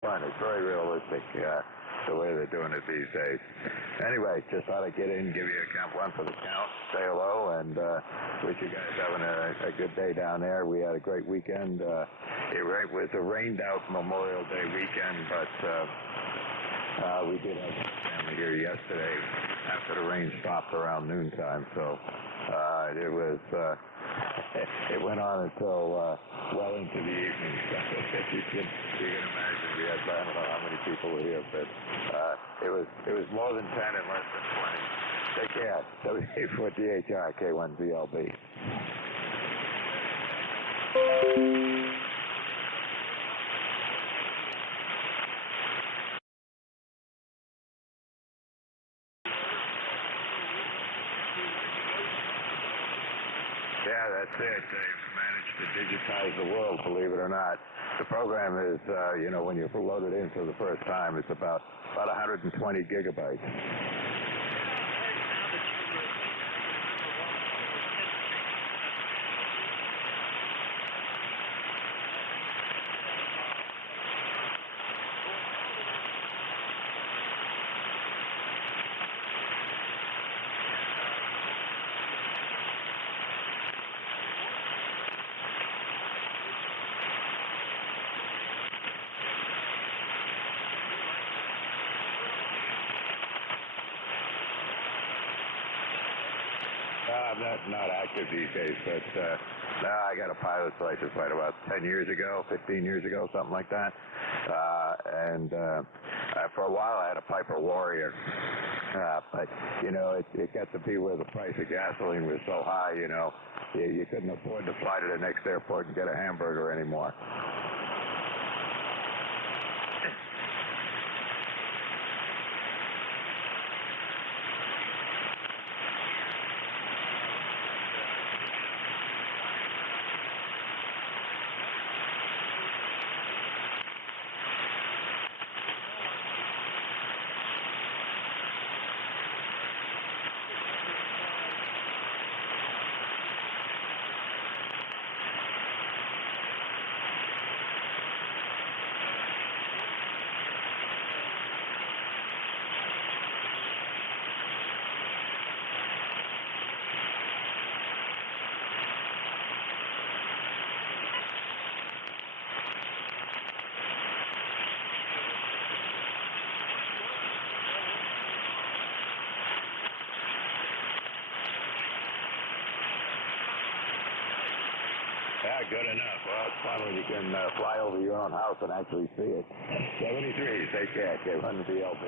fun. It's very realistic, the way they're doing it these days. Anyway, just thought I'd get in, give you a count, one for the count, say hello, and wish you guys having a good day down there. We had a great weekend. It was a rained-out Memorial Day weekend, but we did have a family here yesterday after the rain stopped around noontime, so it was it went on until well into the evening. You can imagine we had, I don't know how many people were here, but it was more than 10 and less than 20. Take care. W840HR K1VLB. Yeah, that's it. They've managed to digitize the world, believe it or not. The program is, when you load it in for the first time, it's about 120 gigabytes. I'm not active these days, but I got a pilot's license right about 10 years ago, 15 years ago, something like that. And for a while I had a Piper Warrior. But, it got to be where the price of gasoline was so high, you couldn't afford to fly to the next airport and get a hamburger anymore. Yeah, good enough. Well, it's fun when you can fly over your own house and actually see it. 73, take care. K1VLB.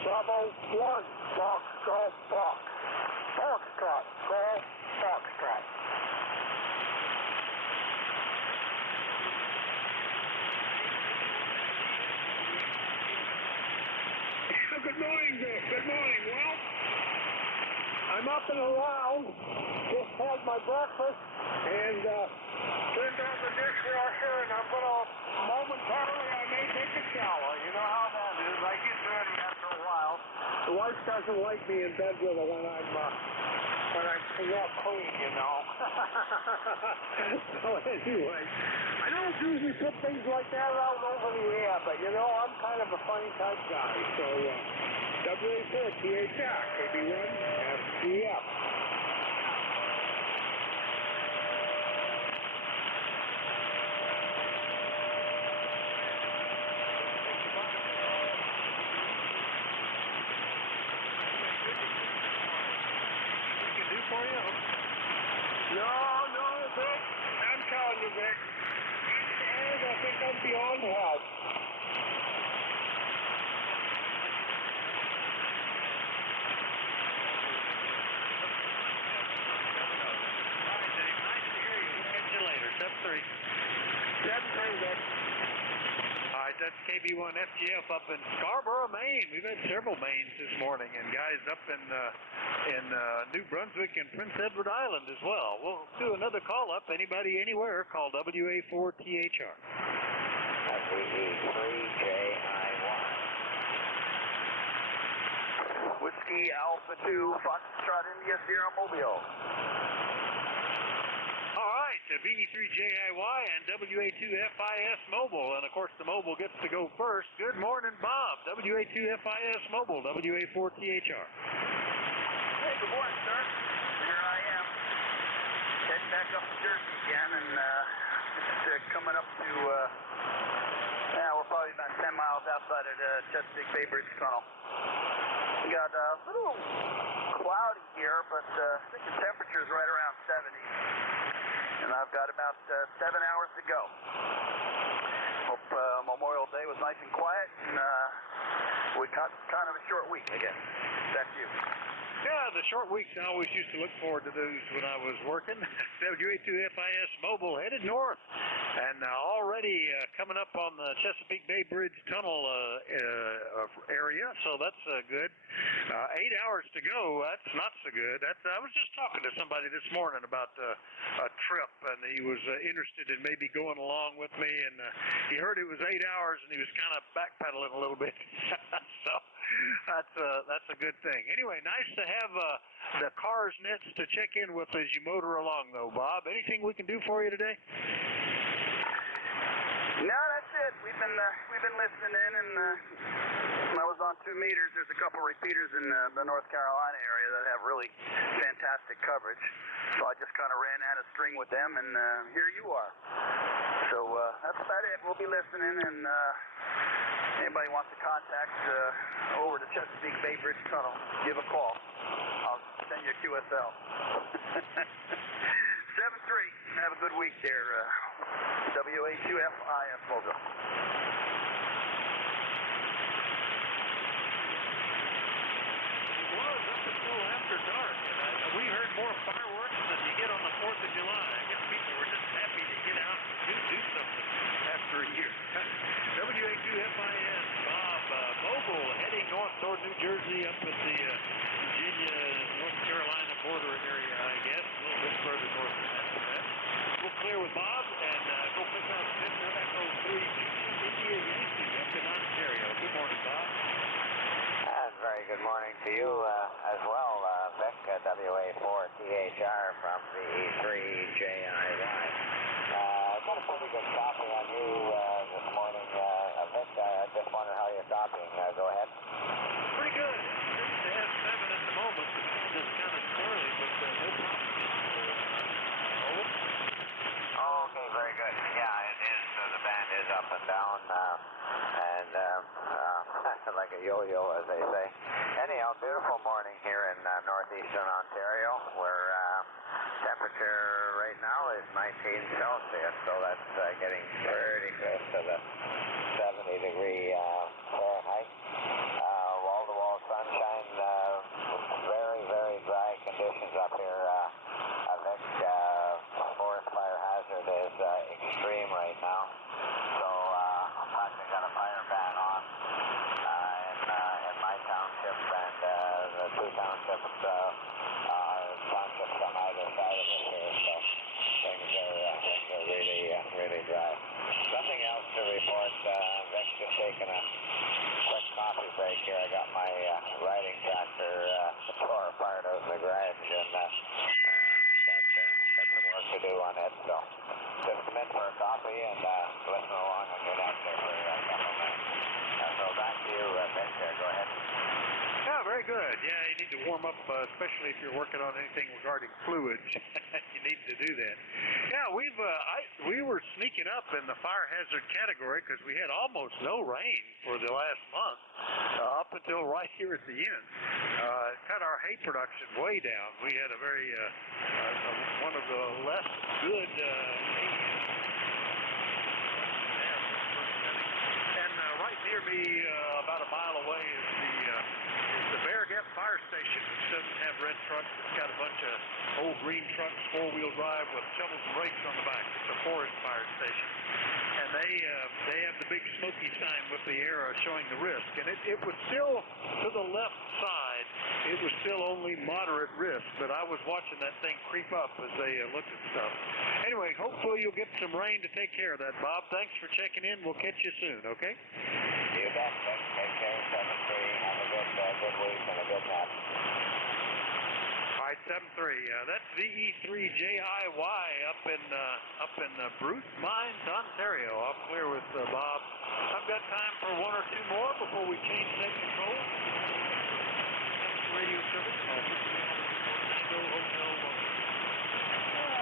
Bravo 1, Foxtrot, Fox. Foxtrot, Golf, Foxtrot. Good morning, Vic. Good morning. Well, I'm up and around. Just had my breakfast and turned on the dishwasher, and I'm going to momentarily, I may take a shower. You know how that is. I get dirty after a while. The wife doesn't like me in bed with her when I'm not clean, So anyway, I don't usually put things like that out over the air, but I'm kind of a funny type guy. So W840HR KB1 FCF. For you? No, Vic. I'm telling you, Vic. And I think I'm beyond help. Catch you later. 7-3. 7-3, Vic. All right. That's KB1FGF up in Scarborough, Maine. We've had several Maines this morning, and guys up in New Brunswick and Prince Edward Island as well. We'll do another call up. Anybody anywhere, call WA4THR. WE3JI1. Whiskey Alpha 2 Foxtrot India Sierra Mobile. All right, BE3JIY and WA2FIS Mobile, and of course the mobile gets to go first. Good morning, Bob. WA2FIS Mobile, WA4THR. Hey, good morning, sir. Here I am, heading back up to Jersey again, and just coming up to, we're probably about 10 miles outside of the Chesapeake Bay Bridge Tunnel. We got a little cloudy here, but I think the temperature's right around 70. And I've got about 7 hours to go. Hope Memorial Day was nice and quiet, and we got kind of a short week again. That's you. Yeah, the short weeks I always used to look forward to those when I was working. WA2FIS Mobile headed north, and already coming up on the Chesapeake Bay Bridge Tunnel area, so that's good. 8 hours to go, that's not so good. I was just talking to somebody this morning about a trip, and he was interested in maybe going along with me, and he heard it was 8 hours, and he was kind of backpedaling a little bit. So that's a good thing. Anyway, nice to have the ECARS nets to check in with as you motor along, though, Bob. Anything we can do for you today? No, that's it. We've been listening in, and when I was on 2 meters, there's a couple repeaters in the North Carolina area that have really fantastic coverage. So I just kind of ran out of string with them, and here you are. So that's about it. We'll be listening, and anybody wants to contact over to Chesapeake Bay Bridge Tunnel, give a call. I'll send you a QSL. 7-3. Have a good week there, WA2FIS Mobile. It was up until after dark, and we heard more fireworks than you get on the 4th of July. I guess people were just happy to get out and do something after a year. WA2FIS Bob Mobile heading north toward New Jersey up at the Virginia, North Carolina border area, I guess, a little bit further north than that. We'll clear with Bob and go pick up Victor Echo 3 India Yankee up in Ontario. Good morning, Bob. Very good morning to you as well, Vic, WA4THR from BE3JIY. Got a pretty good copy on you this morning, Vic. I just wondered how you're copying. Go ahead. Pretty good. It's the S7 at the moment. The sound is kind of squirrely, but no problem. Oh, okay, very good. Yeah, it is. The band is up and down, and like a yo-yo, as they say. Anyhow, beautiful morning here in northeastern Ontario, where temperature right now is 19 Celsius, so that's getting pretty close to the 70-degree Fahrenheit. Wall-to-wall sunshine, very, very dry conditions up here. I think forest fire hazard is extreme right now, so in fact they got a fire ban on in my township, and the 2 townships are townships on either side of it here, so things are really dry. Nothing else to report. Vic's just taking a quick coffee break here. I got my riding tractor tore apart out in the garage, and got some work to do on it, so just come in for a coffee and listen along on your next there for a couple minutes. So back to you, Vic. Go ahead. Yeah, very good. Yeah, you need to warm up, especially if you're working on anything regarding fluids. You need to do that. Yeah, we were sneaking up in the fire hazard category because we had almost no rain for the last month, up until right here at the end. It cut our hay production way down. We had a very one of the less good hay. And right near me, about a mile away, is the Bear Gap Fire Station, which doesn't have red trucks. It's got a bunch of old green trucks, 4-wheel drive with shovels and rakes on the back. It's a forest fire station. And they have the big smoky sign with the arrow showing the risk, and it was still to the left side. It was still only moderate risk, but I was watching that thing creep up as they looked at stuff. Anyway, hopefully you'll get some rain to take care of that, Bob. Thanks for checking in. We'll catch you soon, okay? You bet. Take care, 7-3. Have a good week and a good nap. All right, 7-3. That's VE3JIY up in Bruce Mines, Ontario. I'll clear with Bob. I've got time for one or two more before we change net control. Radio service. Orlando Hotel.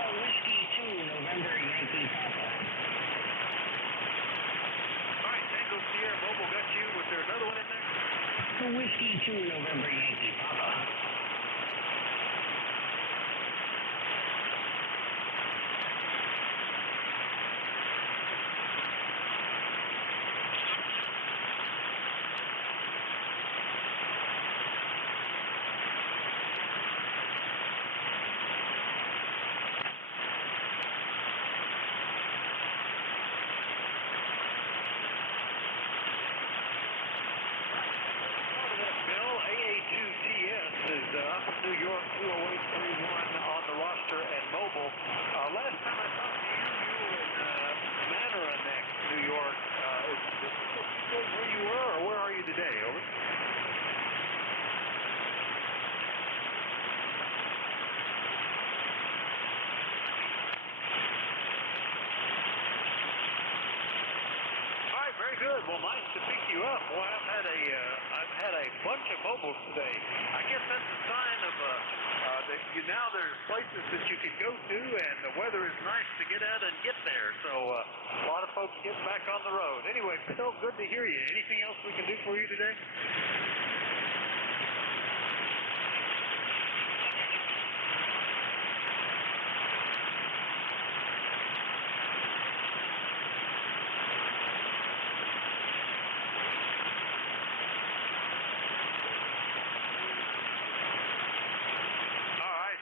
Whiskey 2, November Yankee Papa. All right, Tango Sierra Mobile got you. Was there another one in there? Whiskey 2, November Yankee Papa. New York 20831 on the roster and mobile. Last time I talked to you, you were in Mamaroneck, New York. Is this where you were, or where are you today? Over. Very good. Well, nice to pick you up. Well, I've had a bunch of mobiles today. I guess that's a sign of that now there's places that you can go to, and the weather is nice to get out and get there. So a lot of folks getting back on the road. Anyway, Phil, good to hear you. Anything else we can do for you today?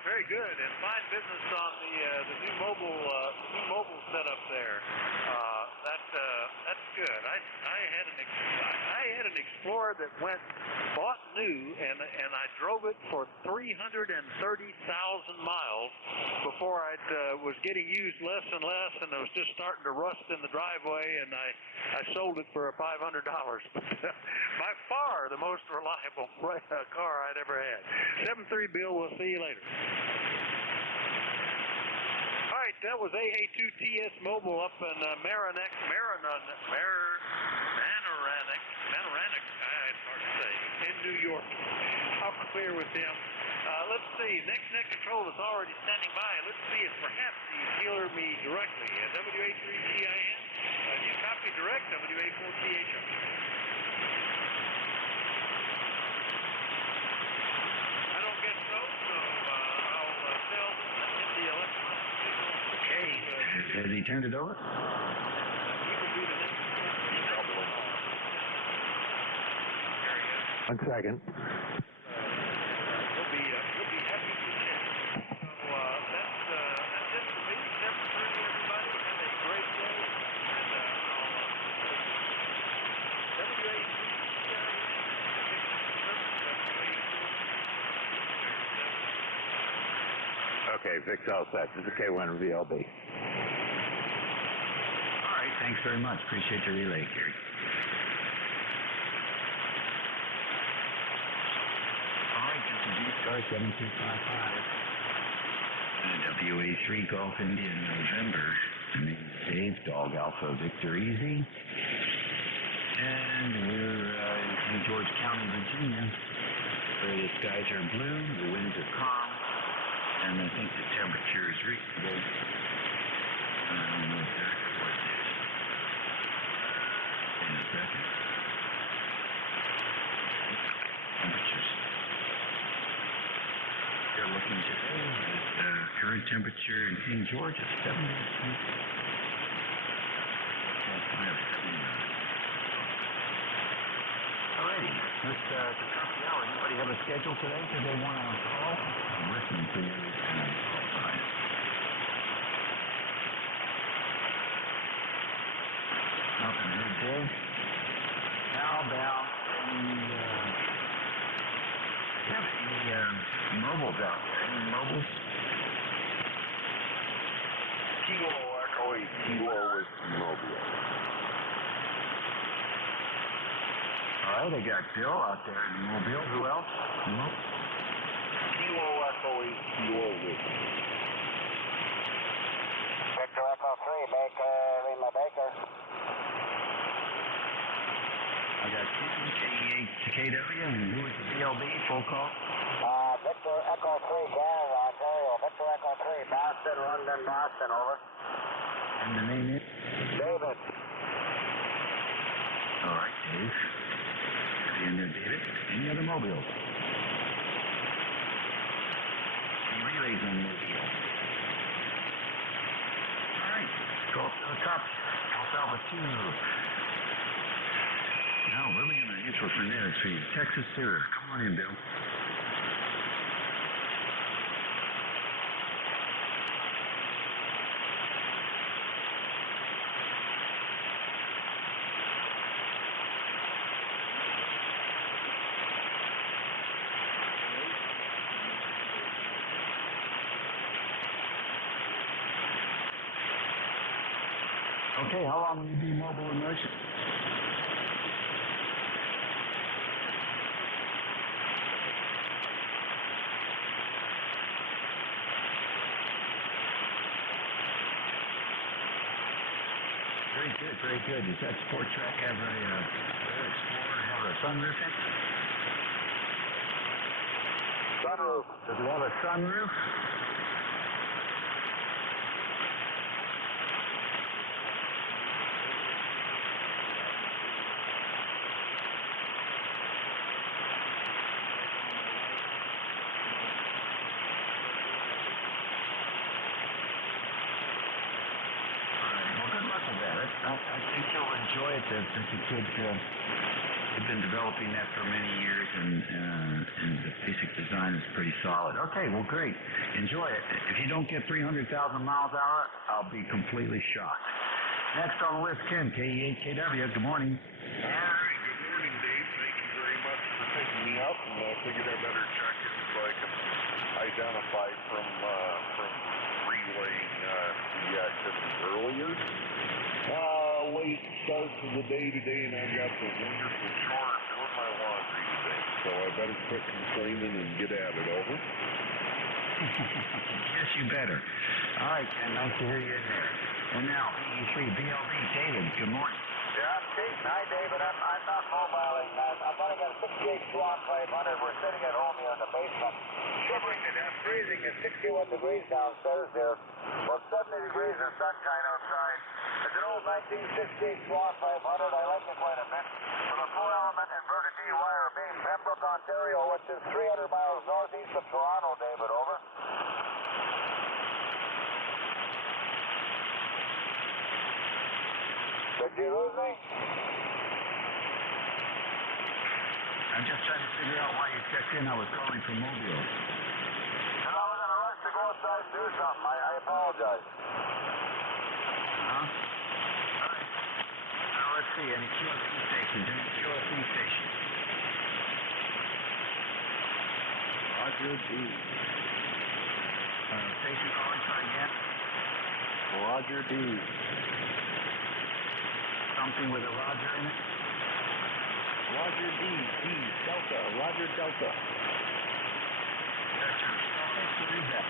Very good, and fine business on the new mobile setup there. That's good. I had an Explorer that bought new, and I drove it for 330,000 miles before I was getting used less and less, and it was just starting to rust in the driveway, and I sold it for $500. By far the most reliable car I'd ever had. 7-3, Bill. We'll see you later. All right, that was AA2TS Mobile up in Mamaroneck. It's hard to say. In New York. I'll clear with them. Let's see. Next net control is already standing by. Let's see if perhaps he's dealer me directly. WA3GIN. Do you copy direct? WA4THO. I don't guess so. So I'll tell him the electronic signal. Okay. Has he turned it over? He will do the next one. There he is. 1 second. He'll be happy to check. So that's it for me. 7-3, everybody. Have a great day. And Okay, Vic's all set. This is K1 VLB. All right. Thanks very much. Appreciate your relay, Gary. All right. This is ECARS 7255. WA3 Golf India November. Name Dave, Dog Alpha Victor Easy. And we're in St. George County, Virginia, where the skies are blue, the winds are calm, and I think the temperature is reasonable. I don't know exactly what it is. In a second. Temperatures. They're looking today at current temperature in King George is 72. Alrighty, let's top the hour. Anybody have a schedule today because they want to call? I'm listening to you. All right. about any mobiles out there? Any mobiles? Kilo Echo 8 Kilo with Mobile. All right, I got Bill out there in Mobile. Who else? Nope. Kilo Echo 8 Kilo with. Victor Echo 3, Baker, Lima Baker. I got KE8 KW, and who is the BLB? Full call. Victor Echo 3, Canada, Ontario. Victor Echo 3, Boston, London, Boston, over. And the name is? David. All right, Dave. And then David. Any other mobiles? Any relays on mobile? All right, go up to the top. Alpha 2. Now, where are we going to answer from there? It's for you. Texas Sir. Come on in, Bill. Okay, how long will you be mobile in motion? Very good, very good. Does that sport track have a Explorer have a sunroof in it? Sunroof. Does it have a sunroof? I think you'll enjoy it. The kid, they've been developing that for many years, and the basic design is pretty solid. Okay, well, great. Enjoy it. If you don't get 300,000 miles an hour, I'll be completely shocked. Next on the list, Ken, KE8KW. Good morning. All right, good morning, Dave. Thank you very much for picking me up, and I figured I better check it so I can identify from relaying the activity earlier. Late start to the day today, and I've got the wonderful chore of doing my laundry today, so I better quit complaining and get at it, over. Yes, you better. All right, Ken, nice to hear you in there. And now, PE3, BLB, David, good morning. Yeah, Jason. Hi, David. I'm not mobiling. I'm running a 68 Swan 500. We're sitting at home here in the basement. Shivering to death, freezing. It's 61 degrees downstairs there. About 70 degrees of sunshine outside. It's an old 1968 Swan 500. I like it quite a bit. With a 4-element inverted D-wire beam, Pembroke, Ontario, which is 300 miles northeast of Toronto, David, over. Did you lose me? I'm just trying to figure out why you checked in. I was calling from Mobile. And I was in a rush to go outside and do something. I apologize. All right. Now let's see. Any QFE stations? Any QFE stations? Roger D. Station calling, try again. Roger D. Something with a Roger in it? Roger D. Delta. Roger Delta. Gotcha. Okay, so read that.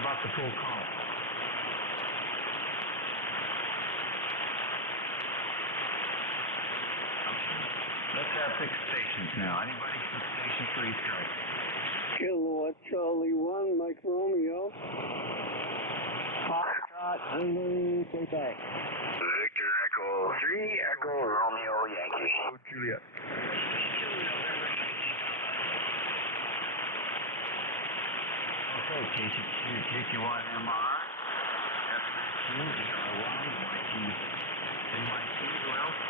About the full call. Okay. Let's have fixed stations now. Anybody fixed stations for ECARS? Kilowatt Charlie 1, Mike Romeo. Foxtrot, Zulu, play back. Victor Echo 3, Echo Romeo Yankee. Oh, Juliet. Okay, KQ1 MR, FQ, ERY, YT, NYT, who else?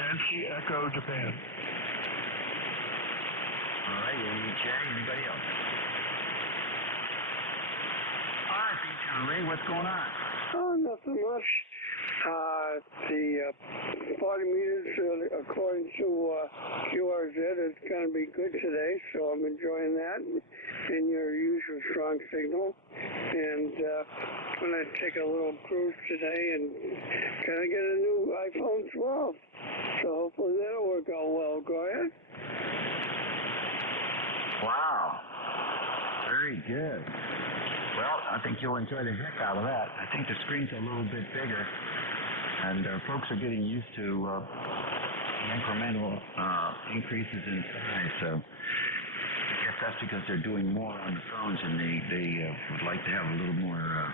Nancy Echo Japan. All right, AHA, anybody else? All right, Beach and Ray, what's going on? Oh, nothing much. The 40 meters, according to QRZ, is going to be good today, so I'm enjoying that in your usual strong signal. And I'm going to take a little cruise today and kind of get a new iPhone 12. So hopefully that'll work out well. Go ahead. Wow. Very good. Well, I think you'll enjoy the heck out of that. I think the screen's a little bit bigger, and folks are getting used to incremental increases in size. So I guess that's because they're doing more on the phones, and they would like to have a little more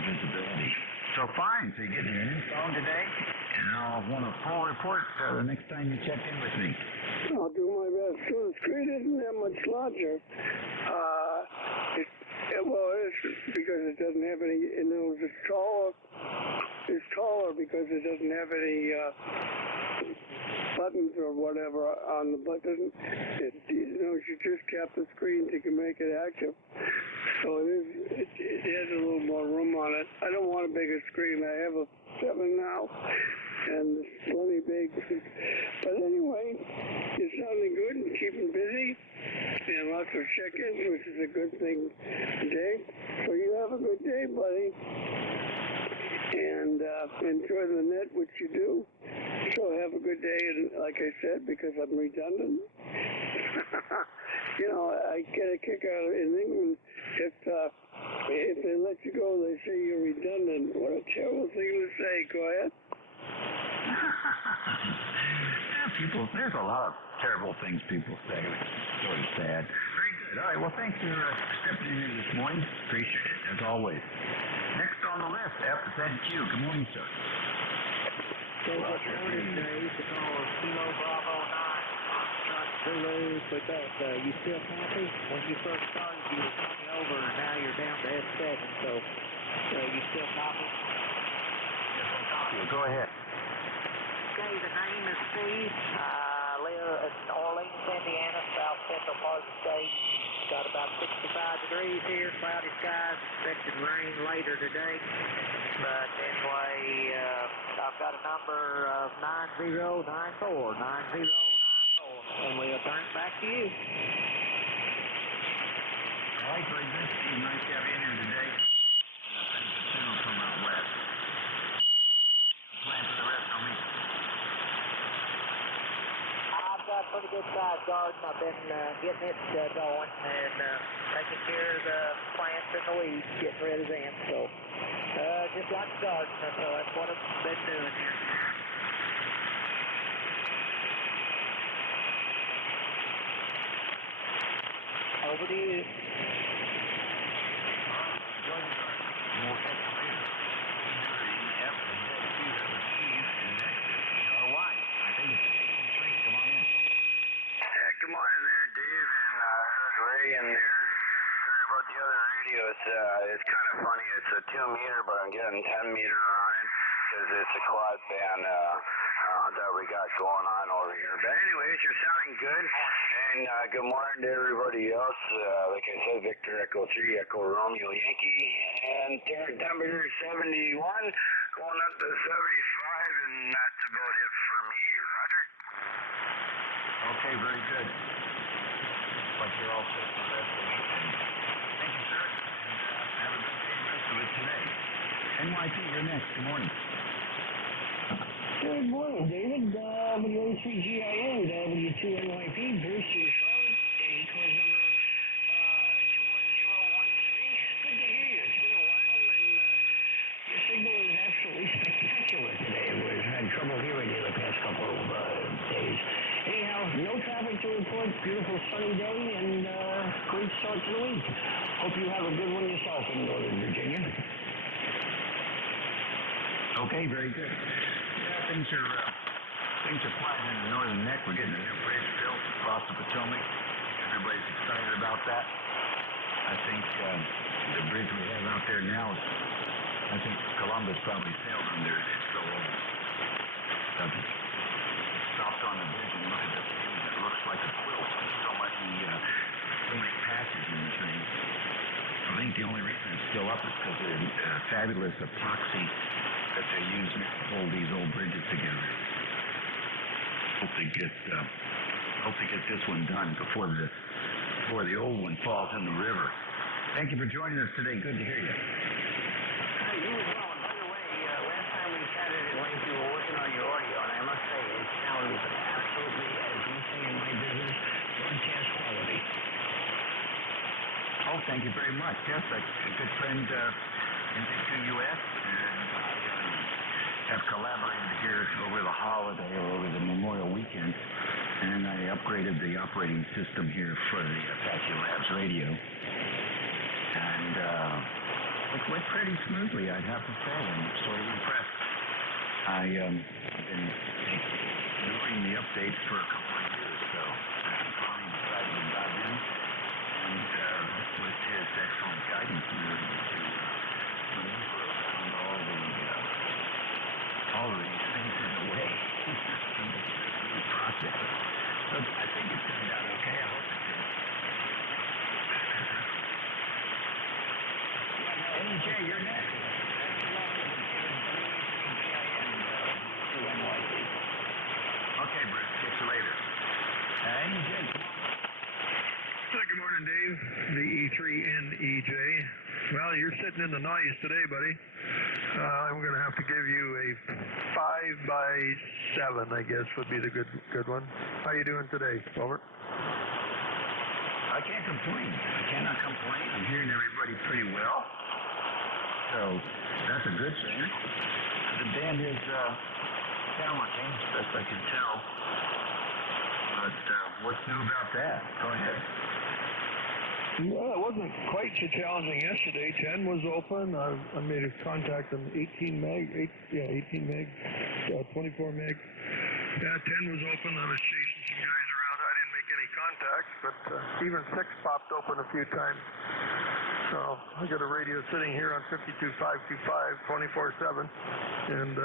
visibility. So fine. So you're getting a new phone today, and I'll want a full report the next time you check in with me. I'll do my best. So the screen isn't that much larger. It's because it doesn't have any, and it's taller because it doesn't have any buttons or whatever on the button. You just tap the screen to make it active. So it has a little more room on it. I don't want a bigger screen. I have a 7 now, and it's plenty big. But anyway, it's sounding good and keeping busy, and lots of check-ins, which is a good thing today. So you have a good day, buddy, and enjoy the net, which you do. So have a good day, and like I said, because I'm redundant, I get a kick out of it in England. If they let you go, they say you're redundant. What a terrible thing to say. Go ahead. There's a lot of terrible things people say, which is sort of sad. Very good. All right, well, thanks for stepping in here this morning. Appreciate it, as always. Next on the list, FZQ. Good morning, sir. Good morning, Dave. The call is Kilo Bravo 9. Zulu, Quebec. You still happy? When you first started, you were coming over, and now you're down to F7, so you still copy? Yes, I'll copy you. Go ahead. Okay, the name is Steve. I live in Orleans, Indiana, south central part of the state. Got about 65 degrees here, cloudy skies, expected rain later today. But anyway, I've got a number of 9094, 9094, and we'll turn it back to you. All right, very good, Steve. Nice to have you in here today. Thanks for signal from out west. Plan for the rest of the week. I've got a pretty good sized garden. I've been getting it going and taking care of the plants and the weeds, getting rid of them. So just like the garden, so that's what I've been doing here. Over to you. We'll catch you later. FZQ has a Steve, and next we got a Y. I think it's a 83. Come on in. Good morning there, Dave, and there's Ray in there. Sorry about the other radio. It's kind of funny. It's a 2 meter, but I'm getting 10 meter on it because it's a quad band that we got going on over here. But anyways, you're sounding good, and good morning to everybody else. Like I said, Victor Echo 3, Echo Romeo Yankee, and temperature 71, going up to 75, and that's about it for me. Roger? Okay, very good. Like you're all set for the rest of the weekend. Thank you, sir. And have a good day, the rest of it today. NYP, you're next. Good morning. Good morning, David. W03GIN, W2NYP, Bruce in Charlotte, ECARS number 21013. Good to hear you. It's been a while, and your signal is absolutely spectacular today. We've had trouble hearing you the past couple of days. Anyhow, no traffic to report, beautiful sunny day, and great start to the week. Hope you have a good one yourself in Northern Virginia. Okay, very good. Yeah, things are flying in the northern neck. We're getting a new bridge built across the Potomac. Everybody's excited about that. I think the bridge we have out there now is, I think Columbus probably sailed under it. It's so old. Stopped on the bridge and look at the views. It looks like a quilt. So many so many patches in the thing. I think the only reason it's still up is because of the fabulous epoxy that they use now to hold these old bridges together. Hope they get this one done before the old one falls in the river. Thank you for joining us today. Good to hear you. You as well. And by the way, last time we chatted at length, you were working on your audio, and I must say, it sounds absolutely, as we say in my business, broadcast quality. Oh, thank you very much. Yes, a good friend, NJ2US, and I have collaborated here over the holiday or over the Memorial Weekend, and I upgraded the operating system here for the Apache Labs radio. And it went pretty smoothly, I'd have to say. I'm sort of impressed. I've been ignoring the updates for a couple of years, so I finally decided to dive in. And with his excellent guidance, we were able to maneuver around all of these things in a way. New process. So I think it turned out okay. I hope it did. NJ, you're next. That's the one with WE3GIN, Okay, Bruce. Get you later. NJ, come on. Good morning, Dave. The E3NEJ. Well, you're sitting in the noise today, buddy. I'm going to have to give you a 5x7, I guess, would be the good one. How you doing today? Over. I can't complain. I cannot complain. I'm hearing everybody pretty well. So that's a good thing. The band is challenging, best I can tell. But what's new about that? Go ahead. Well, it wasn't quite so challenging yesterday. 10 was open. I made a contact on 18 meg, 24 meg. Yeah, 10 was open. I was chasing some guys around. I didn't make any contacts, but even 6 popped open a few times. So I got a radio sitting here on 52525, 24/7, and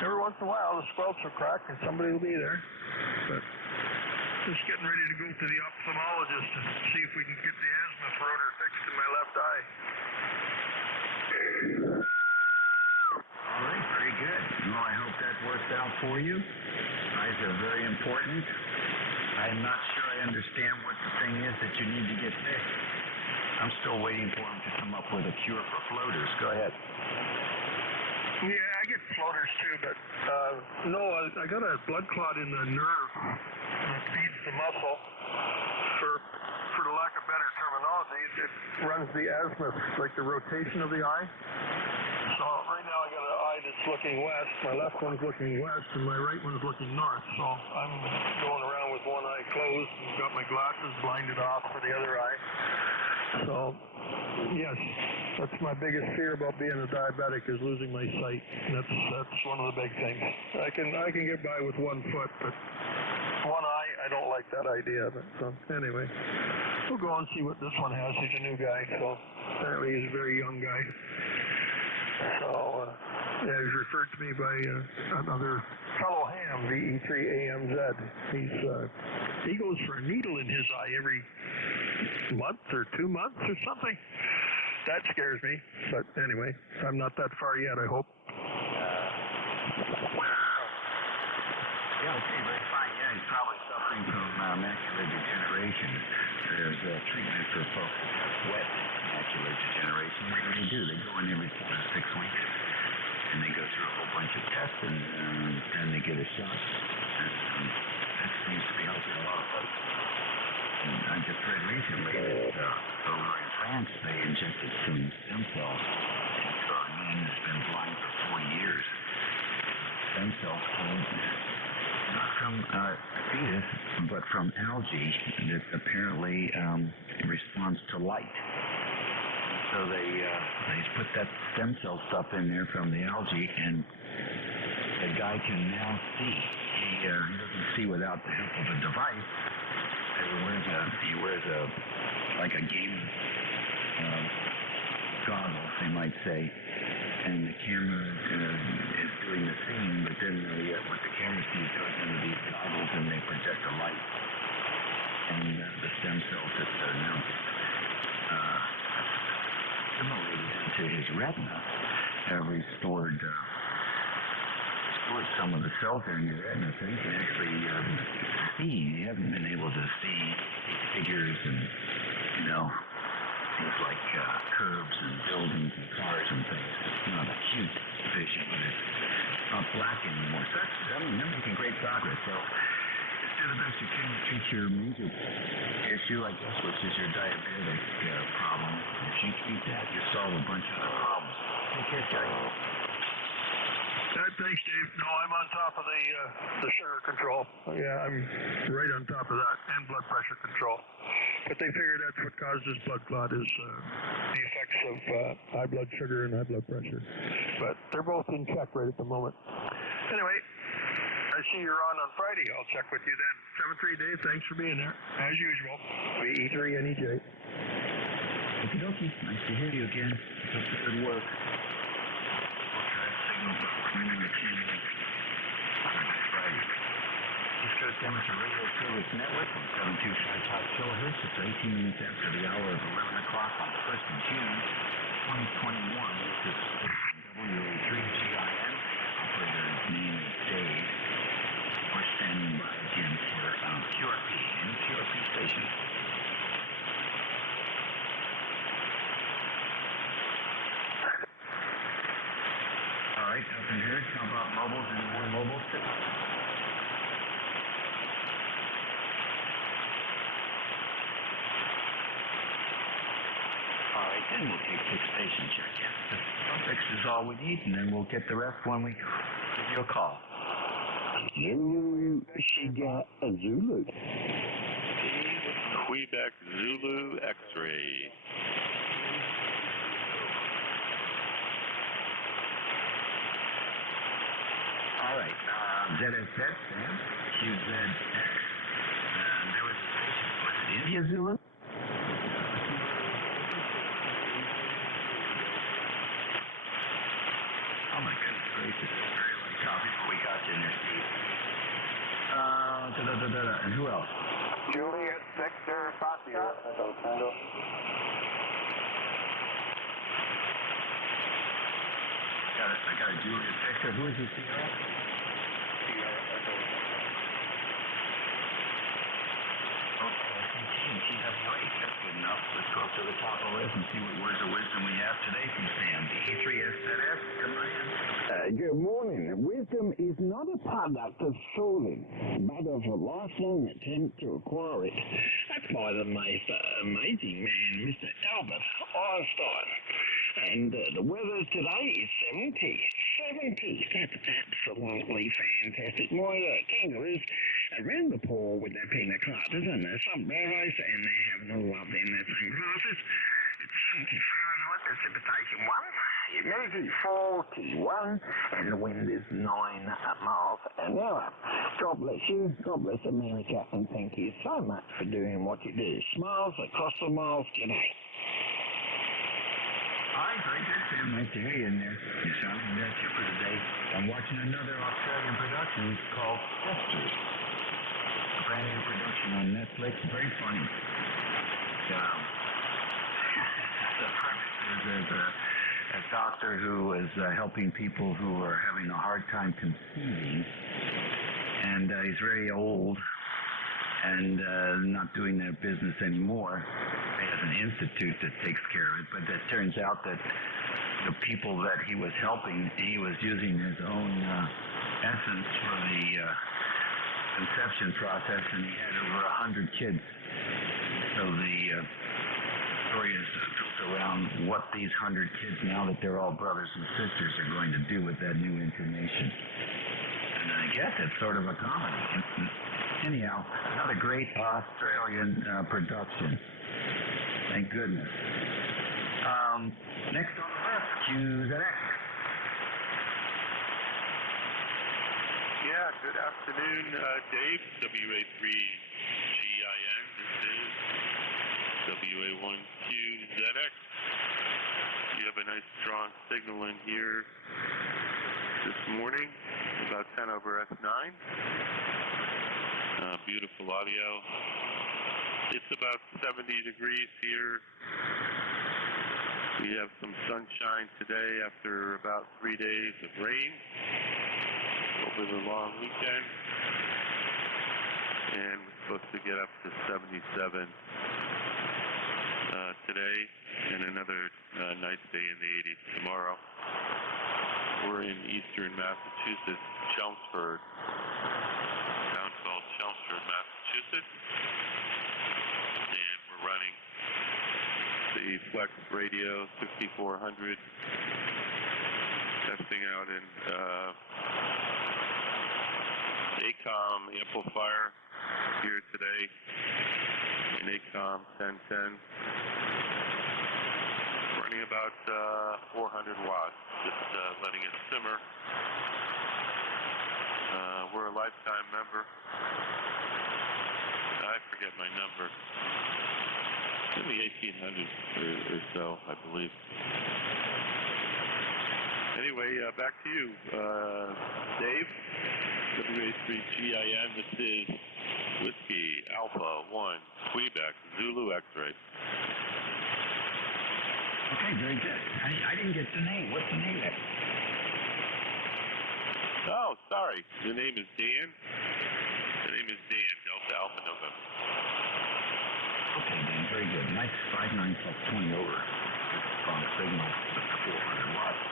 every once in a while the squelch will crack and somebody will be there. But just getting ready to go to the ophthalmologist to see if we can get the azimuth rotor fixed in my left eye. All right, very good. Well, I hope that works out for you. Eyes are very important. I'm not sure I understand what the thing is that you need to get fixed. I'm still waiting for him to come up with a cure for floaters. Go ahead. Yeah, I get floaters too, but no, I got a blood clot in the nerve that feeds the muscle. For the lack of better terminology, it runs the azimuth, like the rotation of the eye. So right now I got an eye that's looking west, my left one's looking west, and my right one's looking north. So I'm going around with one eye closed and got my glasses blinded off for the other eye. So, yes, that's my biggest fear about being a diabetic is losing my sight. That's one of the big things. I can get by with 1 foot, but one eye, I don't like that idea. But so anyway, we'll go and see what this one has. He's a new guy, so apparently he's a very young guy. So yeah, he's referred to me by another fellow ham, the E3AMZ. He goes for a needle in his eye every month or 2 months or something. That scares me. But anyway, I'm not that far yet, I hope. Yeah, okay, very fine. Yeah, he's probably suffering from macular degeneration. There's treatment for folks who have wet macular degeneration. What do? They go in every 6 weeks, and they go through a whole bunch of tests, and then they get a shot. And that seems to be helping a lot of folks. And I just read recently that over in France, they injected some stem cells into a man who's been blind for 40 years. Stem cells pulled not from a fetus, but from algae that apparently responds to light. So they put that stem cell stuff in there from the algae, and the guy can now see. He doesn't see without the help of a device. He wears like a game goggles, they might say, and the camera is doing the seeing, but then what the camera sees goes into these goggles and they project a light. and the stem cells that are now assimilated into his retina have restored some of the cells there in your retina, so you can actually see. You haven't been able to see figures and, things like curves and buildings and cars and things. It's not acute vision, but it's not black anymore. So they're making great progress. So just do the best you can to treat your major issue, I guess, which is your diabetic problem. If you treat that, you solve a bunch of other problems. Take care, Terry. Thanks, Dave. No, I'm on top of the sugar control. Yeah, I'm right on top of that, and blood pressure control. But they figure that's what causes blood clot is the effects of high blood sugar and high blood pressure. But they're both in check right at the moment. Anyway, I see you're on Friday. I'll check with you then. 7-3, Dave. Thanks for being there, as usual. E3NEJ. Okie dokie. Nice to hear you again. Keep up the good work. Friday. East Coast Amateur Radio Service Network on 7255 kilohertz. It's 18 minutes after the hour of 11 o'clock on the 1st of June, 2021. This is WA3GIN. Operator's name is Dave. We're standing by again for QRP. Any QRP station. All right, nothing here. How about mobiles? Any more mobiles? All right, then we'll take 6 station check. Yeah, the suffix is all we need, and then we'll get the rest when we give you a call. Zulu, she got a Zulu. Quebec Zulu X-ray. All right, ZSZ, Sam, QZX. There was a station. Was it India Zulu? Oh my goodness gracious, very light copy, but we got you in there, Steve. And who else? Juliet Victor Foxtrot. I got a Juliet Victor. Who is the CEO? That's good enough. Let's go up to the top of the list and see what words of wisdom we have today from Sam. D3SZS, come on in. Good morning. Wisdom is not a product of schooling, but of a lifelong attempt to acquire it. That's by the most amazing man, Mr. Albert Einstein. And the weather today is 70. 70. That's absolutely fantastic. My kangaroos around the pool with their pina coladas and their sombreros, and they're having all up in their sunglasses. It's 70 Fahrenheit, precipitation 1, humidity 41, and the wind is 9 miles an hour. God bless you, God bless America, and thank you so much for doing what you do. Smiles across the miles today. All right, very good, Sam. Nice to hear you in there. You sounding that chipper today. I'm watching another Australian production called Sisters. A brand new production on Netflix. Very funny. The premise is there's a doctor who is helping people who are having a hard time conceiving, and he's very old and not doing their business anymore. He has an institute that takes care of it, but it turns out that the people that he was helping, he was using his own essence for the conception process, and he had over 100 kids. So the story is built around what these 100 kids, now that they're all brothers and sisters, are going to do with that new information. And I guess it's sort of a comedy. Anyhow, another great Australian production. Thank goodness. Next on the list, QZX. Yeah, good afternoon, Dave, WA3GIN. This is WA1QZX. You have a nice strong signal in here this morning, about 10 over S9. Beautiful audio. It's about 70 degrees here. We have some sunshine today after about 3 days of rain over the long weekend. And we're supposed to get up to 77 today, and another nice day in the 80s tomorrow. We're in eastern Massachusetts, Chelmsford, a town called Chelmsford, Massachusetts, and we're running the Flex Radio 6400, testing out an ACOM amplifier here today, an ACOM 1010, running about 400 watts, just letting it simmer. We're a lifetime member. I forget my number. In the 1800s or so, I believe. Anyway, back to you, Dave. WA3GIN, this is Whiskey Alpha 1, Quebec, Zulu X-ray. Okay, very good. I didn't get the name. What's the name of it? Oh, sorry. The name is Dan. The name is Dan, Delta Alpha November. Okay, Dan, very good. Nice 5.9 plus 20 over. Strong signal, up to 400 watts.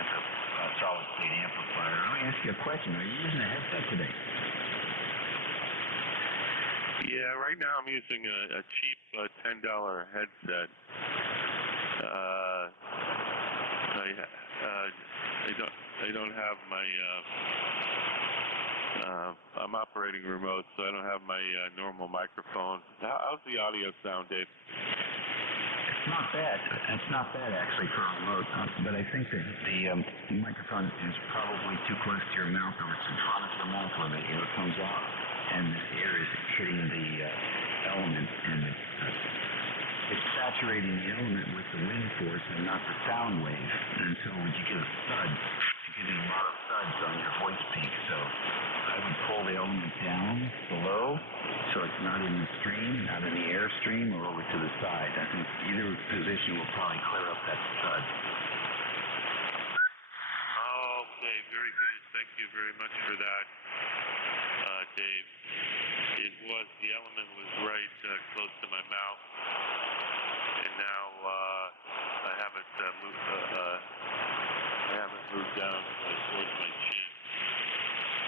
That's a solid state amplifier. Let me ask you a question. Are you using a headset today? Yeah, right now I'm using a cheap $10 headset. I don't have my, I'm operating remote, so I don't have my normal microphone. How's the audio sound, Dave? It's not bad. It's not bad, actually, for a remote. But I think that the microphone is probably too close to your mouth, or it's in front of your mouth when the air comes out, and the air is hitting the element, and it's saturating the element with the wind force and not the sound wave. And so when you get a thud, you're getting a lot of thuds on your voice peak. So I would pull the element down below so it's not in the stream, not in the airstream, or over to the side. I think either position will probably clear up that thud. Okay, very good. Thank you very much for that, Dave. The element was right close to my mouth, and now I have it moved down towards my chin.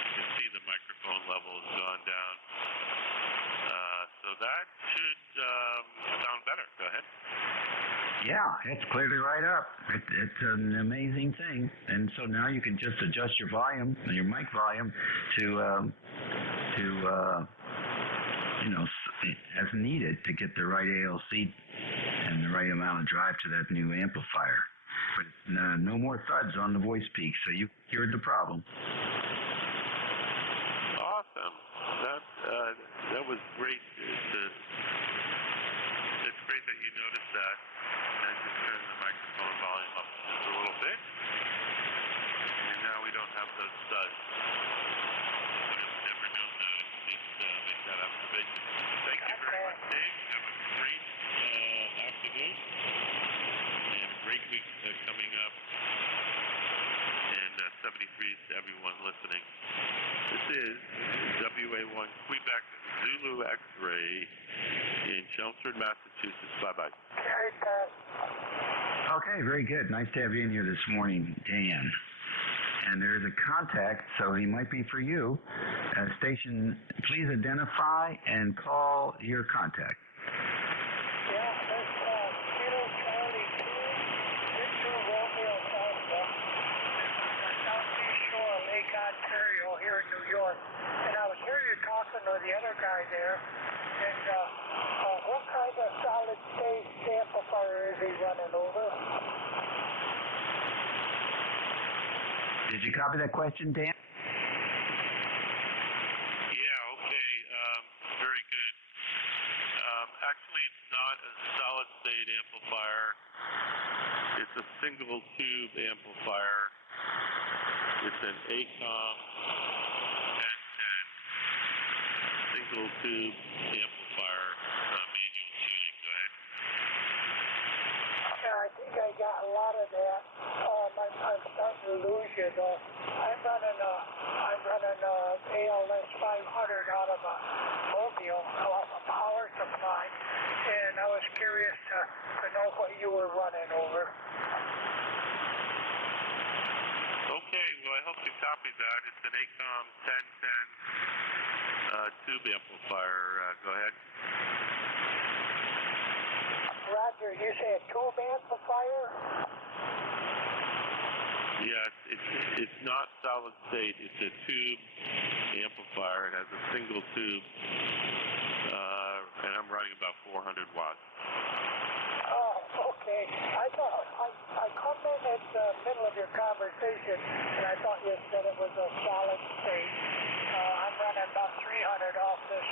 You can see the microphone level has gone down. So that should sound better. Go ahead. Yeah, it's clearly right up. It's an amazing thing. And so now you can just adjust your volume, your mic volume, to as needed to get the right ALC and the right amount of drive to that new amplifier. But no more thuds on the voice peak, so you cured the problem. Awesome. That was great. It's great that you noticed that. I just turned the microphone volume up just a little bit, and now we don't have those thuds. Would have never known that. I didn't make that observation. Thank you very much, Dave. Have a great afternoon and great week coming up. And 73s to everyone listening. This is WA1 Quebec Zulu X-ray in Chelmsford, Massachusetts. Bye-bye. Okay, very good. Nice to have you in here this morning, Dan. And there's a contact, so he might be for you. Station, please identify and call your contact. Yeah, that's Kilo Charlie 2, Victor Romeo Alpha. I'm on Southeast Shore of Lake Ontario here in New York. And I was hearing you talking to the other guy there. And what kind of solid state amplifier is he running over? Did you copy that question, Dan? Yeah, okay. Very good. Actually, it's not a solid-state amplifier. It's a single-tube amplifier. It's an ACOM 1010 single-tube amplifier. I got a lot of that. I'm starting to lose you though. I'm running ALS 500 out of a mobile off a power supply, and I was curious to know what you were running over. Okay, well, I hope you copied that. It's an ACOM 1010 tube amplifier. Go ahead. Roger, you say a tube amplifier? Yes, it's not solid state. It's a tube amplifier. It has a single tube, and I'm running about 400 watts. Oh, okay. I thought I come in at the middle of your conversation, and I thought you said it was a solid state. I'm running about 300 off this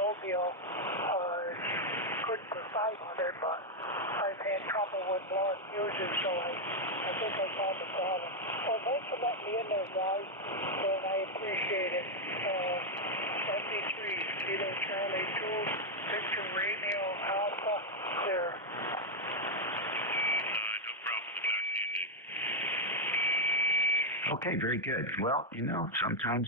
mobile. Good for 500, but I've had trouble with blowing fuses, so I think I found the problem. Well, thanks for letting me in there, guys, and I appreciate it. NJ2US Studio Charlie 2, Victor Radio Alpha, there. No problem. Back to you, Dave. Okay, very good. Well, sometimes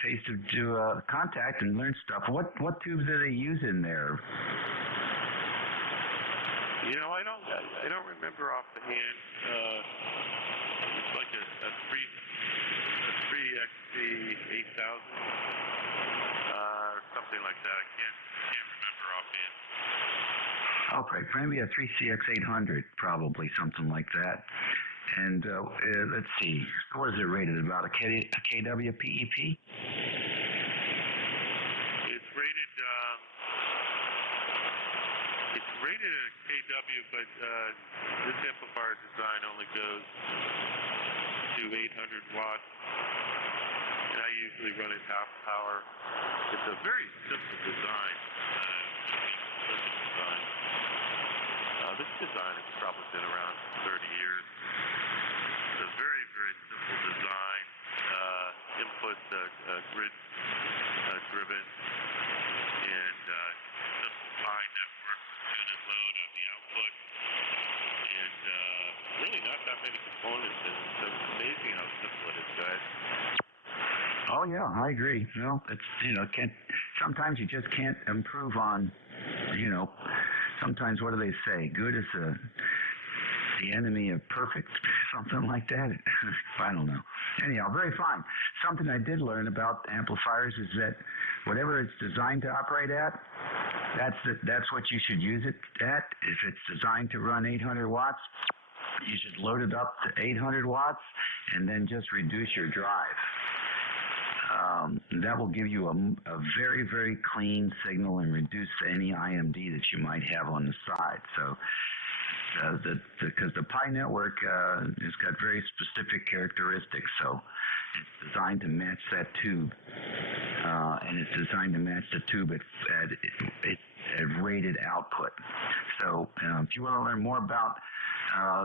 pays to do contact and learn stuff. What tubes do they use in there? I don't remember off the hand. It's like a 3XC 8000 or something like that. I can't remember offhand. Okay, maybe a 3CX 800, probably something like that. And let's see, what is it rated? About a KW PEP? It's rated. It's rated at a KW, but this amplifier design only goes to 800 watts, and I usually run it half power. It's a very simple design. Circuit design. This design has probably been around for 30 years. It's a very, very simple design. Input grid driven, and simple pi network with tune and load on the output, and really not that many components in it. So it's amazing how simple it is, guys. Oh yeah, I agree. It's sometimes you just can't improve on. Sometimes what do they say? Good is the enemy of perfect, something like that. I don't know. Anyhow, very fine. Something I did learn about amplifiers is that whatever it's designed to operate at, that's what you should use it at. If it's designed to run 800 watts, you should load it up to 800 watts and then just reduce your drive. That will give you a very, very clean signal and reduce any IMD that you might have on the side. So, because the Pi network has got very specific characteristics, so it's designed to match that tube, and it's designed to match the tube at rated output. So, if you want to learn more about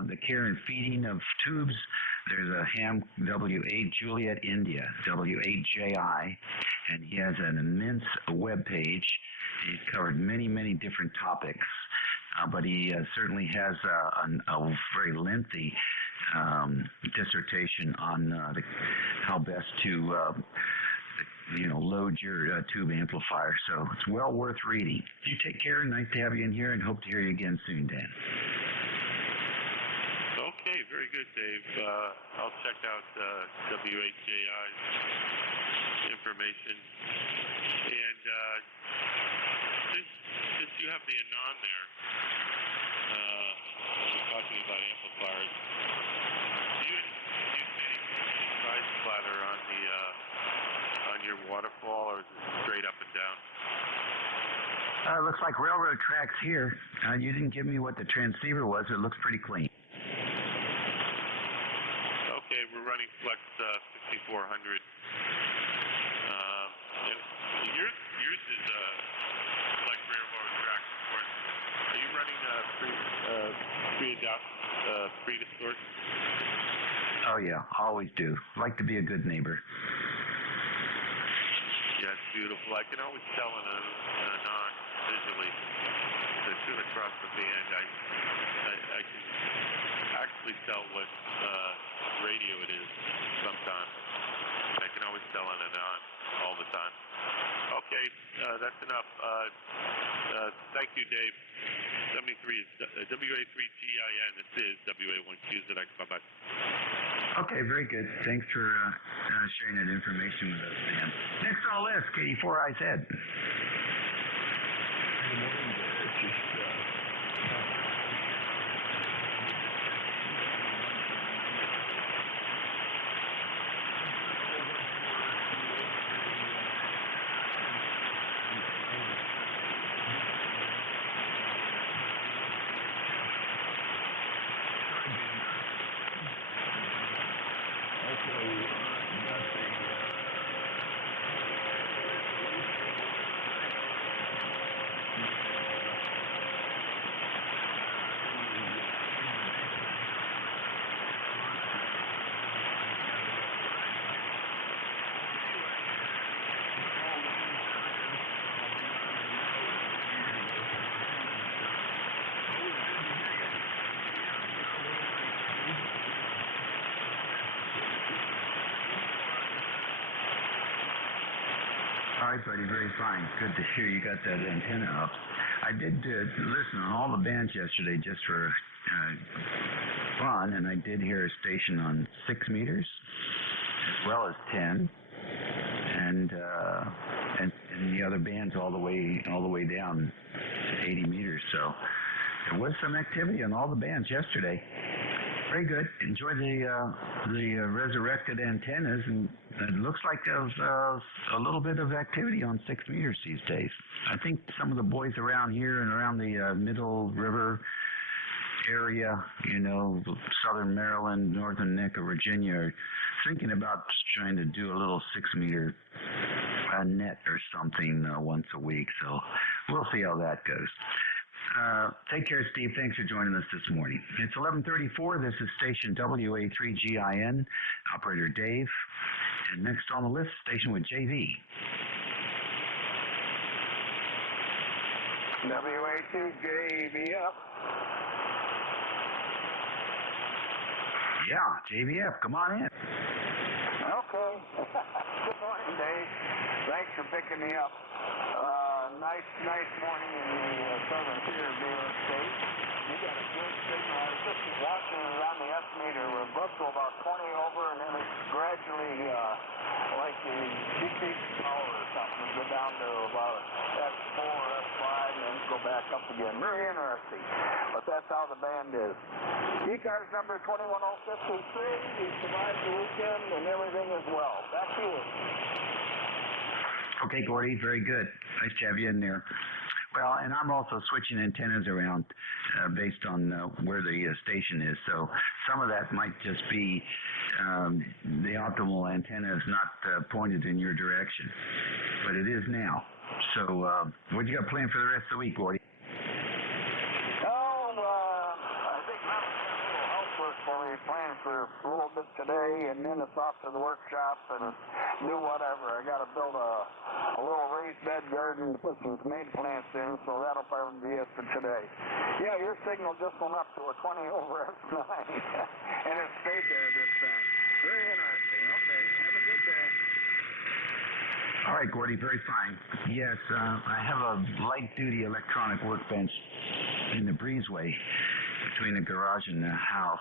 the care and feeding of tubes, there's a Ham W8 Juliet India, W8JI, and he has an immense web page. He's covered many, many different topics, but he certainly has a very lengthy dissertation on how best to load your tube amplifier. So it's well worth reading. You take care. Nice to have you in here, and hope to hear you again soon, Dan. Okay, very good, Dave. I'll check out W8JI's information. And since you have the anon there, we're talking about amplifiers, do you any side splatter on your waterfall, or is it straight up and down? Looks like railroad tracks here. You didn't give me what the transceiver was. It looks pretty clean. Okay, we're running Flex 5400. And yours is like railroad tracks, of course. Are you running pre-distort? Oh yeah, always do. Like to be a good neighbor. Yeah, it's beautiful. I can always tell in a non visually. soon across the band, I can actually tell what radio it is sometimes. I can always tell on and on all the time. Okay, that's enough. Thank you, Dave. 73 is WA3GIN. This is WA1QZX. Bye-bye. Okay, very good. Thanks for sharing that information with us, Dan. Next on the list, KD4IZ. Good morning. All right, buddy, very fine. Good to hear you got that antenna up. I did listen on all the bands yesterday just for fun, and I did hear a station on 6 meters as well as 10, and the other bands all the way down to 80 meters. So there was some activity on all the bands yesterday. Very good. Enjoy the resurrected antennas, and it looks like there's a little bit of activity on 6 meters these days. I think some of the boys around here and around the Middle River area, you know, southern Maryland, northern neck of Virginia, are thinking about trying to do a little 6 meter net or something once a week. So we'll see how that goes. Take care, Steve. Thanks for joining us this morning. It's 11:34. This is station WA3GIN, operator Dave. And next on the list, station with JV. WA2JVF. Yeah, JVF, come on in. Okay. Good morning, Dave. Thanks for picking me up. Nice morning in the southern tier of New York State. You got a good signal. I was just watching it on the estimator. We're booked to about 20 over, and then it's gradually like a decreased power or something. Go down to about S4 or S5, and then go back up again. Very interesting. But that's how the band is. ECARS number 21053. We survived the weekend and everything as well. Back to you. Okay, Gordy, very good. Nice to have you in there. Well, and I'm also switching antennas around based on where the station is. So some of that might just be the optimal antenna is not pointed in your direction, but it is now. So what do you got planned for the rest of the week, Gordy? I think Mama's got a little housework for me planned for a little bit today, and then it's off to the workshop and do whatever. I got to build a little raised bed garden to put some tomato plants in, so that'll probably be it for today. Yeah, your signal just went up to a 20 over S9, and it stayed there this time. Very interesting. Okay, have a good day. All right, Gordy, very fine. Yes, I have a light-duty electronic workbench in the breezeway between the garage and the house,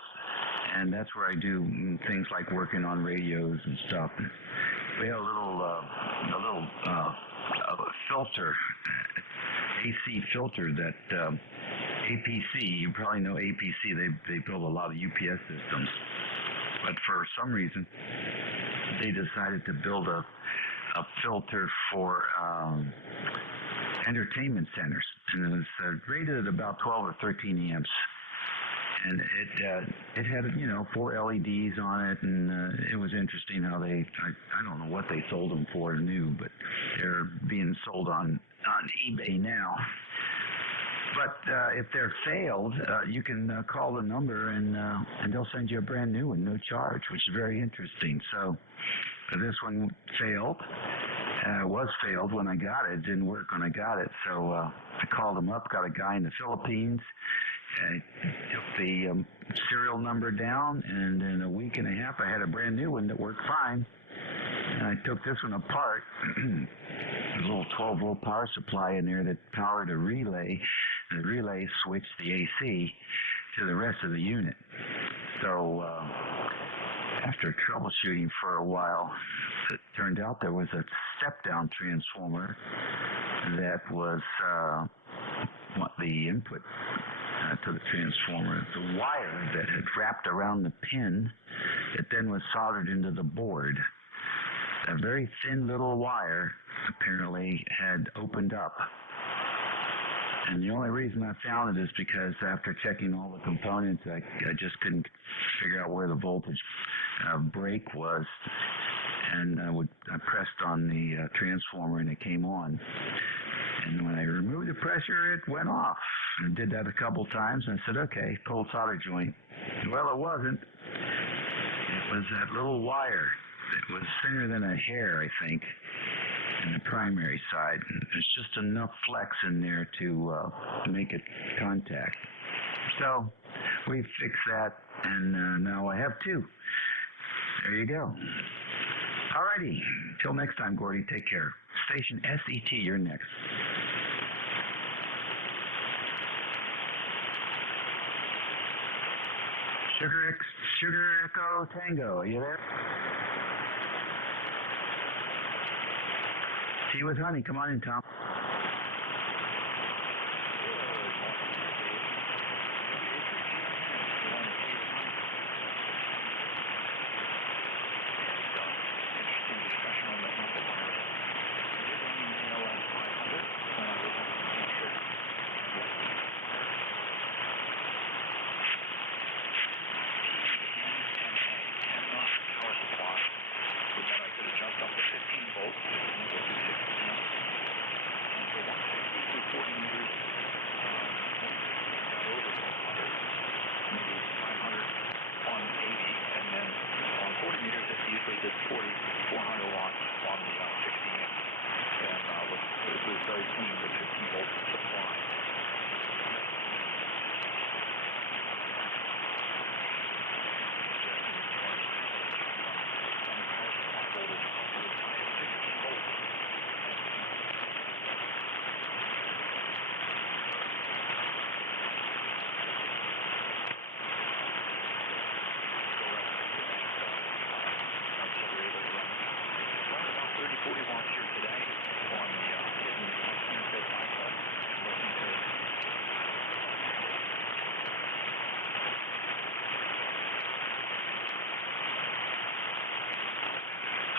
and that's where I do things like working on radios and stuff. We have a little filter, AC filter that APC. You probably know APC. They build a lot of UPS systems, but for some reason they decided to build a filter for entertainment centers, and it was rated at about 12 or 13 amps. And it had 4 LEDs on it, and it was interesting how I don't know what they sold them for new, but they're being sold on eBay now. But if they're failed, you can call the number and they'll send you a brand new one, no charge, which is very interesting. So this one failed. Was failed when I got it. It didn't work when I got it. So I called them up, got a guy in the Philippines, took the serial number down, and in a week and a half I had a brand new one that worked fine. And I took this one apart. A little 12-volt power supply in there that powered a relay. The relay switched the AC to the rest of the unit. So after troubleshooting for a while, it turned out there was a step-down transformer that was the input to the transformer. The wire that had wrapped around the pin that then was soldered into the board. A very thin little wire apparently had opened up. And the only reason I found it is because after checking all the components, I just couldn't figure out where the voltage break was. And I pressed on the transformer and it came on. And when I removed the pressure, it went off. I did that a couple times and I said, okay, cold solder joint. Well, it wasn't. It was that little wire. It was thinner than a hair, I think, in the primary side. There's just enough flex in there to make it contact. So we fixed that, and now I have two. There you go. Alrighty. Till next time, Gordy. Take care. Station SET, you're next. Sugar Echo Tango, are you there? Tea with honey. Come on in, Tom.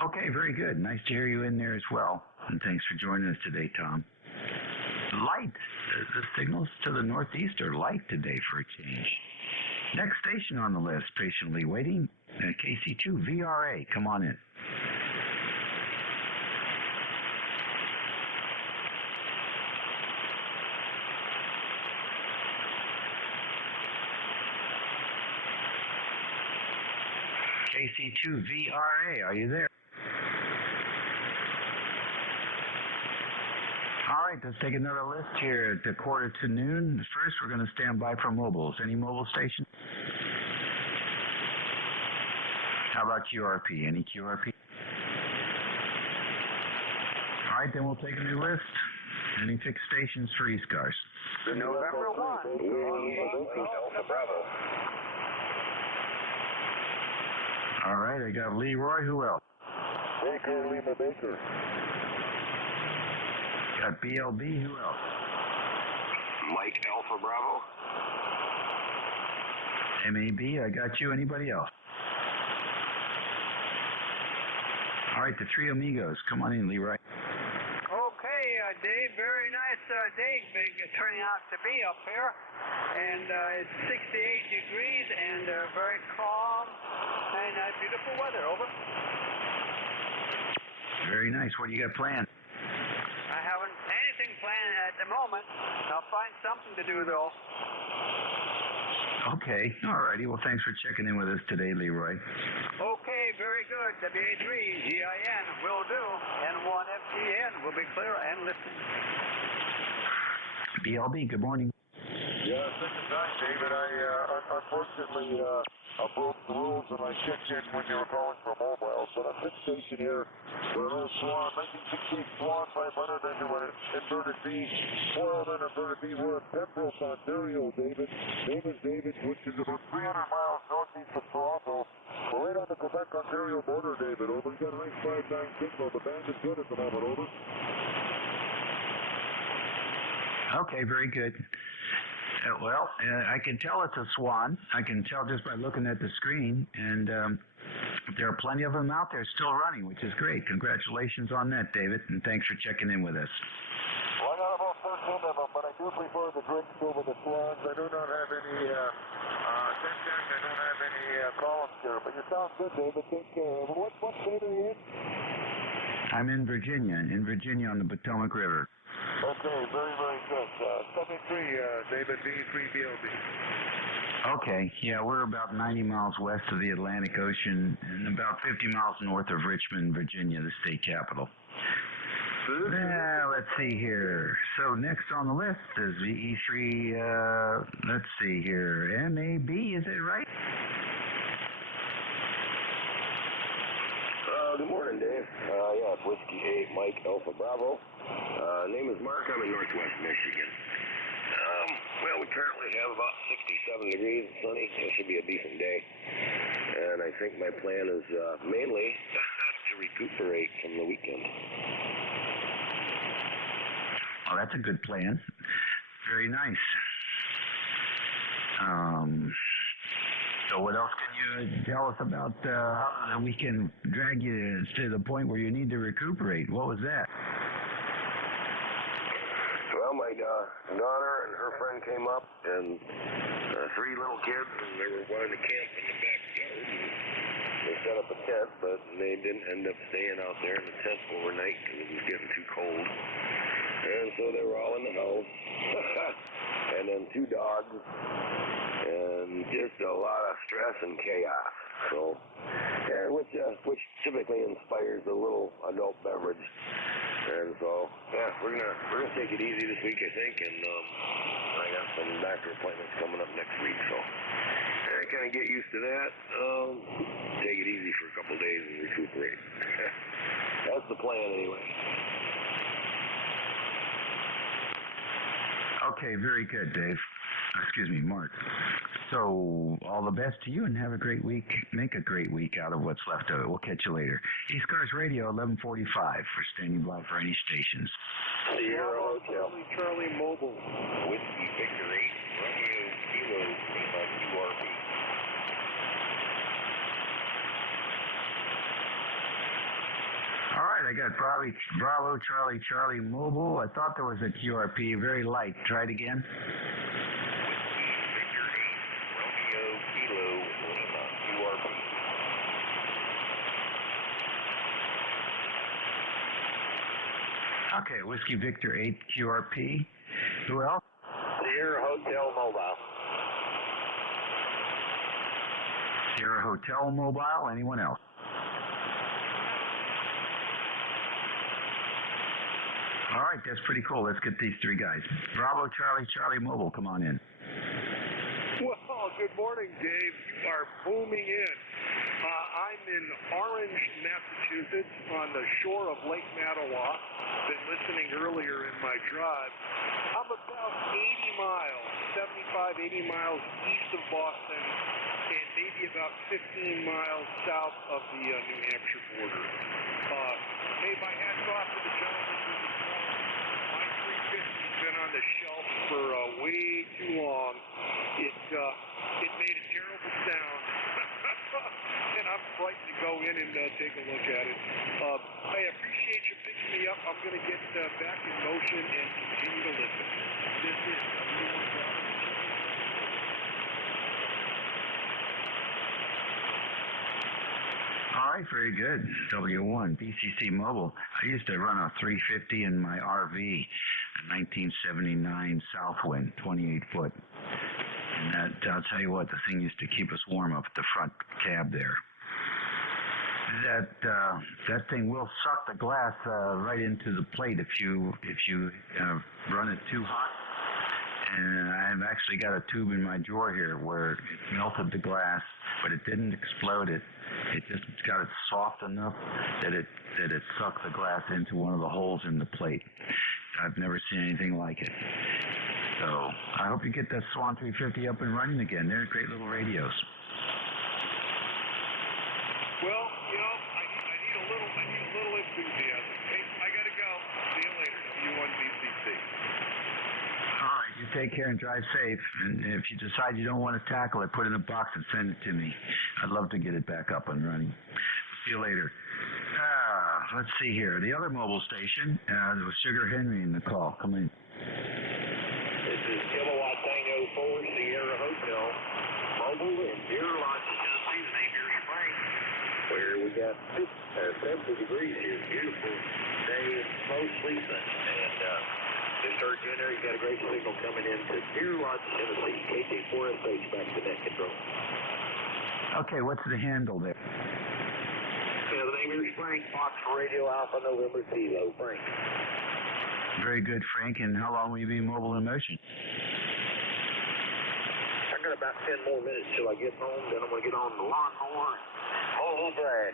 Okay, very good. Nice to hear you in there as well. And thanks for joining us today, Tom. Light. The signals to the northeast are light today for a change. Next station on the list, patiently waiting, KC2 VRA. Come on in. KC2 VRA, are you there? All right, let's take another list here at 1:45. First, we're going to stand by for mobiles. Any mobile station? How about QRP? Any QRP? All right, then we'll take a new list. Any fixed stations for ECARS? November 1, Delta Bravo. All right, I got Leroy. Who else? Baker, Lima Baker. Got BLB. Who else? Mike Alpha Bravo. MAB. I got you. Anybody else? All right, the three amigos. Come on in, Leroy. Okay, Dave, very nice day turning out to be up here. And it's 68 degrees and very calm and beautiful weather. Over. Very nice. What do you got planned? I haven't anything planned the moment. I'll find something to do, though. Okay, all righty. Well, thanks for checking in with us today, Leroy. Okay, very good. WA3GIN will do. N1FGN will be clear and listen. BLB, good morning. Yeah, second time, David. I unfortunately I broke the rules and I checked in when you were calling for mobiles, but I'm been stationed here for an old Swan, 1968 Swan 500 into an inverted V, spoiled an inverted V. We're in Pembroke, Ontario, David. Name is David, which is about 300 miles northeast of Toronto. We're right on the Quebec-Ontario border, David. Over. We got a nice 5-9 signal. The band is good at the moment. Over. Okay, very good. Well, I can tell it's a Swan. I can tell just by looking at the screen, and there are plenty of them out there still running, which is great. Congratulations on that, David, and thanks for checking in with us. Well, I got about 13 of them, but I do prefer the drinks over the Swans. I do not have any, sometimes I don't have any columns here, but you sound good, David. Take care. What state are you in? I'm in Virginia on the Potomac River. Okay, very, very good. 73, David, D3BLB. Okay, yeah, we're about 90 miles west of the Atlantic Ocean and about 50 miles north of Richmond, Virginia, the state capital. Let's see here. So next on the list is the E3, let's see here, MAB, is it right? Good morning, Dave. Yeah, it's Whiskey 8, Mike Alpha Bravo. Name is Mark. I'm in Northwest Michigan. Well, we currently have about 67 degrees, sunny. It should be a decent day. And I think my plan is mainly to recuperate from the weekend. Oh, that's a good plan. Very nice. So what else can you tell us about how we can drag you to the point where you need to recuperate? What was that? Well, my daughter and her friend came up, and 3 little kids, and they were wanting to camp in the backyard. They set up a tent, but they didn't end up staying out there in the tent overnight because it was getting too cold. And so they were all in the house. And then 2 dogs. And just a lot of stress and chaos. So, yeah, which typically inspires a little adult beverage. And so, yeah, we're gonna take it easy this week, I think. And I got some doctor appointments coming up next week, so I kind of get used to that. Take it easy for a couple days and recuperate. That's the plan, anyway. Okay, very good, Dave. Excuse me, Mark. So, all the best to you and have a great week. Make a great week out of what's left of it. We'll catch you later. ECARS Radio, 1145 for standing by for any stations. Sierra Hotel. Charlie Mobile. Whiskey Victor 8, Romeo Kilo, QRP. All right, I got Bravo, Charlie Mobile. I thought there was a QRP, very light. Try it again. Okay, Whiskey Victor 8 QRP. Who else? Sierra Hotel Mobile. Sierra Hotel Mobile. Anyone else? All right, that's pretty cool. Let's get these 3 guys. Bravo, Charlie Mobile. Come on in. Well, good morning, Dave. You are booming in. I'm in Orange, Massachusetts, on the shore of Lake Mattawa. Been listening earlier in my drive. I'm about 80 miles, 75, 80 miles east of Boston, and maybe about 15 miles south of the New Hampshire border. Hey, my hat's off to the gentleman who was calling. My 350's been on the shelf for way too long. It made a terrible sound. And I'm frightened to go in and take a look at it. I appreciate you picking me up. I'm going to get back in motion and continue to listen. This is All right, very good. W1, BCC Mobile. I used to run a 350 in my RV. 1979 south wind, 28 foot. And that, I'll tell you what, the thing used to keep us warm up at the front cab there. That thing will suck the glass right into the plate if you run it too hot. And I've actually got a tube in my drawer here where it melted the glass, but it didn't explode it. It just got it soft enough that it sucked the glass into one of the holes in the plate. I've never seen anything like it. So I hope you get that Swan 350 up and running again. They're great little radios. Well, you know, I need a little enthusiasm. Hey, I gotta go. See you later. W1BCC. All right, you take care and drive safe. And if you decide you don't want to tackle it, put it in a box and send it to me. I'd love to get it back up and running. See you later. Let's see here. The other mobile station, there was Sugar Henry in the call. Come in. This is Kilowatt Tango 4 Sierra Hotel, mobile in Deer Lodge, Tennessee, the Napier Spring, where we got 70 degrees here. Beautiful day, mostly sunny. And this third generator, you got a great signal coming into Deer Lodge, Tennessee. KJ4SH back to net control. Okay, what's the handle there? The Napier Spring, Fox Radio Alpha November Kilo, Frank. Very good, Frank. And how long will you be mobile in motion? I got about 10 more minutes till I get home. Then I'm going to get on the lawnmower. Oh, drag.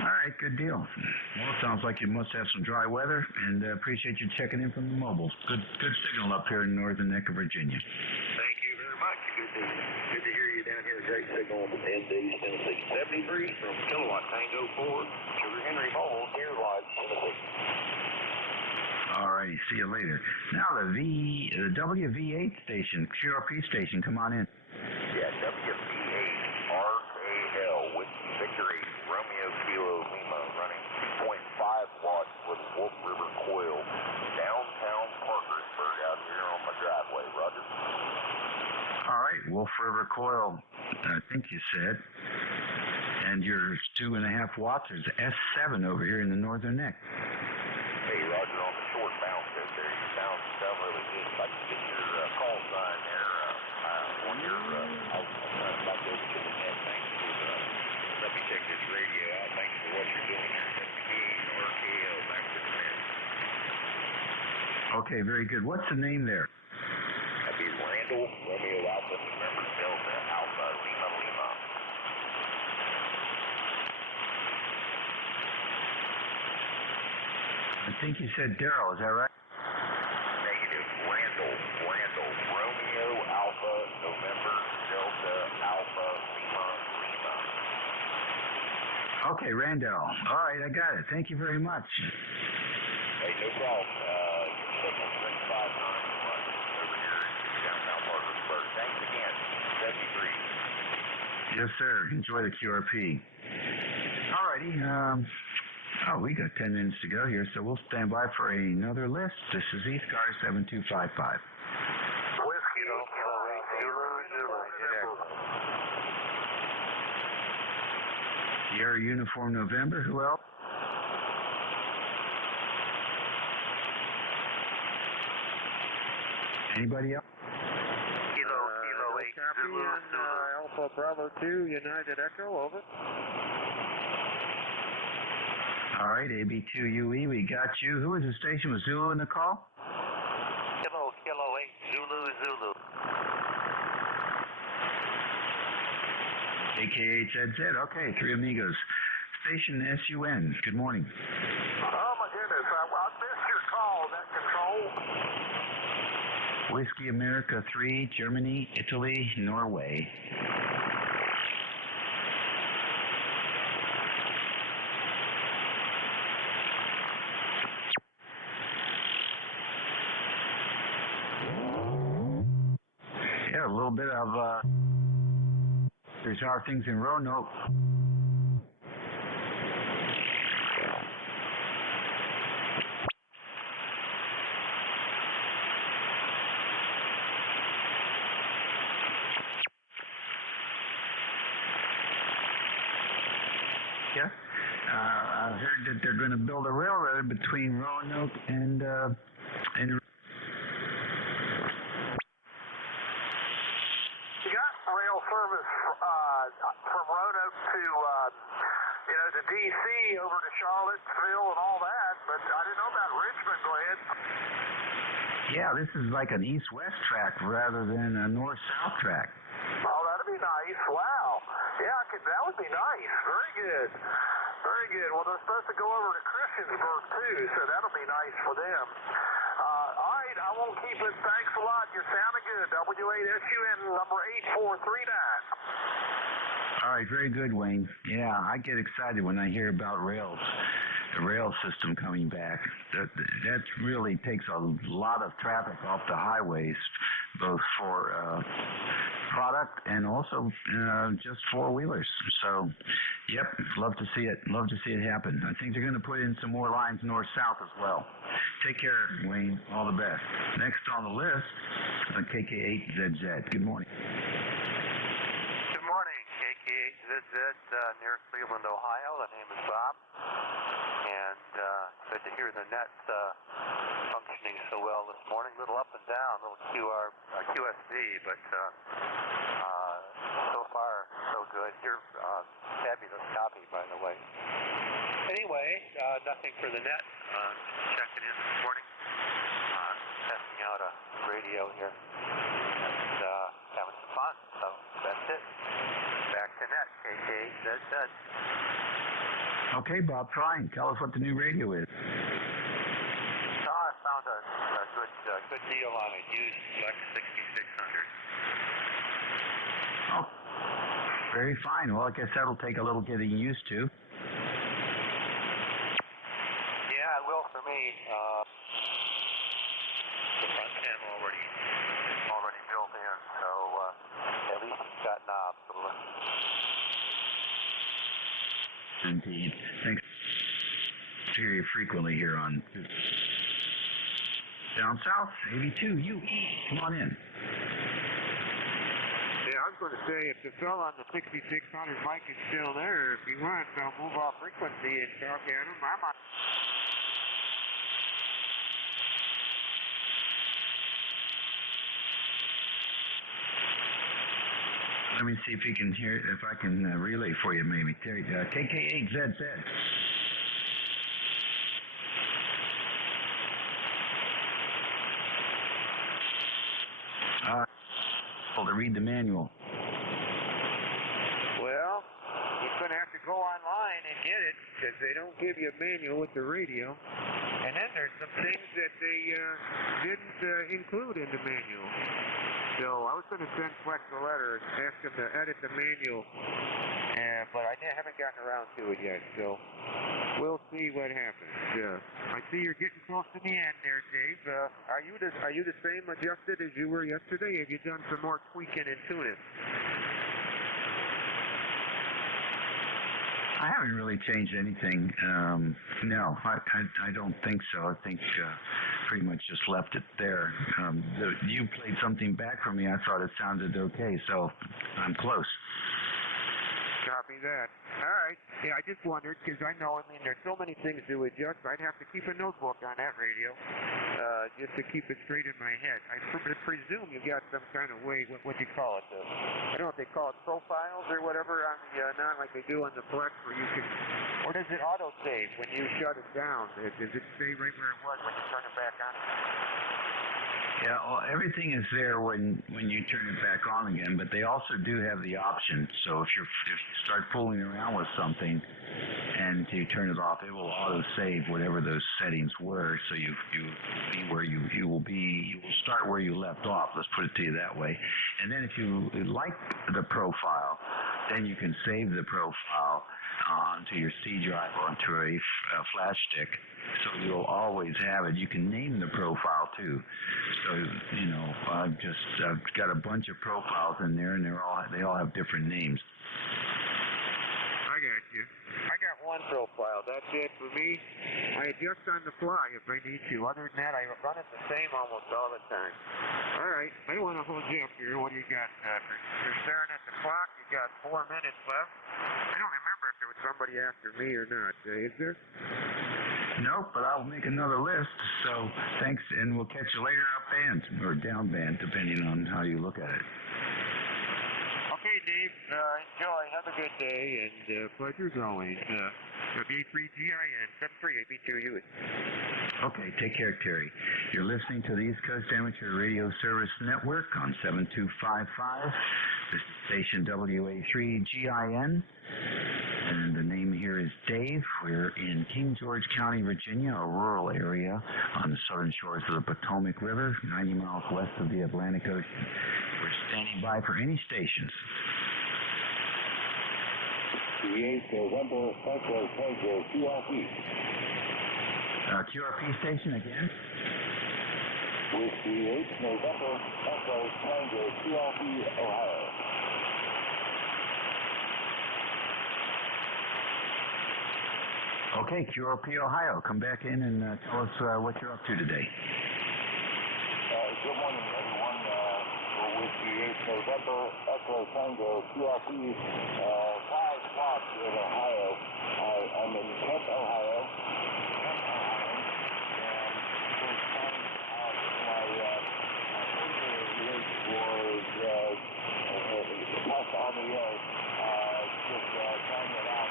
All right, good deal. Well, it sounds like you must have some dry weather, and appreciate you checking in from the mobile. Good signal up here in the northern neck of Virginia. Thank you very much. Good to hear you down here. Great signal on the NJ2US Studio. 73 from Kilowatt Tango 4, Sugar Henry Mobile, Deer Lodge, Tennessee. All right, see you later. Now the WV8 station, QRP station, come on in. Yeah, WV8 RKL with Victor 8 Romeo Kilo Lima running 2.5 watts with Wolf River coil downtown Parkersburg out here on my driveway. Roger. All right, Wolf River coil, I think you said. And your 2.5 watts is S7 over here in the northern neck. Hey, Roger, on the short bounce out there, you sound really good. If I can get your call sign there on your back over to the net. Thanks for let me check this radio out. Thanks for what you're doing here. WV8 RKL back to the net. Okay, very good. What's the name there? That'd be Randall Romeo Alpha November Delta Alpha Lima Lima. I think you said Daryl, is that right? Negative. Randall Romeo Alpha November Delta Alpha Lima Lima. Okay, Randall. All right, I got it. Thank you very much. Hey, no problem. Your signal's 659 over here in downtown Parkersburg. Thanks again. 73. Yes, sir. Enjoy the QRP. All righty. We got 10 minutes to go here, so we'll stand by for another list. This is ECARS 7255. Whiskey, Sierra Uniform November. Who else? Anybody else? Kilo 8 Zulu Alpha Bravo 2 United Echo, over. All right, AB2UE, we got you. Who was the station? Was Zulu in the call? Kilo 8 Zulu. AKHZZ. Okay, Three Amigos. Station SUN. Good morning. Oh my goodness, I missed your call. Is that control? Whiskey America 3, Germany, Italy, Norway. Yeah, a little bit of there's our things in Roanoke. Yeah, I heard that they're going to build a railroad between Roanoke and And You got rail service from Roanoke to, to D.C., over to Charlottesville and all that, but I didn't know about Richmond. Go ahead. yeah, this is like an east-west track rather than a north-south track. Oh, that'd be nice. Wow. Yeah, that would be nice. Very good. Very good. Well, they're supposed to go over to Christiansburg, too, so that'll be nice for them. All right, I won't keep it. Thanks a lot. You're sounding good. W8SUN number 8439. All right, very good, Wayne. Yeah, I get excited when I hear about rails, the rail system coming back. That really takes a lot of traffic off the highways, both for product and also just four-wheelers. So, yep, love to see it. Love to see it happen. I think they're going to put in some more lines north-south as well. Take care, Wayne. All the best. Next on the list, KK8ZZ. Good morning. Good morning, KK8ZZ, near Cleveland, Ohio. The name is Bob. And good to hear the net functioning so well this morning. A little up and down, a little QSD, but so far so good. You're fabulous copy, by the way. Anyway, nothing for the net. Checking in this morning, testing out a radio here, and having some fun. So that's it. Back to net, KK8ZZ. Okay, Bob, fine. Tell us what the new radio is. I found a good deal on a used Lex 6600. Oh, very fine. Well, I guess that'll take a little getting used to. Yeah, it will for me. The front panel already built in, so at least it's got knobs. Indeed. Thanks. I hear you frequently here on Down South, 82 UE. Come on in. Yeah, I was going to say, if the fellow on the 6600 mic is still there, if he wants, I'll move off frequency and talk at him. I'm on. Let me see if he can hear, if I can relay for you, maybe. KK8ZZ. To read the manual. Well, he's going to have to go online and get it, because they don't give you a manual with the radio. And then there's some things that they didn't include in the manual. So I was going to send Flex a letter and ask him to edit the manual, but I haven't gotten around to it yet. So we'll see what happens. I see you're getting close to the end there, Dave. Are you the same adjusted as you were yesterday? Have you done some more tweaking and tuning? I haven't really changed anything. No, I don't think so. I think pretty much just left it there. You played something back for me. I thought it sounded okay, so I'm close. Copy that. All right. Yeah, I just wondered, because I know, there's so many things to adjust. I'd have to keep a notebook on that radio just to keep it straight in my head. I presume you got some kind of way, what do you call it? I don't know if they call it profiles or whatever on the, not like they do on the Flex, where you can, or does it auto-save when you shut it down? Does it stay right where it was when you turn it back on? Yeah, well, everything is there when you turn it back on again, but they also do have the option. So if you start fooling around with something and you turn it off, it will auto-save whatever those settings were. So you be where you will start where you left off. Let's put it to you that way. And then if you like the profile, then you can save the profile onto your C drive or onto a flash stick, so you'll always have it. You can name the profile too. So I've got a bunch of profiles in there, and they all have different names. I got you. I got one profile. That's it for me. I adjust on the fly if I need to. Other than that, I run it the same almost all the time. All right. I don't want to hold you up here. What do you got? You're staring at the clock. You got 4 minutes left. I don't remember if there was somebody after me or not. Is there? Nope, but I'll make another list. So thanks, and we'll catch you later up band or down band, depending on how you look at it. Okay, Dave. Enjoy. Have a good day, and pleasure growing. WA3GIN 73AB2US. Okay, take care, Terry. You're listening to the East Coast Amateur Radio Service Network on 7255. This is station WA3GIN. And the name here is Dave. We're in King George County, Virginia, a rural area on the southern shores of the Potomac River, 90 miles west of the Atlantic Ocean. We're standing by for any stations. November Echo Tango QRP. QRP station again? With the 8 November Echo Tango QRP, Ohio. Okay, QRP, Ohio. Come back in and tell us what you're up to today. Good morning, everyone. With the 8 November Echo Tango QRP, 5 o'clock in Ohio. I'm in Kent, Ohio. And first time out my was passed on the air. Just trying it out.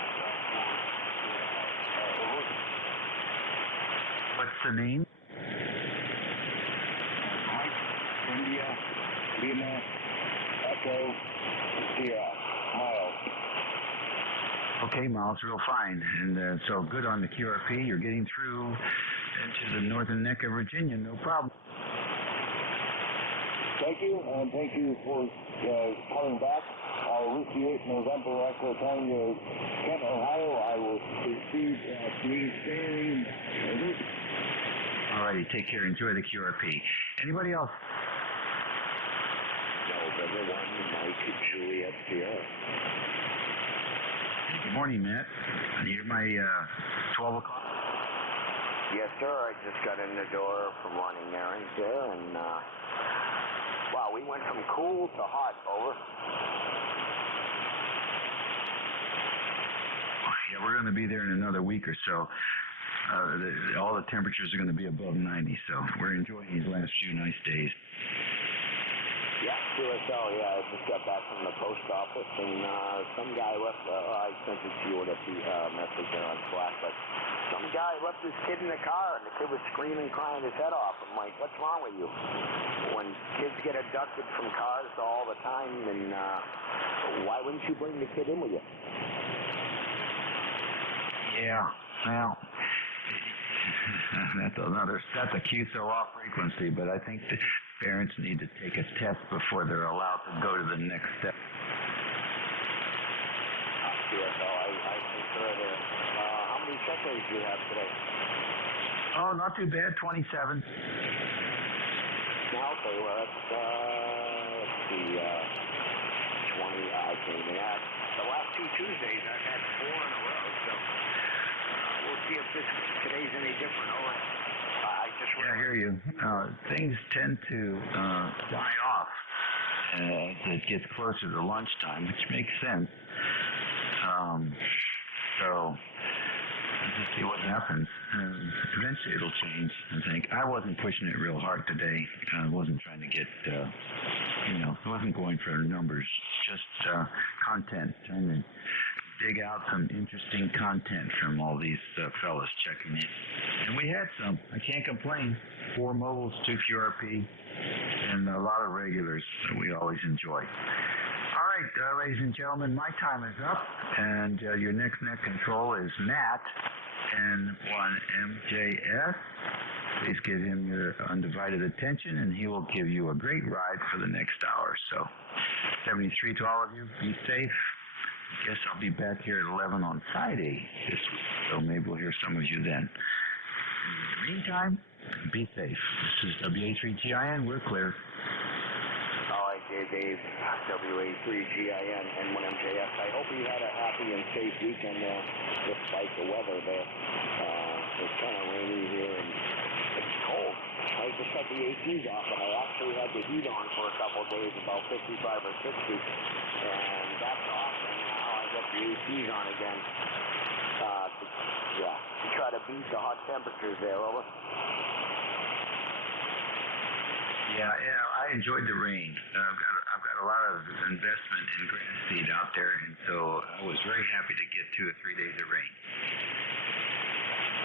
What's the name? Mike, India, Lima, Echo, Sierra, Miles. Okay, Miles, real fine. And so good on the QRP. You're getting through into the northern neck of Virginia, no problem. Thank you, and thank you for calling back. With the 8 November Echo Tango, Kent, Ohio, I will proceed to staying. All righty, take care. Enjoy the QRP. Anybody else? November 1, Mike, Juliet, Sierra. Good morning, Matt. I hear my 12 o'clock. Yes, sir. I just got in the door from running errands there, and wow, we went from cool to hot. Over. Yeah, we're going to be there in another week or so. All the temperatures are going to be above 90, so we're enjoying these last few nice days. Yeah, QSL, yeah, I just got back from the post office, and some guy left, I sent it to you with a message there on Slack, but some guy left his kid in the car, and the kid was screaming, crying his head off. I'm like, what's wrong with you? When kids get abducted from cars all the time, then why wouldn't you bring the kid in with you? Yeah, well, that's a QSO frequency, but I think the parents need to take a test before they're allowed to go to the next step. QSO, I concur there. How many check-ins do you have today? Oh, not too bad, 27. Okay, well, that's, let's see, 20, I can't even add. The last 2 Tuesdays, I've had 4 in a row, so we'll see if today's any different. Over. I just I hear you. Things tend to die off as it gets closer to lunchtime, which makes sense. So let's just see what happens. Eventually it'll change, I think. I wasn't pushing it real hard today. I wasn't trying to get, I wasn't going for numbers, just content, trying to dig out some interesting content from all these fellas checking in. And we had some. I can't complain. 4 mobiles, 2 QRP, and a lot of regulars that we always enjoy. All right, ladies and gentlemen, my time is up, and your next net control is Matt, N1MJS. Please give him your undivided attention, and he will give you a great ride for the next hour. So, 73 to all of you. Be safe. I guess I'll be back here at 11 on Friday this week, so maybe we'll hear some of you then. In the meantime, be safe. This is WA3GIN. We're clear. All right, Dave, WA3GIN, N1MJS. I hope you had a happy and safe weekend there, despite the weather there. It's kind of rainy here, and it's cold. I just had the ACs off, and I actually had the heat on for a couple of days, about 55 or 60, and that's off, and now I got the ACs on again to Yeah. You try to beat the hot temperatures there, over. Yeah, I enjoyed the rain. I've got a lot of investment in grass seed out there, and so I was very happy to get 2 or 3 days of rain.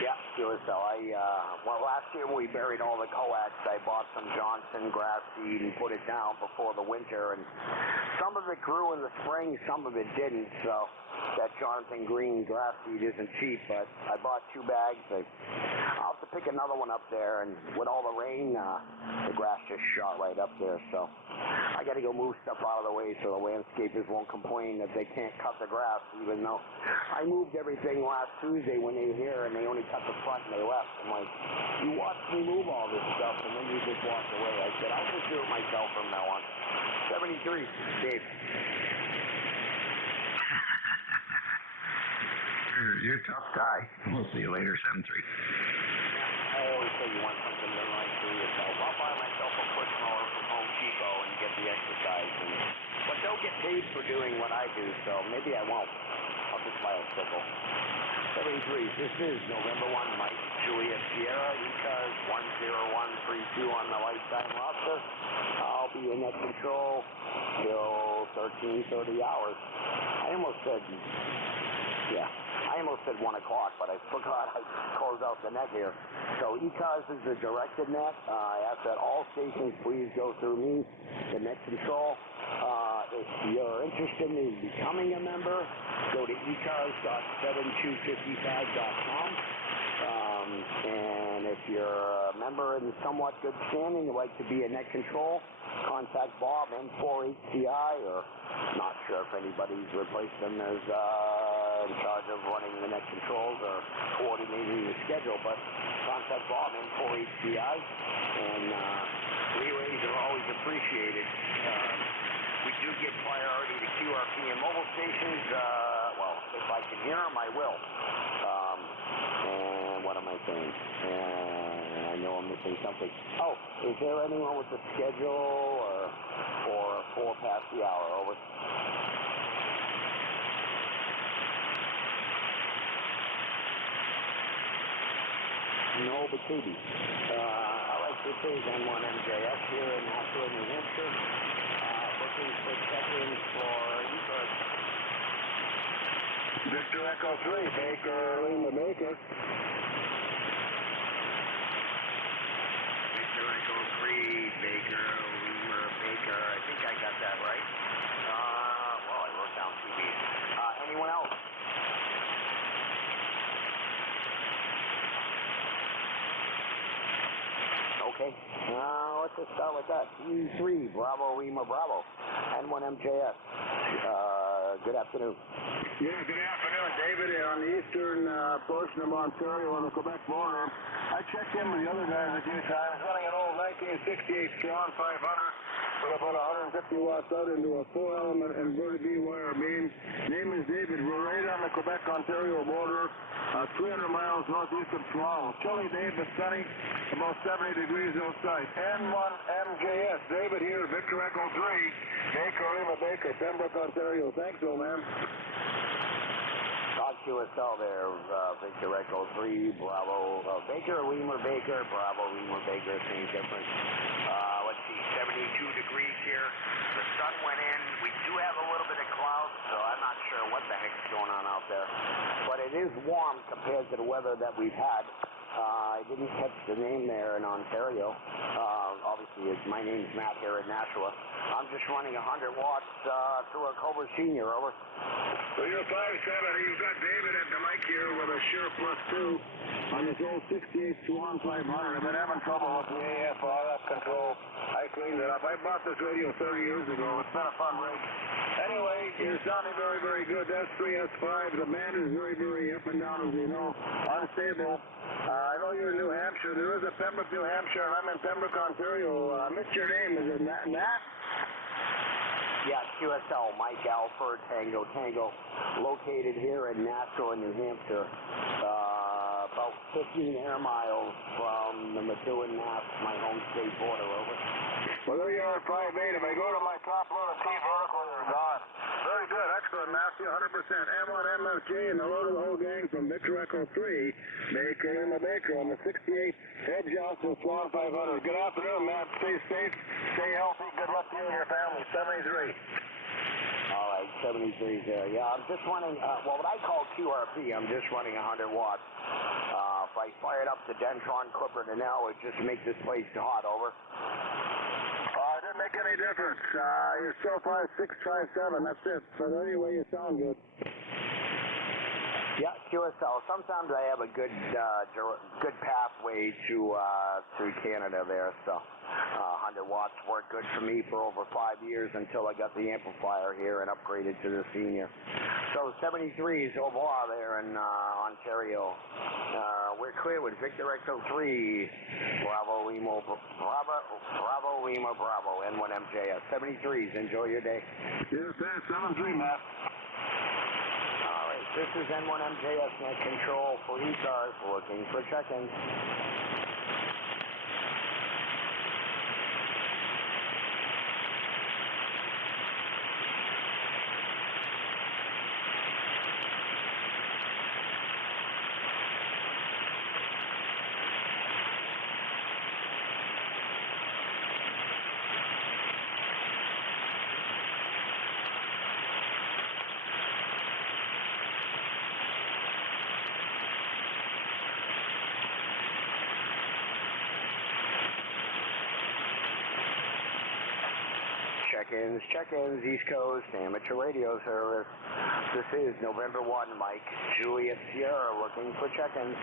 Yeah, sure. So well, last year when we buried all the coax, I bought some Johnson grass seed and put it down before the winter, and some of it grew in the spring, some of it didn't, so that Jonathan Green grass seed isn't cheap, but I bought 2 bags. I'll have to pick another one up there, and with all the rain, the grass just shot right up there, so I got to go move stuff out of the way so the landscapers won't complain that they can't cut the grass, even though I moved everything last Tuesday when they were here, and they only cut the front and they left. I'm like, you watched me move all this stuff, and then you just walked away. I said, I'll just do it myself from now on. 73, Dave. You're a tough guy. We'll see you later, 7-3. I always say you want something done right for yourself. I'll buy myself a push mower from Home Depot and get the exercise. But they'll get paid for doing what I do, so maybe I won't. I'll just buy a sickle. 73, this is November 1, Mike, Julia Sierra, ECARS 10132 on the lifetime roster. I'll be in net control till 13:30 hours. I almost said 1 o'clock, but I forgot I closed out the net here. So ECARS is the directed net. I ask that all stations please go through me, the net control. If you're interested in becoming a member, go to ECARS.7255.com. And if you're a member in somewhat good standing, you'd like to be a net control, contact Bob, N4HCI, or not sure if anybody's replaced him as in charge of running the net controls or coordinating the schedule, but contact Bob, N4HCI, and relays are always appreciated. We do give priority to QRP and mobile stations. Well, if I can hear them, I will. And what am I saying? I know I'm missing something. Oh, is there anyone with the schedule or 4 past the hour? Over. No, but Katie. All right, this is N1MJS here in Nashua, New Hampshire. Looking for check-ins for ECARS. Victor Echo 3, Baker, Lima Baker. Victor Echo 3, Baker, Lima Baker. I think I got that right. Well, I wrote down 2 B's. Anyone else? Okay. Let's just start with that. E3, Bravo, Lima, Bravo. N1MJS. Good afternoon. Yeah, good afternoon, David. On the eastern portion of Ontario on the Quebec border, I checked in with the other guys a few times, running an old 1968 Strawn 500 with about 150 watts out into a 4-element inverted B-wire beam. Name is David. We're right on the Quebec-Ontario border, 300 miles northeast of Toronto. Chilly day, but sunny, about 70 degrees outside. N1MJS. David here, Victor Echo 3, Baker, Lima Baker, Pembroke, Ontario. Thanks, old man. Talk QSL there, Victor Echo 3, Bravo, Baker, Lima, Baker, Bravo, Lima, Baker, same difference. Let's see, 72 degrees here. The sun went in. We do have a little bit of clouds, so I'm not sure what the heck's going on out there. But it is warm compared to the weather that we've had. I didn't catch the name there in Ontario. Obviously, my name's Matt here in Nashua. I'm just running 100 watts through a Cobra Senior, over. So you're 5'7", you've got David at the mic here with a Shure Plus 2 on this old 68 Swan 500. I've been having trouble with the AF RF control. I cleaned it up. I bought this radio 30 years ago. It's been a fun rig. Anyway, you're sounding very, very good. That's 3, S5. The band is very, very up and down, as you know. Unstable. I know you're in New Hampshire. There is a Pembroke, New Hampshire, and I'm in Pembroke, Ontario. I missed your name. Is it Matt? Yeah, QSL, Mike Alford, Tango Tango, located here in Nashua, New Hampshire, about 15 air miles from the Methuen, Mass, my home state border, over. Well, there you are at 5'8". If I go to my top load of T vertical, you're gone. Very good. Excellent, Matthew. 100%. M1 MFJ and hello to the whole gang from Victor Echo 3. Baker and the Baker on the 68 Ed Johnson Swan 500. Good afternoon, Matt. Stay safe. Stay healthy. Good luck to you and your family. 73. All right, 73 there. Yeah, I'm just running, what I call QRP, I'm just running 100 watts. If I fired up the Dentron clipper to now, it just make this place hot, over. It didn't make any difference. You're still 5.6, try 7. That's it. But anyway, you sound good. Yeah, QSL. Sometimes I have a good pathway to Canada there, so 100 watts worked good for me for over 5 years until I got the amplifier here and upgraded to the senior. So 73s overall there in Ontario. We're clear with Victor Echo 3, Bravo Lima Bravo, N1MJS. 73s, enjoy your day. Yes, sir. 73, Matt. This is N1MJS Net Control for ECARS, looking for check-ins. Check-ins, East Coast, amateur radio service. This is November 1, Mike, Juliet Sierra, looking for check-ins.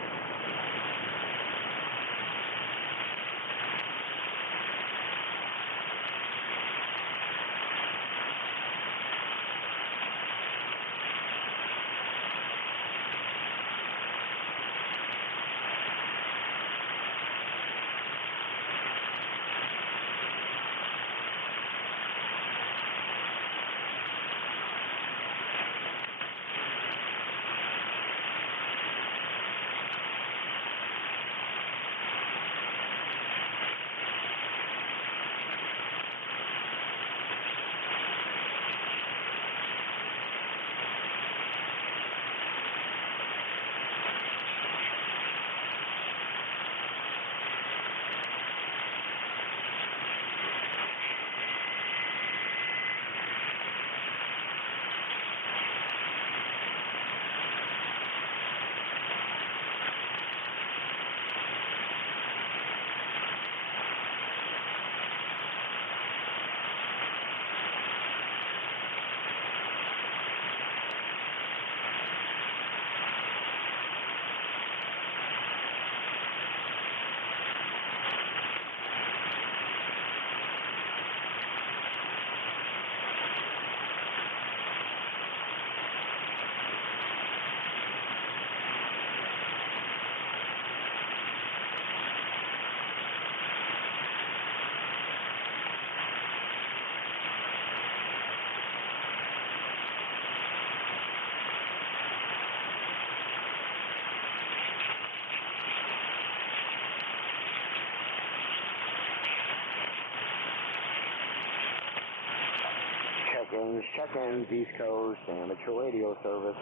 Check-ins, East Coast, amateur radio service.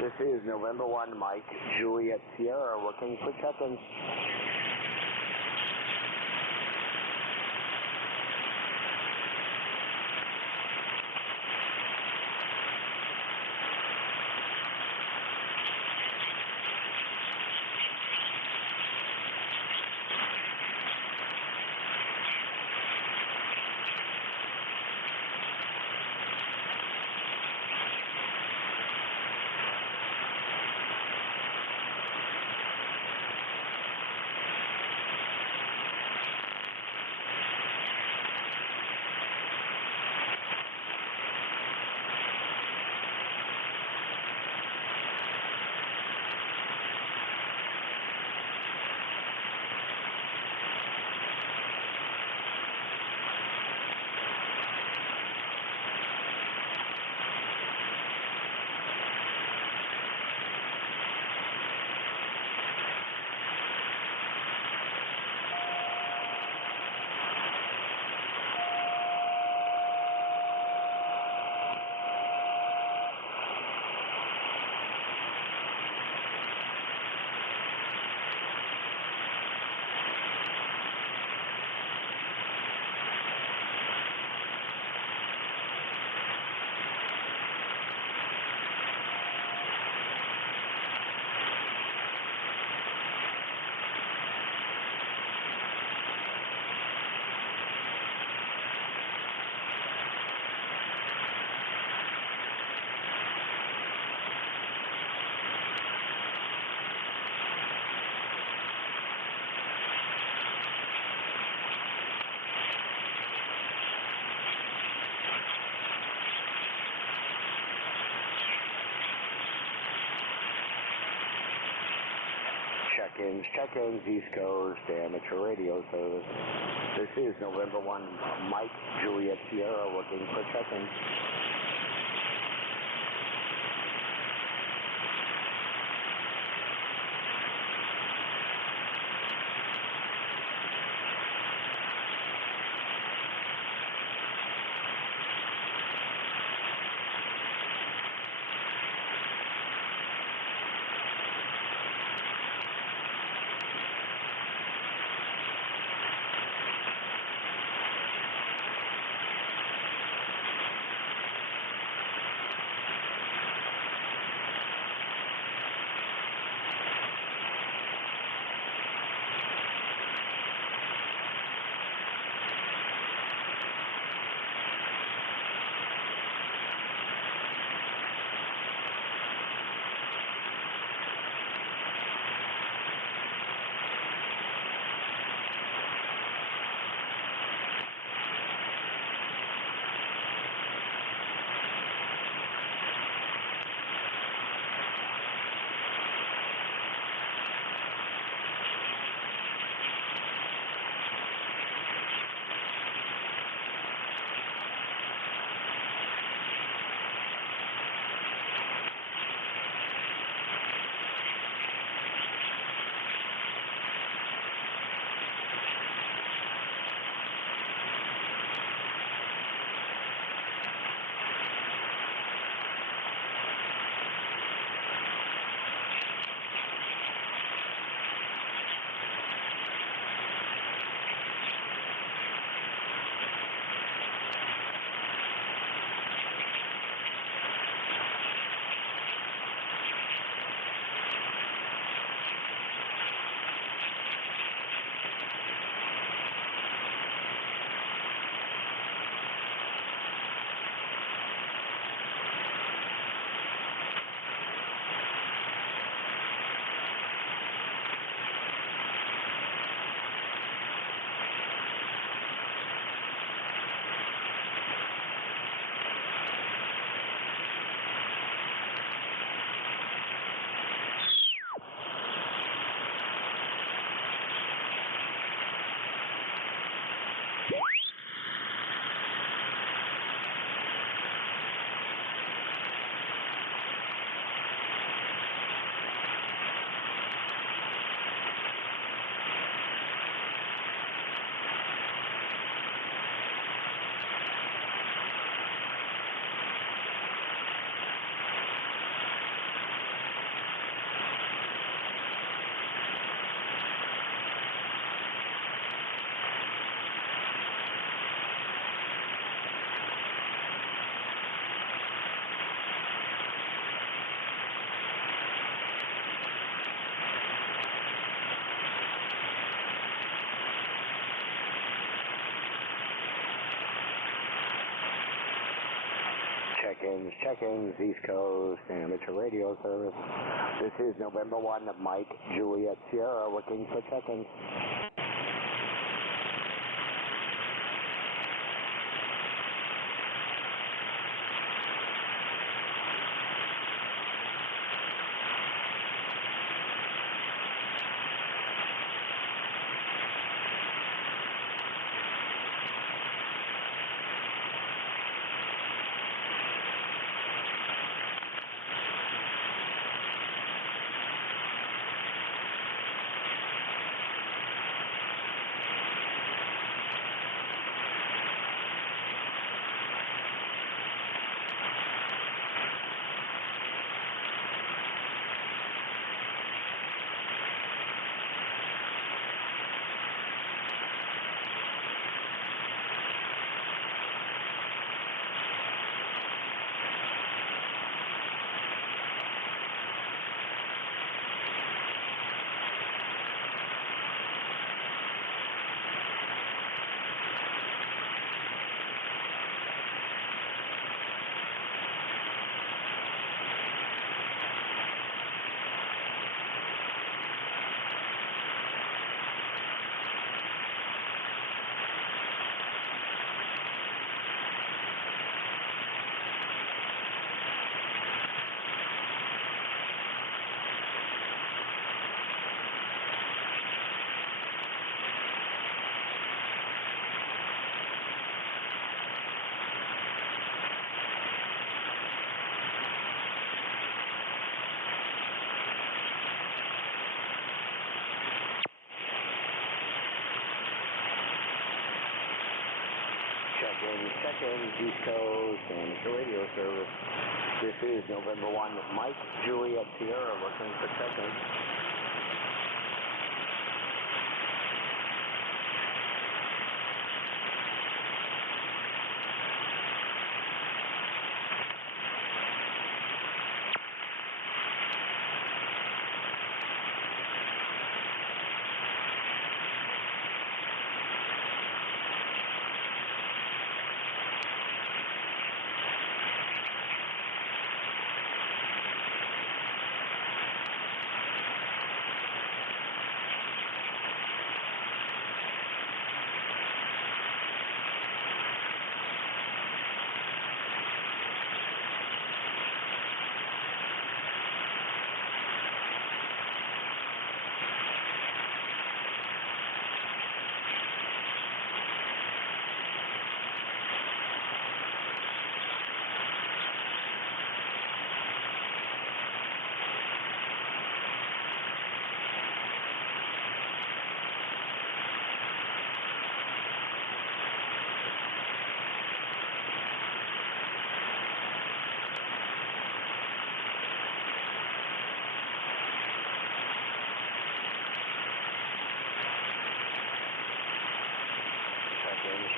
This is November 1, Mike, Juliet Sierra, looking for check-ins. Check-ins, East Coast, amateur radio service. This is November 1, Mike, Juliet Sierra, looking for check-in. Check-ins, East Coast, amateur radio service. This is November 1, Mike, Juliet Sierra, looking for check-ins. check-in, East Coast, amateur radio service. This is November 1, Mike, Juliet, Sierra, looking for check-in.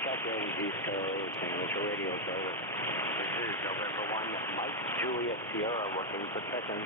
Check-in, East Coast, amateur radio service. This is November 1, Mike, Juliet, Sierra, looking for check-in.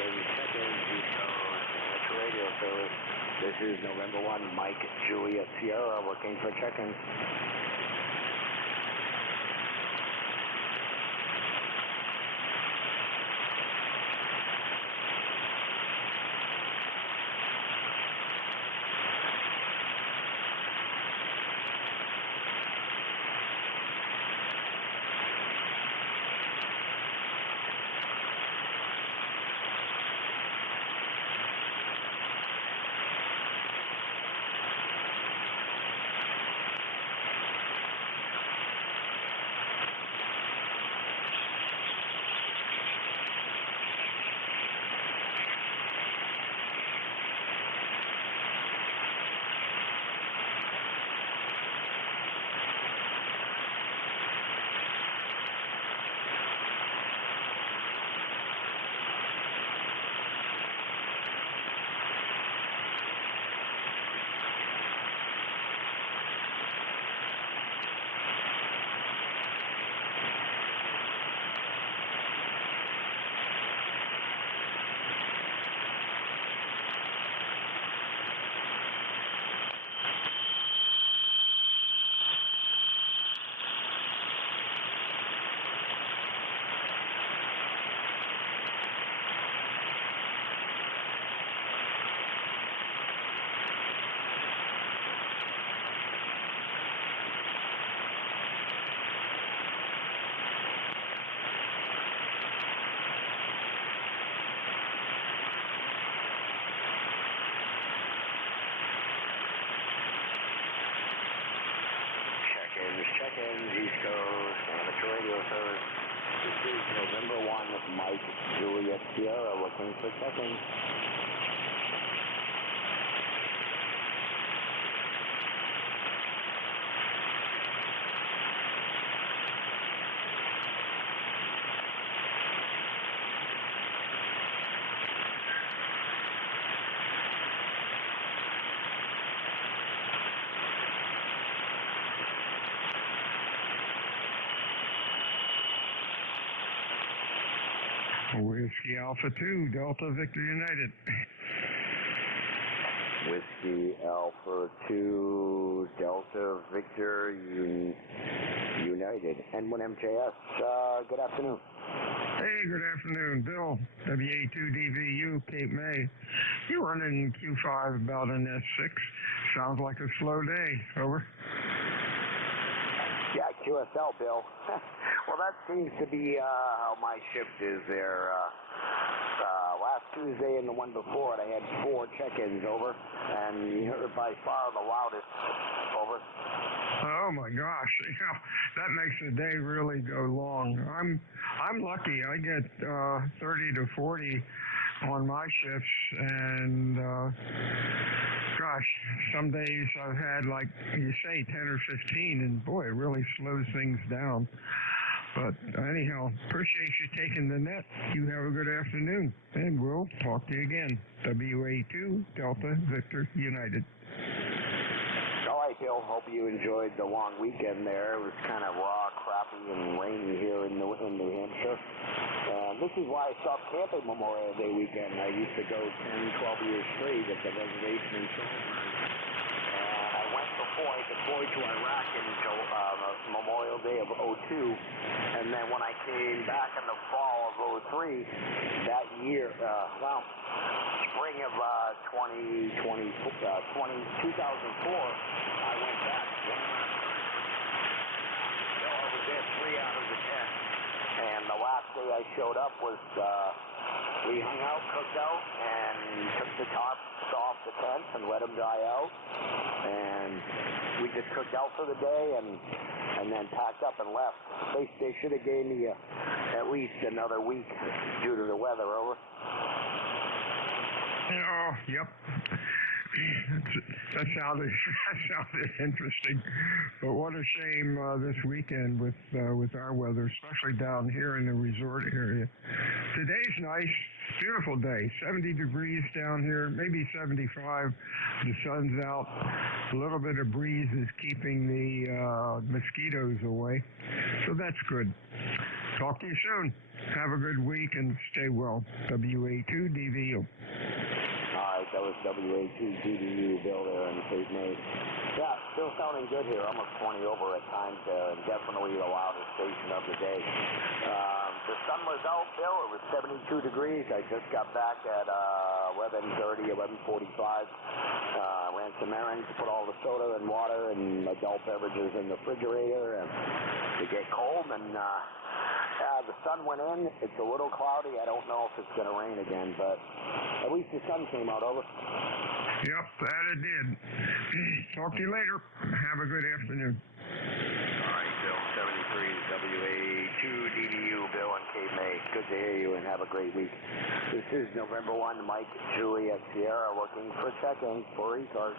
Check-in, East Coast, amateur radio service. This is November 1, Mike, Juliet, Sierra, looking for check-in. Coast, amateur radio service. This is November 1, Mike, Juliet, Sierra, looking for checking. Whiskey Alpha 2, Delta Victor United. Whiskey Alpha 2, Delta Victor United. N1MJS, good afternoon. Hey, good afternoon, Bill. WA2DVU, Cape May. You're running Q5 about an S6. Sounds like a slow day. Over. Yeah, QSL, Bill. Well, that seems to be how my shift is there. Last Tuesday and the one before it, I had 4 check-ins, over, and you're by far the loudest, over. Oh my gosh, that makes the day really go long. I'm lucky. I get 30 to 40 on my shifts, and gosh, some days I've had, like you say, 10 or 15, and boy, it really slows things down. But anyhow, appreciate you taking the net. You have a good afternoon, and we'll talk to you again. WA2 Delta Victor United. All right, Bill. Hope you enjoyed the long weekend there. It was kind of raw, crappy, and rainy here in New Hampshire. This is why I stopped camping Memorial Day weekend. I used to go 10, 12 years straight at the reservation in Salisbury. And I went before I deployed to Iraq in Memorial Day of 02. And then when I came back in the fall of 03, that year, spring of 2004, I went back one last time. So I was there 3 out of the 10. And the last day I showed up was, we hung out, cooked out, and took the tops off the tents and let them dry out. And we just cooked out for the day and then packed up and left. They should have gave me at least another week due to the weather, over. Oh, yep. That sounded interesting, but what a shame this weekend with our weather, especially down here in the resort area. Today's nice, beautiful day, 70 degrees down here, maybe 75. The sun's out. A little bit of breeze is keeping the mosquitoes away, so that's good. Talk to you soon. Have a good week and stay well. WA2DVU. That was WA2DVU, Bill, there in Cape May. Yeah, still sounding good here, almost 20 over at times there, and definitely the loudest station of the day. The sun was out, Bill. It was 72 degrees. I just got back at 11:30, 11:45. Ran some errands, put all the soda and water and adult beverages in the refrigerator and to get cold, and the sun went in. It's a little cloudy. I don't know if it's going to rain again, but at least the sun came out, over. Yep, that it did. Talk to you later. Have a good afternoon. All right, Bill, 73 WA2DVU, Bill and Cape May. Good to hear you and have a great week. This is November 1, Mike, Juliet, Sierra, looking for check-in for ECARS.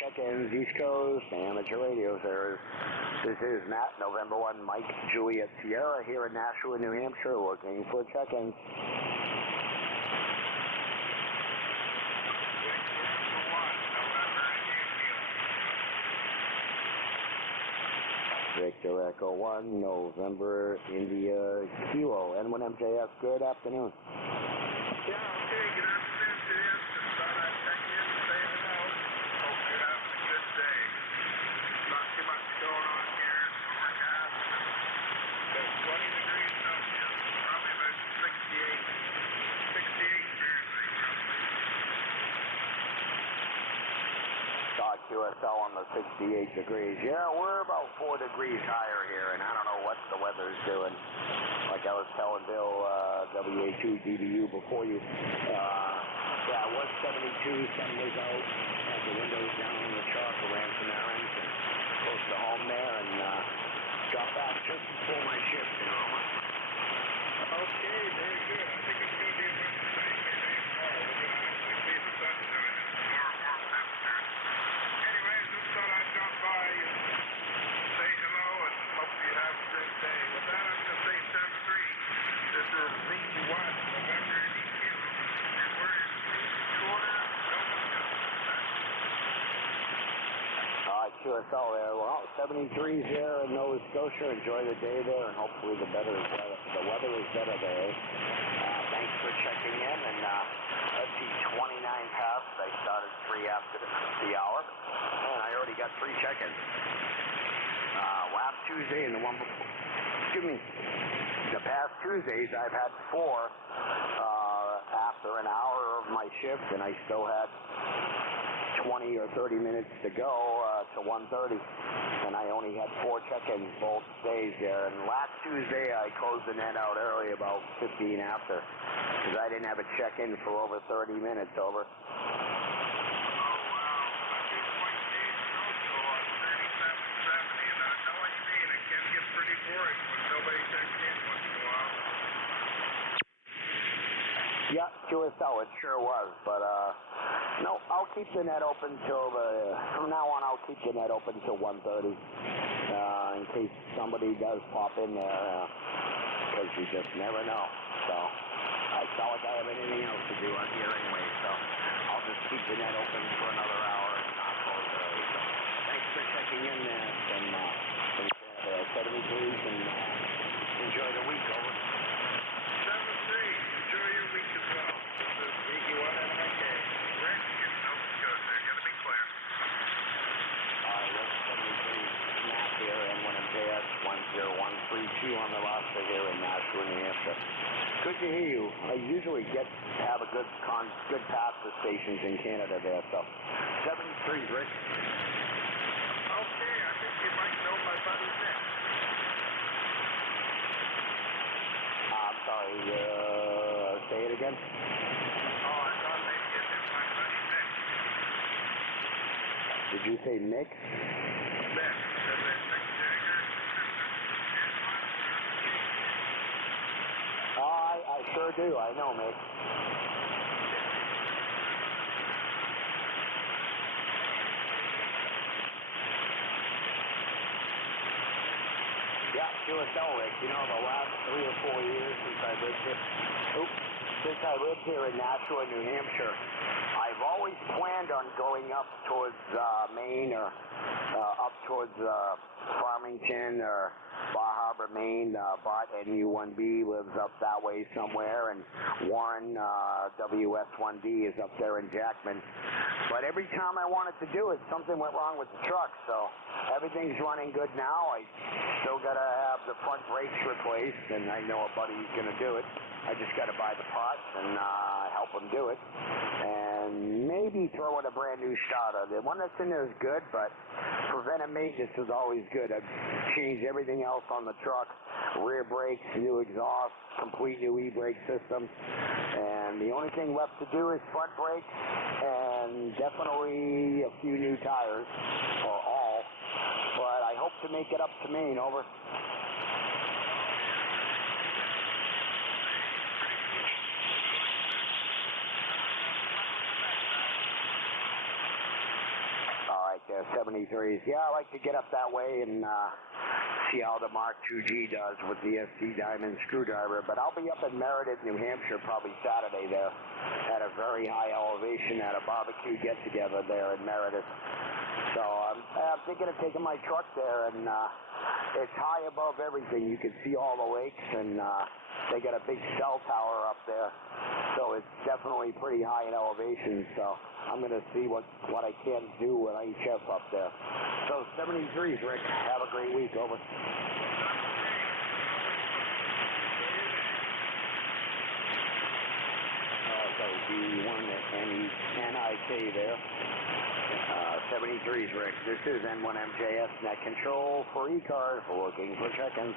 Check-ins, East Coast, amateur radio service. This is Matt, November 1, Mike, Juliet, Sierra, here in Nashua, New Hampshire, looking for check-ins. Victor Echo 1, November, India, Kilo, N1MJS, good afternoon. Yeah, okay, good afternoon to you. Just thought I'd check in. QSL on the 68 degrees. Yeah, we're about 4 degrees higher here, and I don't know what the weather's doing. Like I was telling Bill, WA2DBU before you, yeah, it was 72, sun was out, had the windows down on the truck, ran some errands, and close to home there, and got back just before my shift, you know. Okay, very good. I think it's going to be about the same here today tomorrow. We're going to actually see the sunshine and more warm temperatures. Anyways, just thought I'd drop by and say hello and hope you have a great day. With that, I'm going to say 7-3. This is Route 1, November EQ, and we're in Corner, Nova Scotia. All right, QSL there. Well, 73s there in Nova Scotia. Enjoy the day there, and hopefully the weather is better there. Thanks for checking in, and let's see, 29 past. I started 3 after the hour, and I already got 3 check-ins. Last Tuesday and the one before, excuse me, the past Tuesdays I've had 4 after an hour of my shift, and I still had 20 or 30 minutes to go to 1:30, and I only had 4 check-ins both days there. And last Tuesday I closed the net out early, about 15 after, because I didn't have a check-in for over 30 minutes. Over. Yeah, QSL, it sure was, but no, I'll keep the net open till from now on I'll keep the net open till 1:30, in case somebody does pop in there, because you just never know. So, I felt like I have anything else to do on here anyway, so I'll just keep the net open for another hour and not close early. So, thanks for checking in there from Canada, 73s, and enjoy the week, over. 7-3. Enjoy your week as well. This is EQ1 NIK. Rick in Nova Scotia. Gotta be clear. Rick, 73 Snap here, N1MJS 10132 on the roster here in Nashua, New Hampshire. Good to hear you. I usually have a good pass to stations in Canada there, so 73, Rick. Okay, I think you might know my buddy Nick. I'm sorry, say it again? Oh, I thought maybe you knew my buddy Nick. Did you say Nick? Nick. Is it Mick Jagger? I sure do. I know, Mick. Yeah, QSL, Rick. You know, the last 3 or 4 years since I lived here in Nashua, New Hampshire, I've always planned on going up towards Maine or up towards Farmington or Bar Harbor, Maine. Bart NU1B lives up that way somewhere, and Warren WS1D is up there in Jackman. But every time I wanted to do it, something went wrong with the truck, so everything's running good now. I still got to have the front brakes replaced, and I know a buddy who's going to do it. I just got to buy the parts and help him do it. And maybe throw in a brand new starter. The one that's in there is good, but preventive maintenance is always good. I've changed everything else on the truck. Rear brakes, new exhaust, complete new e-brake system. And the only thing left to do is front brakes and definitely a few new tires, or all. But I hope to make it up to Maine, over. There, 73s. Yeah, I like to get up that way and see how the Mark IIG does with the SC Diamond screwdriver. But I'll be up in Meredith, New Hampshire, probably Saturday there, at a very high elevation at a barbecue get-together there in Meredith. So I'm thinking of taking my truck there, and it's high above everything. You can see all the lakes, and they got a big cell tower up there. So it's definitely pretty high in elevation. So I'm going to see what I can do with HF up there. So 73s, Rick. Have a great week. Over. The one at NIK there. 73's, Rick. This is N1MJS Net Control for ECARS, looking for check-ins.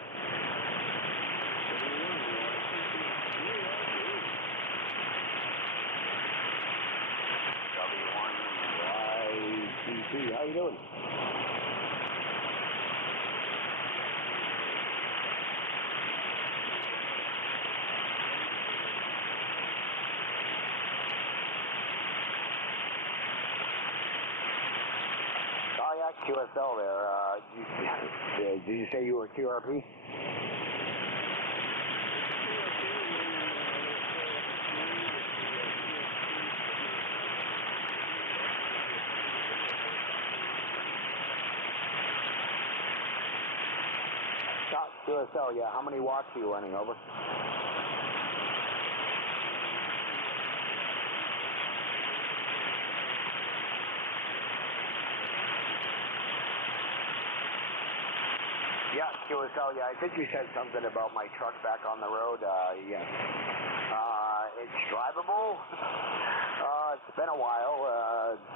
W1YTT, how you doing? QSL there. Did you say you were QRP? QSL, yeah. How many watts are you running, over? Yeah, QSL, yeah, I think you said something about my truck back on the road, yeah. It's drivable. It's been a while.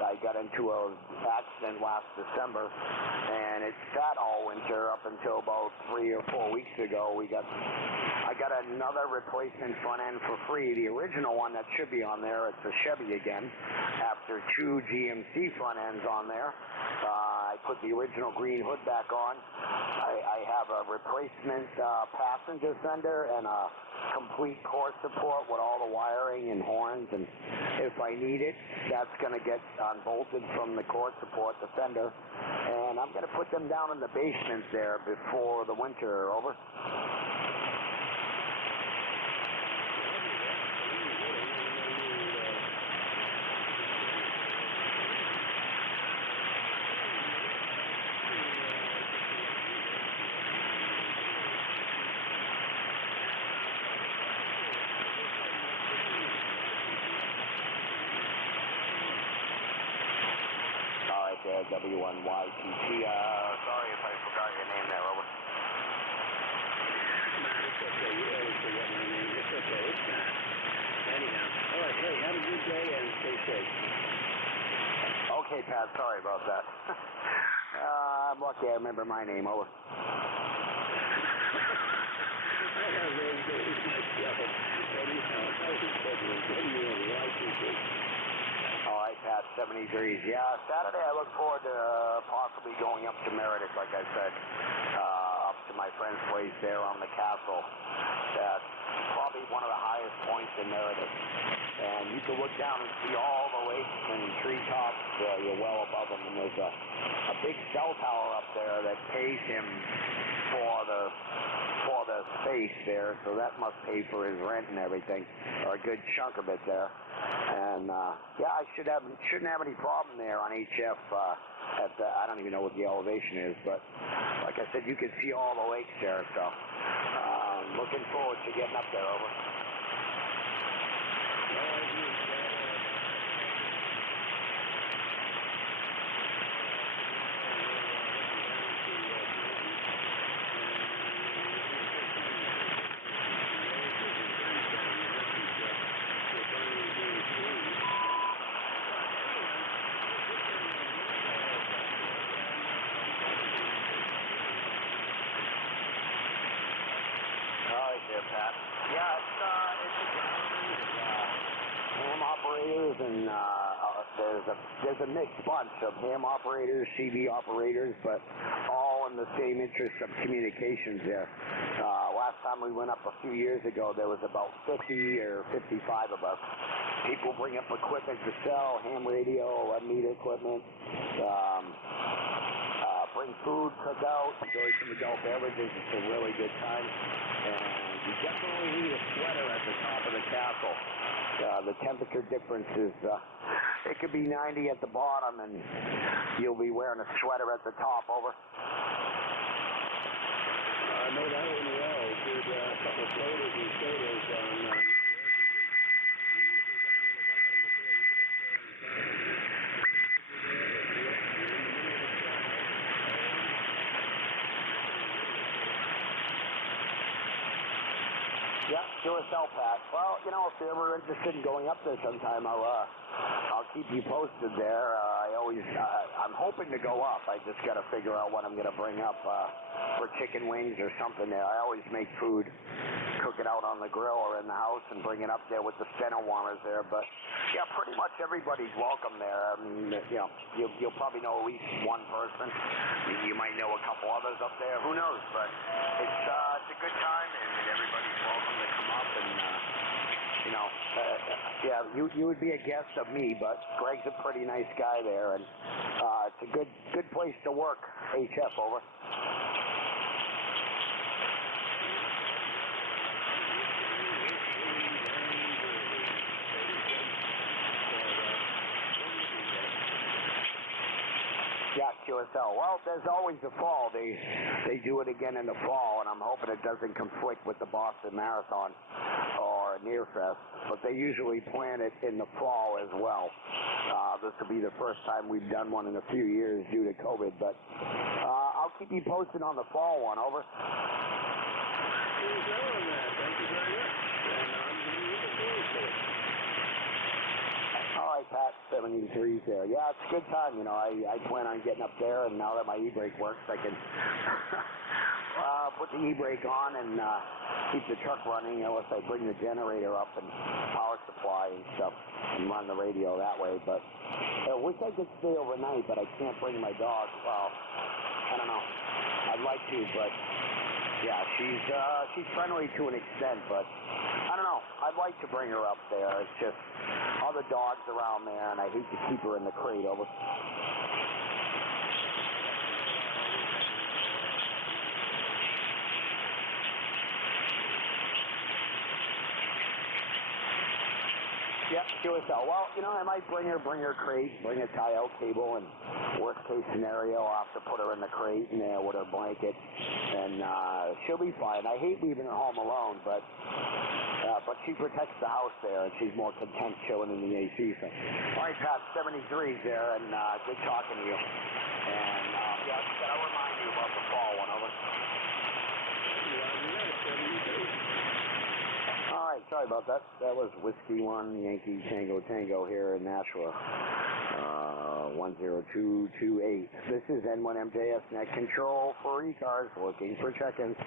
I got into an accident last December, and it sat all winter up until about 3 or 4 weeks ago. I got another replacement front end for free. The original one that should be on there, it's a Chevy again, after 2 GMC front ends on there. I put the original green hood back on. I have a replacement passenger fender and a complete core support with all the wiring and horns, and if I need it, that's going to get unbolted from the core support, the fender, and I'm going to put them down in the basement there before the winter, over. W1YTT, sorry if I forgot your name there, over. It's okay. You always forget my name. It's okay. It's Pat. Anyhow. All right. Hey, have a good day and stay safe. Okay, Pat. Sorry about that. I'm lucky I remember my name, over. I have those days myself. Anyhow, how's it going? W1YTT. All right, Pat, 73. Yeah, Saturday I look forward to possibly going up to Meredith, like I said, up to my friend's place there on the castle. That's probably one of the highest points in Meredith. And you can look down and see all the lakes and treetops. You're well above them, and there's a big cell tower up there that pays him for the space there, so that must pay for his rent and everything, or a good chunk of it there. And yeah, I shouldn't have any problem there on HF. I don't even know what the elevation is, but like I said, you can see all the lakes there. So looking forward to getting up there, over. Pat. Yeah, it's ham operators, and there's a mixed bunch of ham operators, CV operators, but all in the same interest of communications there. Last time we went up a few years ago, there was about 50 or 55 of us. People bring up equipment to sell, ham radio, meter equipment, bring food, cook out, enjoy some adult beverages. It's a really good time. And you definitely need a sweater at the top of the castle. The temperature difference is, it could be 90 at the bottom, and you'll be wearing a sweater at the top, over. I know that one well. Did a couple floaters and sodas on... Yeah, QSL, Pat. Well, you know, if you're ever interested in going up there sometime, I'll keep you posted there. I always, I'm hoping to go up. I just got to figure out what I'm going to bring up for chicken wings or something there. I always make food, cook it out on the grill or in the house and bring it up there with the steno warmers there. But, yeah, pretty much everybody's welcome there. I mean, you know, you'll probably know at least one person. You might know a couple others up there. Who knows? But it's a good time, and everybody's welcome to come up and, you know, yeah, you would be a guest of me, but Greg's a pretty nice guy there, and it's a good place to work. HF, over. Yeah, QSL. Well, there's always the fall. They do it again in the fall, and I'm hoping it doesn't conflict with the Boston Marathon or Nearfest. But they usually plan it in the fall as well. This will be the first time we've done one in a few years due to COVID. But I'll keep you posted on the fall one. Over. Thank you very much. And I'm looking forward to it. All right, Pat, 73 there. Yeah, it's a good time. You know, I plan on getting up there, and now that my e-brake works, I can put the e-brake on and keep the truck running, you know, if I bring the generator up and power supply and stuff and run the radio that way. But I wish I could stay overnight, but I can't bring my dog. Well, I don't know. I'd like to, but yeah, she's friendly to an extent, but I don't know. I'd like to bring her up there. It's just other dogs around there, and I hate to keep her in the crate. Over. Yeah, QSL. Well, you know, I might bring her crate, bring a tie-out cable, and worst case scenario, I'll have to put her in the crate and there with her blanket, and she'll be fine. I hate leaving her home alone, but she protects the house there, and she's more content chilling in the AC. So, all right, Pat, 73 there, and good talking to you. And yeah, I just got to remind you about the fall one. Over. All right, sorry about that. That was Whiskey 1, Yankee Tango Tango here in Nashua. 10228. This is N1MJS Net Control for ECARS, looking for check-ins.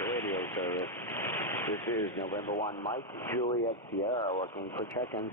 Radio service. This is November 1, Mike, Juliet, Sierra, looking for check-ins.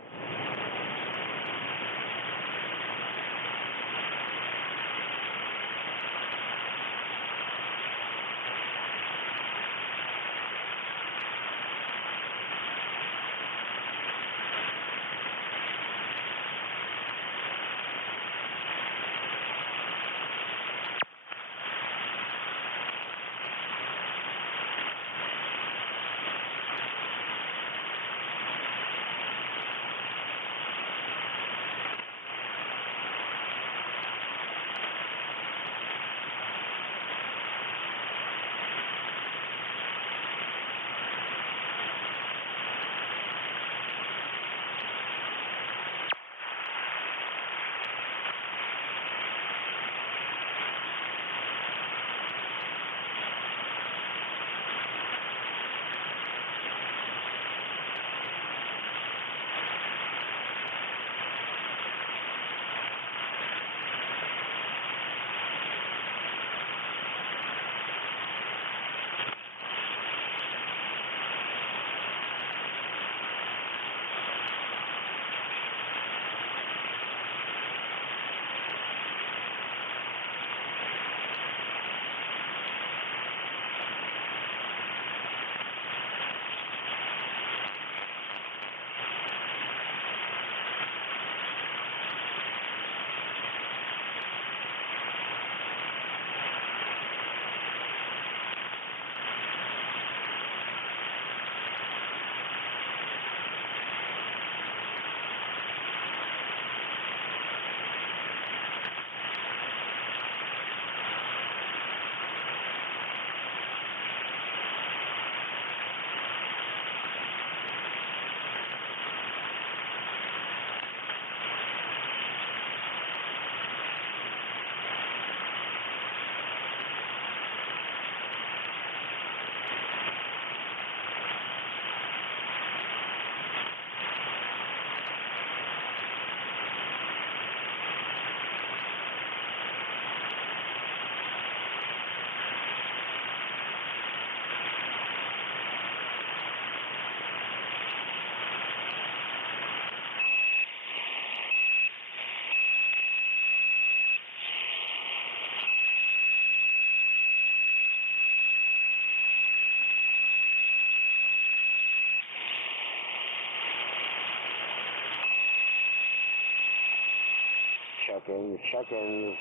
check-ins. Check-ins.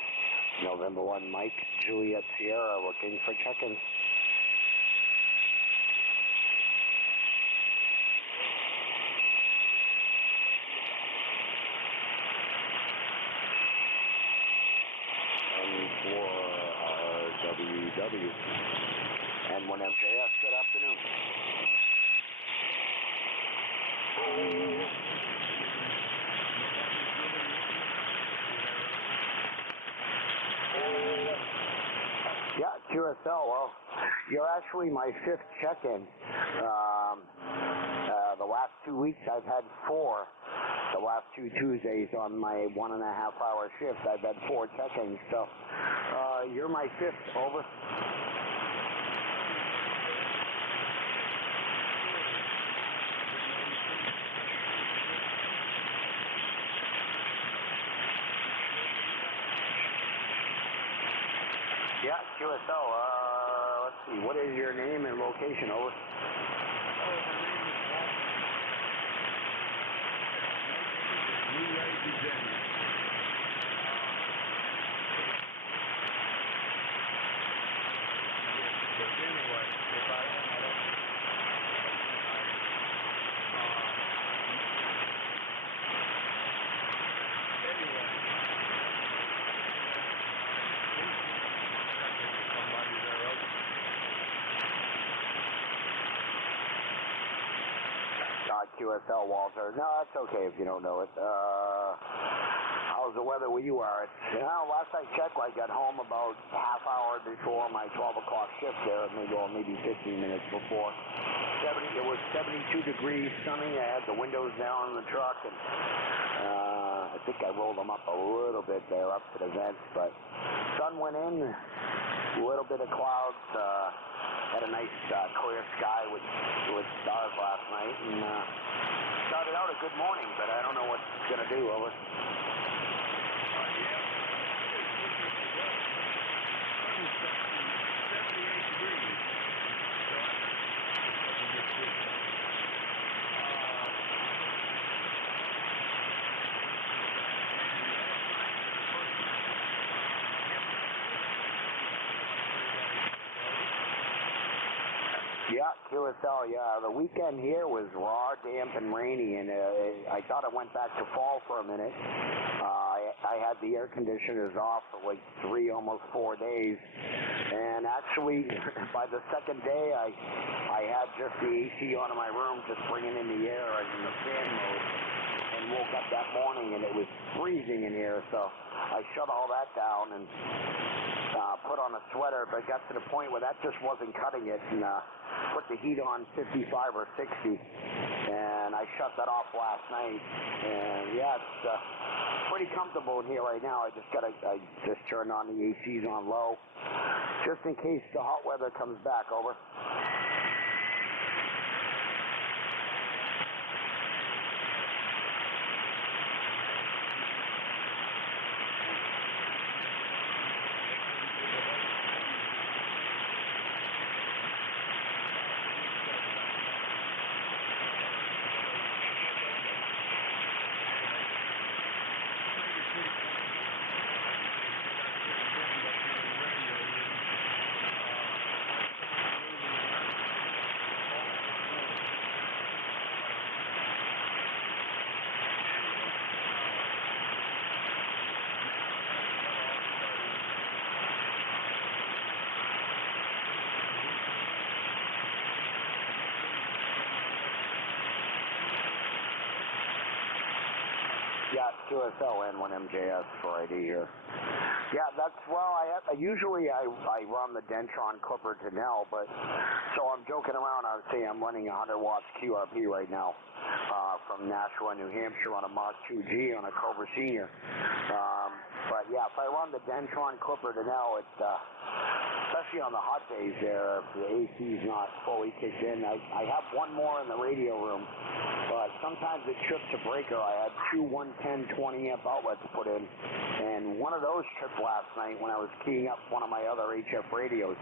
November 1, Mike, Juliet, Sierra, looking for check-ins. N4RWW. N1MJS, good afternoon. Yeah, QSL. Well, you're actually my 5th check-in. The last 2 weeks I've had 4. The last 2 Tuesdays on my 1.5-hour shift, I've had 4 check-ins. So, you're my 5th. Over. Yeah, QSL. Let's see. What is your name and location? Over. QSL, Walter. No, that's okay if you don't know it. How's the weather where you are? Last I checked, I got home about half hour before my 12 o'clock shift there, maybe 15 minutes before. It was 72 degrees, sunny. I had the windows down in the truck, and I think I rolled them up a little bit there up to the vents, but sun went in, a little bit of clouds. Had a nice clear sky with stars last night, and started out a good morning, but I don't know what it's going to do. Over. Yeah, QSL, yeah. The weekend here was raw, damp, and rainy, and I thought it went back to fall for a minute. I had the air conditioners off for like 3, almost 4 days, and actually, by the second day, I had just the AC on in my room, just bringing in the air in the fan mode, and woke up that morning, and it was freezing in here, so I shut all that down and put on a sweater, but got to the point where that just wasn't cutting it, and put the heat on 55 or 60, and I shut that off last night, and yeah, it's pretty comfortable in here right now. I just turned on the ACs on low, just in case the hot weather comes back. Over. Yeah, QSL N1MJS for ID here. Yeah, I usually run the Dentron Clipper to Nell, but so I'm joking around. I would say I'm running 100 watts QRP right now from Nashua, New Hampshire on a Mark 2G on a Cobra Senior. But yeah, if I run the Dentron Clipper to Nell, it's especially on the hot days there, if the AC's not fully kicked in. I have one more in the radio room, but sometimes it trips a breaker. I had 2 110 20 amp outlets put in, and one of those tripped last night when I was keying up one of my other HF radios,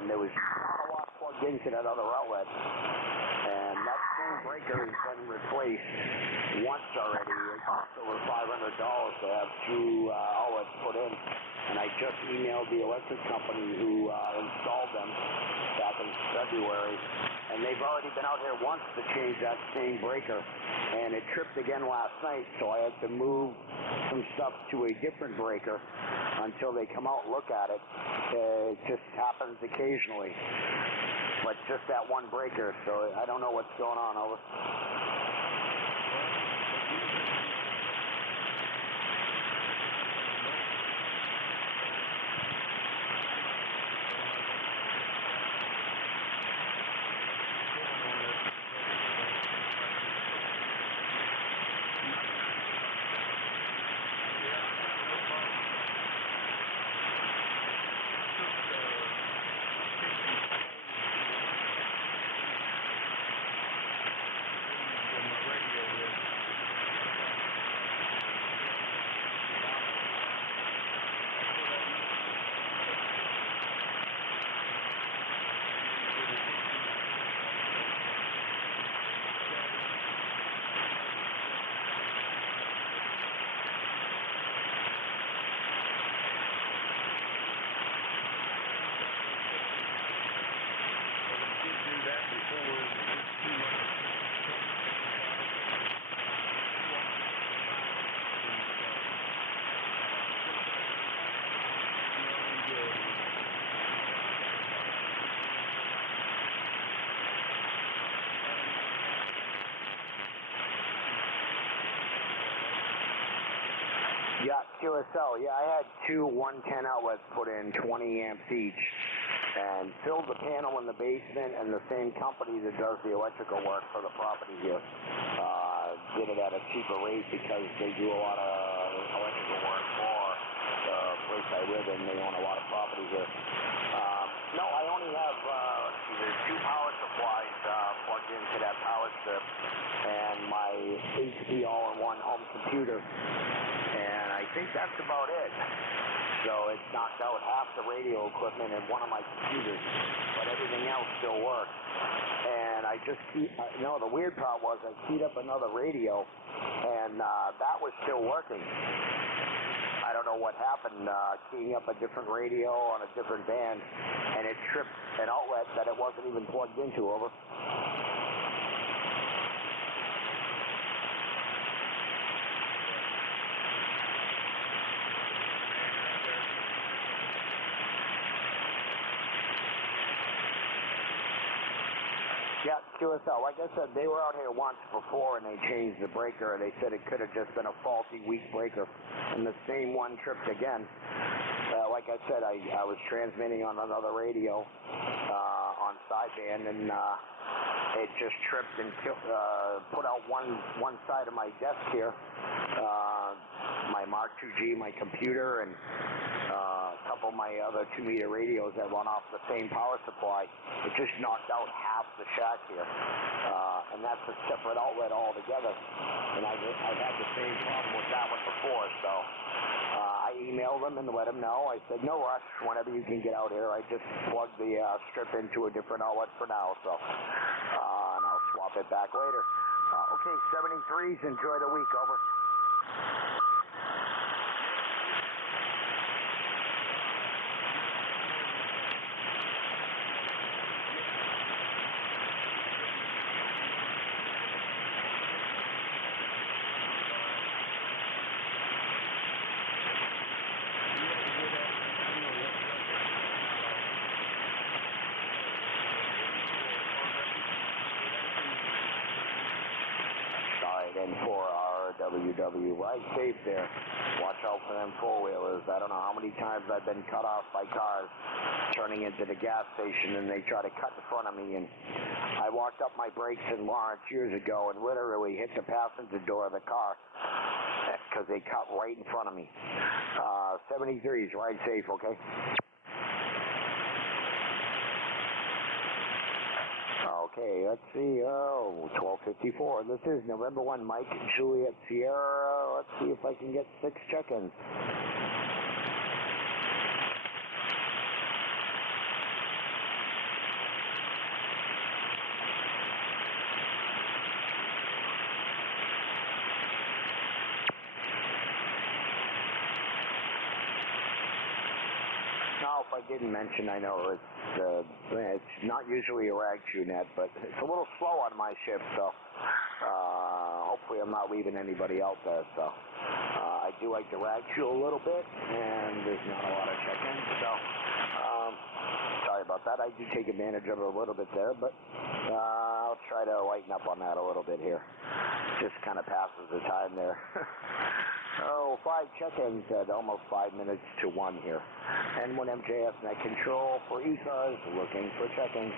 and there was not a lot plugged into that other outlet, and that thing breaker has been replaced once already. It cost over $500 to have 2 outlets put in. And I just emailed the electric company who installed them back in February. And they've already been out here once to change that same breaker. And it tripped again last night, so I had to move some stuff to a different breaker until they come out and look at it. It just happens occasionally. But just that one breaker, so I don't know what's going on. Over. Yeah, QSL. Yeah, I had 2 110 outlets put in, 20 amps each, and filled the panel in the basement, and the same company that does the electrical work for the property here did it at a cheaper rate because they do a lot of electrical work for the place I live in. They own a lot of property here. No, I only have there's 2 power supplies plugged into that power strip and my HP all-in-one home computer. And I think that's about it. So it knocked out half the radio equipment in one of my computers, but everything else still works. And I just the weird part was I keyed up another radio, and that was still working. I don't know what happened, keying up a different radio on a different band, and it tripped an outlet that it wasn't even plugged into. Over. Yeah, QSL. Like I said, they were out here once before and they changed the breaker. They said it could have just been a faulty, weak breaker. And the same one tripped again. Like I said, I was transmitting on another radio on sideband, and it just tripped and put out one side of my desk here, my Mark IIG, my computer, and a couple of my other 2-meter radios that run off the same power supply. It just knocked out half the shack here, and that's a separate outlet altogether. And I've had the same problem with that one before, so I emailed them and let them know. I said, no rush, whenever you can get out here. I just plugged the strip into a different outlet for now, so and I'll swap it back later. Okay, 73s, enjoy the week, over. And for our WW, ride safe there. Watch out for them four-wheelers. I don't know how many times I've been cut off by cars turning into the gas station, and they try to cut in front of me. And I walked up my brakes in Lawrence years ago and literally hit the passenger door of the car because they cut right in front of me. 73s, ride safe, okay? Okay, let's see, 12:54. This is November 1, Mike, Juliet, Sierra. Let's see if I can get 6 check-ins. Now, if I didn't mention, I know it's not usually a rag chew net, but it's a little slow on my ship, so hopefully I'm not leaving anybody out there. So I do like to rag chew a little bit, and there's not a lot of check-ins, so sorry about that. I do take advantage of it a little bit there, but I'll try to lighten up on that a little bit here. Just kind of passes the time there. Oh, 5 check-ins at almost 5 minutes to 1 here. N1MJS net control for ECARS, looking for check-ins.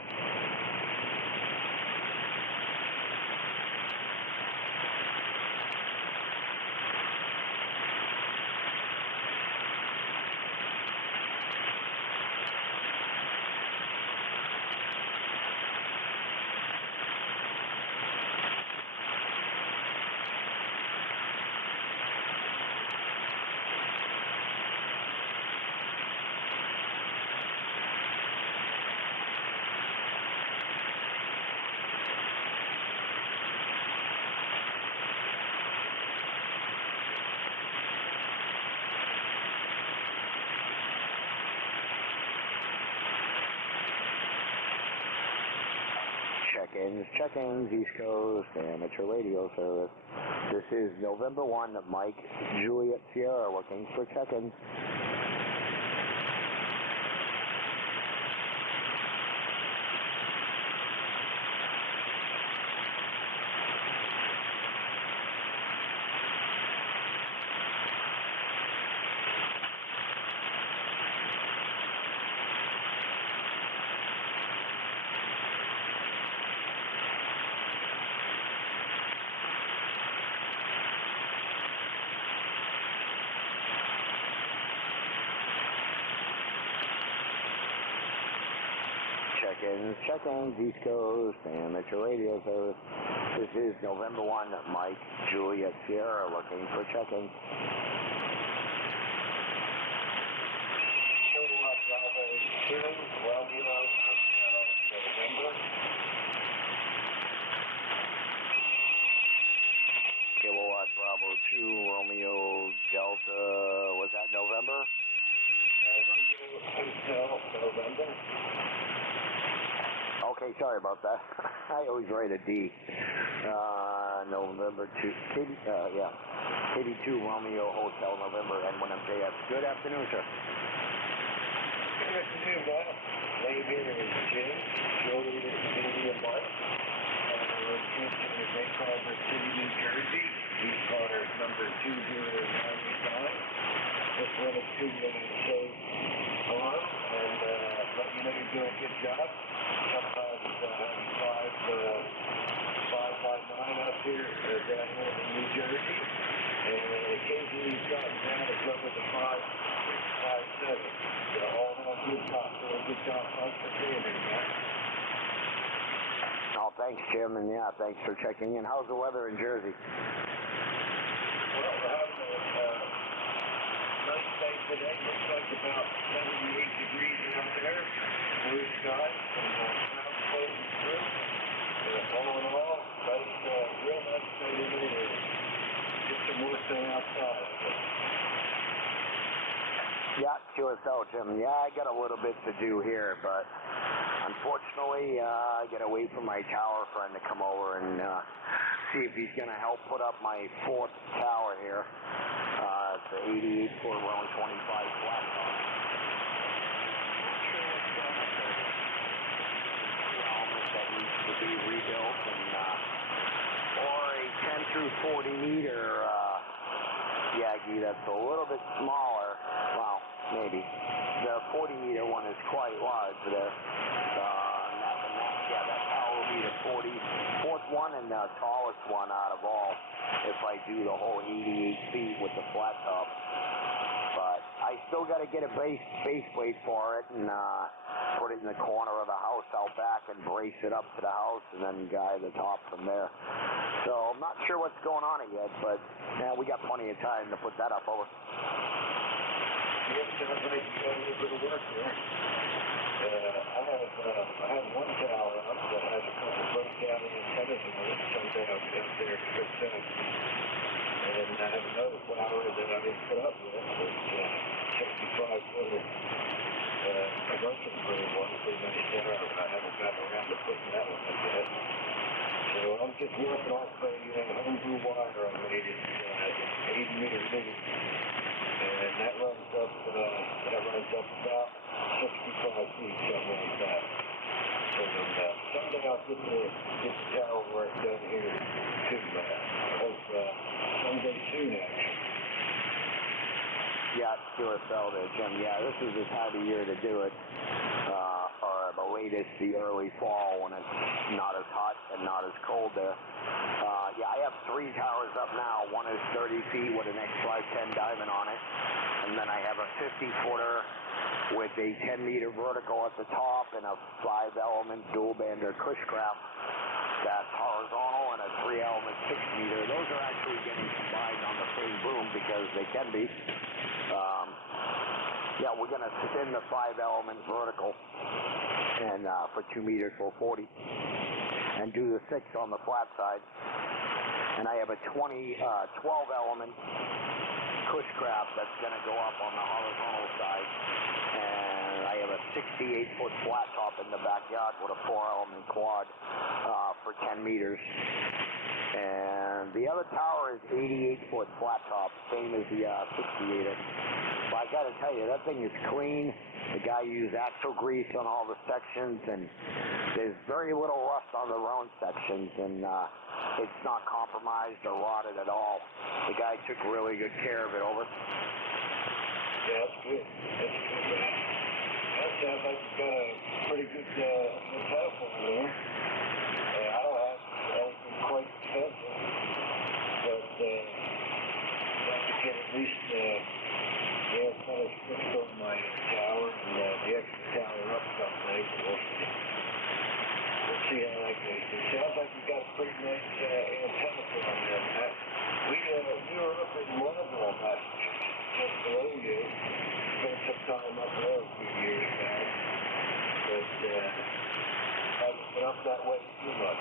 Check-ins, East Coast, amateur radio service. This is November 1, Mike, Juliet, Sierra, looking for check-ins. Check-ins, East Coast, amateur radio service. This is November 1, Mike, Juliet, Sierra, looking for check-ins. Kilowatt Bravo 2, Romeo, Hotel, November. Kilowatt Bravo 2, Romeo, Delta, was that November? Romeo, Hotel, November. Okay, sorry about that. I always write a D. November 2, KD2 Romeo Hotel, November, N1MJS. Good afternoon, sir. Good afternoon, Bob. Name here is Jim, Joey, Cindy, and Mike. We're located in St. Carver City, New Jersey. ECARS number 2095. Just wanted to say hello and let you know you're doing a good job. Sometimes five up here down here in New Jersey, and occasionally you've gotten down as low as a 5.6, 5.7. So all in all, good job. Doing a good job. Thanks for being here, man. Oh, thanks, Jim, and yeah, thanks for checking in. How's the weather in Jersey? Well, we're having a nice day today. Looks like about 78 degrees out there. Blue skies and clouds floating through. All in all, nice, real nice day today to get some work done outside. Yeah, QSL, Jim. Yeah, I got a little bit to do here, but unfortunately, I got to wait for my tower friend to come over and see if he's going to help put up my 4th tower here. It's an 88-foot round 25 flat. That needs to be rebuilt, and or a 10 through 40 meter Yagi that's a little bit smaller. Well, maybe the 40 meter one is quite large there. That tower will be the 44th one and the tallest one out of all if I do the whole 88 feet with the flat top. But I still got to get a base plate for it and put it in the corner of the house out back and brace it up to the house and then guide the top from there. So I'm not sure what's going on it yet, but we got plenty of time to put that up over. Yeah, sounds like you got a little bit of work there. I had one tower up that had a couple breakdown antennas in it, turned out there to fix that. And I have another tower that I didn't put up with, it's 65 foot looking for one pretty nice setup, and I haven't gotten around to putting that one in yet. So I'm just working off a homebrew wire I made it 80 meter lead, and that runs up about 65 feet, something like that. And someday I'll get the tower work done here too, I hope someday soon actually. Yeah, QSL there, Jim. Yeah, this is the time of year to do it, or the latest, the early fall when it's not as hot and not as cold there. Yeah, I have 3 towers up now. One is 30 feet with an X510 diamond on it, and then I have a 50-footer with a 10-meter vertical at the top and a 5-element dual-bander Cushcraft that's horizontal and a 3-element 6-meter. Those are actually getting combined on the same boom because they can be. Yeah, we're going to spin the 5-element vertical and for 2 meters for 40 and do the 6 on the flat side. And I have a 12-element Cushcraft that's going to go up on the horizontal side. And I have a 68-foot flat top in the backyard with a 4-element quad for 10 meters. And the other tower is 88-foot flat top, same as the 68er. But I got to tell you, that thing is clean. The guy used axle grease on all the sections, and there's very little rust on the round sections, and it's not compromised or rotted at all. The guy took really good care of it. Over. Yeah, that's good. That's good. That sounds like you've got a pretty good telephone there. I don't have anything quite expensive, but I'd like to get at least the antennas fixed on my tower and the extra tower up someday. We'll see how that goes. It sounds like you've got a pretty nice antenna for on there. We were up in Marlboro, Massachusetts, just below you. Spent some time up there a few years back, but haven't been up that way too much.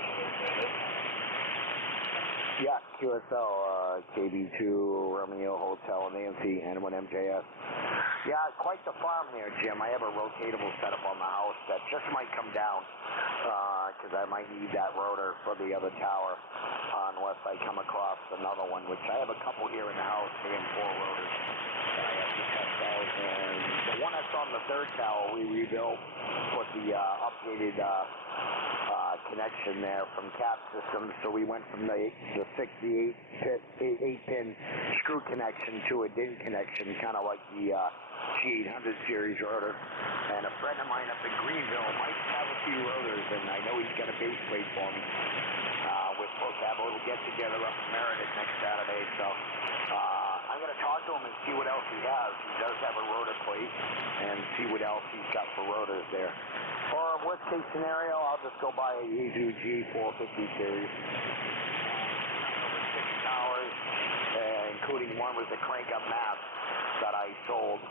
Yeah, QSL, KB2, Romeo Hotel, Nancy, N1MJS. Yeah, quite the farm there, Jim. I have a rotatable setup on the house that just might come down because I might need that rotor for the other tower unless I come across another one, which I have a couple here in the house, and 4 rotors that I have to test out. And the one that's on the 3rd tower we rebuilt, put the updated connection there from Cat Systems, so we went from the 8-pin screw connection to a DIN connection, kind of like the G800 series rotor. And a friend of mine up in Greenville might have a few rotors, and I know he's got a base plate for me. We're supposed to have a little get-together up in Meriden next Saturday, so I'm going to talk to him and see what else he has. He does have a rotor plate, and see what else he's got for rotors there. Or worst case scenario, I'll just go buy a Yaesu G450 series. 6 towers, including one with the crank-up mast that I sold.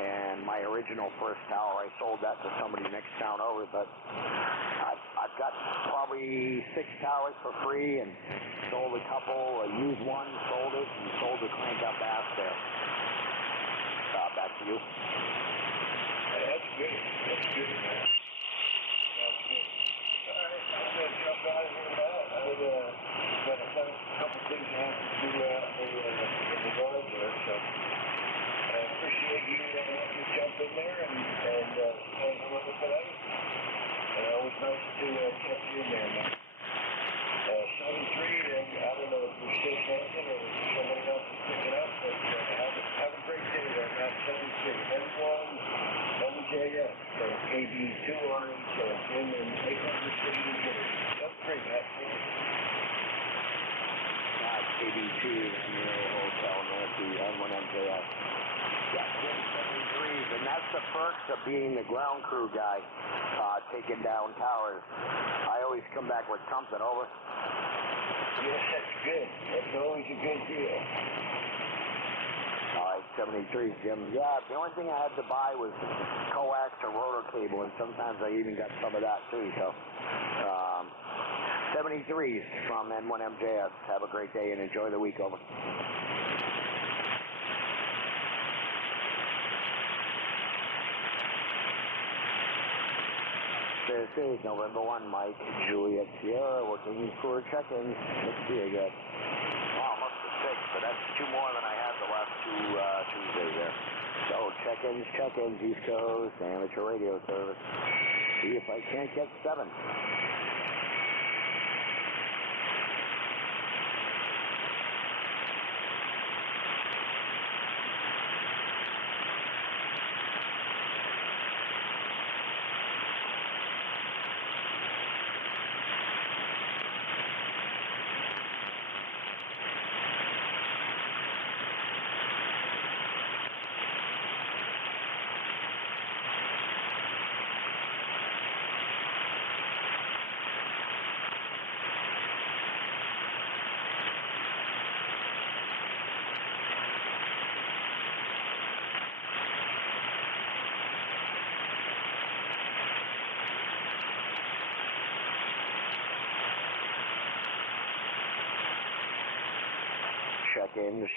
And my original first tower, I sold that to somebody next town over. But I've got probably 6 towers for free and sold a couple. I used one, sold it, and sold the crank-up mast there. Back to you. That's good. That's good, man. That's good. All right, I'm going to jump out of here now. I've got a couple things I have to do out in the yard there, so I appreciate you letting me jump in there and saying hello today. Always nice to catch you in there, man. 73, and I don't know if you're still talking or if somebody else is picking up, but have a great day there, man. 73, N1MJS from KB2RH, Jim in Lakeland City, New Jersey. That's great, Matt. KB2, Romeo Hotel, Nancy, N1MJS. Yeah, Jim 73s, and that's the perks of being the ground crew guy, taking down towers. I always come back with something. Over. Yes, that's good. That's always a good deal. All right, 73s, Jim. Yeah, the only thing I had to buy was coax or rotor cable, and sometimes I even got some of that too. So, 73s from N1MJS. Have a great day and enjoy the week. Over. This is November 1, Mike, Juliet Sierra, looking for check-ins. Let's see again. Wow, must be 6, but that's 2 more than I had the last 2 Tuesdays there. So check-ins, East Coast, amateur radio service. See if I can't get 7.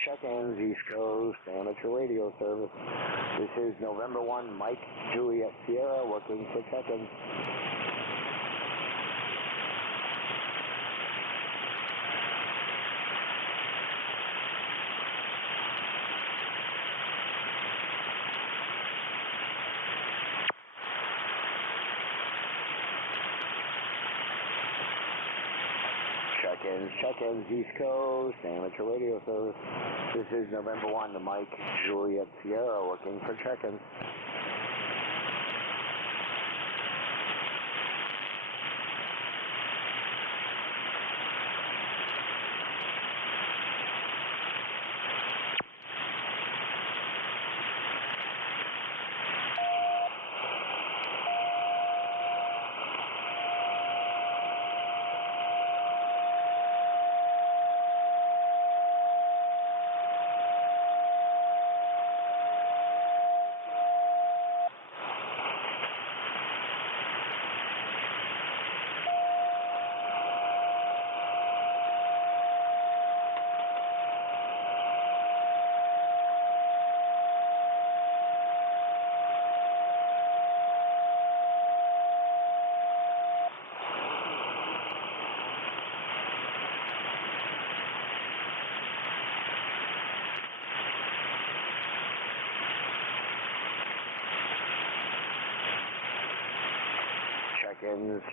Check-ins, East Coast, amateur radio service. This is November 1, Mike, Juliet Sierra, looking for check-ins. Check-ins, East Coast, amateur radio service. This is November 1, the Mike, Juliet Sierra, looking for check-ins.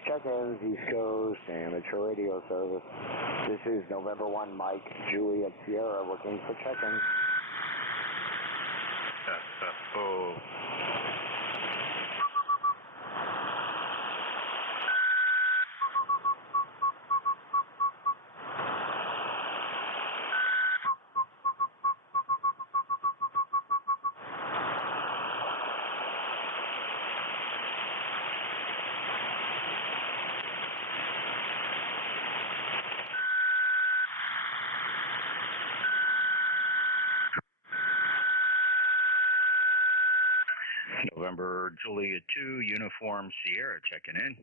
Check-ins, East Coast, amateur radio service. This is November 1, Mike, Juliet Sierra, looking for check-ins. November Juliet 2, Uniform Sierra checking in.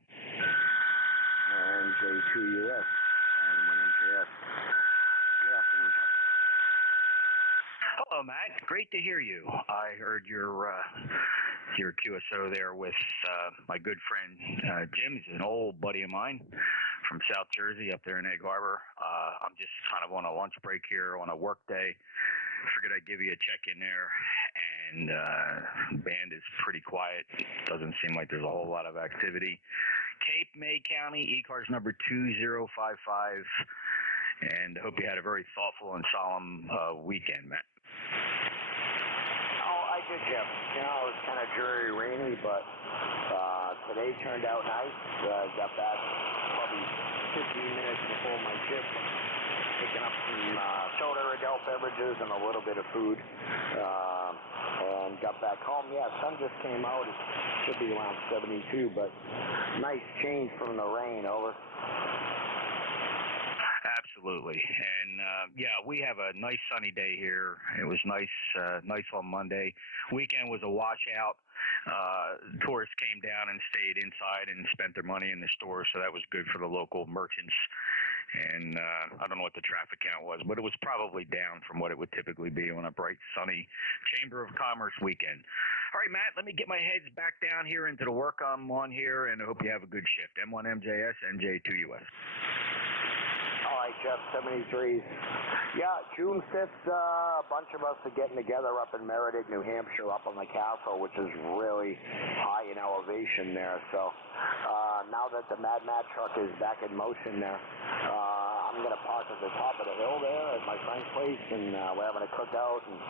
NJ2US. Good afternoon, John. Hello, Matt. Great to hear you. I heard your QSO there with my good friend Jim. He's an old buddy of mine from South Jersey up there in Egg Harbor. I'm just kind of on a lunch break here on a work day. Figured I'd give you a check in there, and band is pretty quiet. Doesn't seem like there's a whole lot of activity. Cape May County, ECARS number 2055, and I hope you had a very thoughtful and solemn weekend, Matt. Oh, I did, Jim. You know, it was kind of dreary, rainy, but today turned out nice. Got back probably 15 minutes before my shift. Picking up some soda, adult beverages, and a little bit of food, and got back home. Yeah, sun just came out. It should be around 72, but nice change from the rain. Over. Absolutely, and yeah, we have a nice sunny day here. It was nice on Monday. Weekend was a washout. Tourists came down and stayed inside and spent their money in the store, so that was good for the local merchants. And I don't know what the traffic count was, but it was probably down from what it would typically be on a bright, sunny Chamber of Commerce weekend. All right, Matt, let me get my heads back down here into the work I'm on here, and I hope you have a good shift. M1MJS, NJ2US. All right, Jeff, 73s. Yeah, June 5th, a bunch of us are getting together up in Meriden, New Hampshire, up on the castle, which is really high in elevation there. So now that the Mad Matt truck is back in motion there, I'm going to park at the top of the hill there at my friend's place, and we're having a cookout, and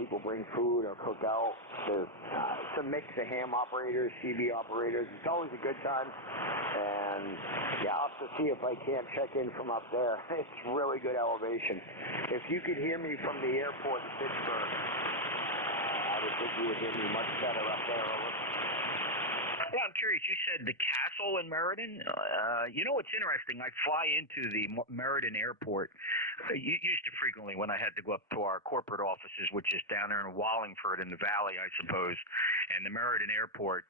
people bring food or cook out. It's a mix of ham operators, CB operators. It's always a good time. And yeah, I'll have to see if I can't check in from up there. It's really good elevation. If you could hear me from the airport in Pittsburgh, I would think you would hear me much better up there. Yeah, I'm curious. You said the castle in Meriden. You know what's interesting? I fly into the Meriden airport. Used to frequently when I had to go up to our corporate offices, which is down there in Wallingford in the valley, I suppose, and the Meriden airport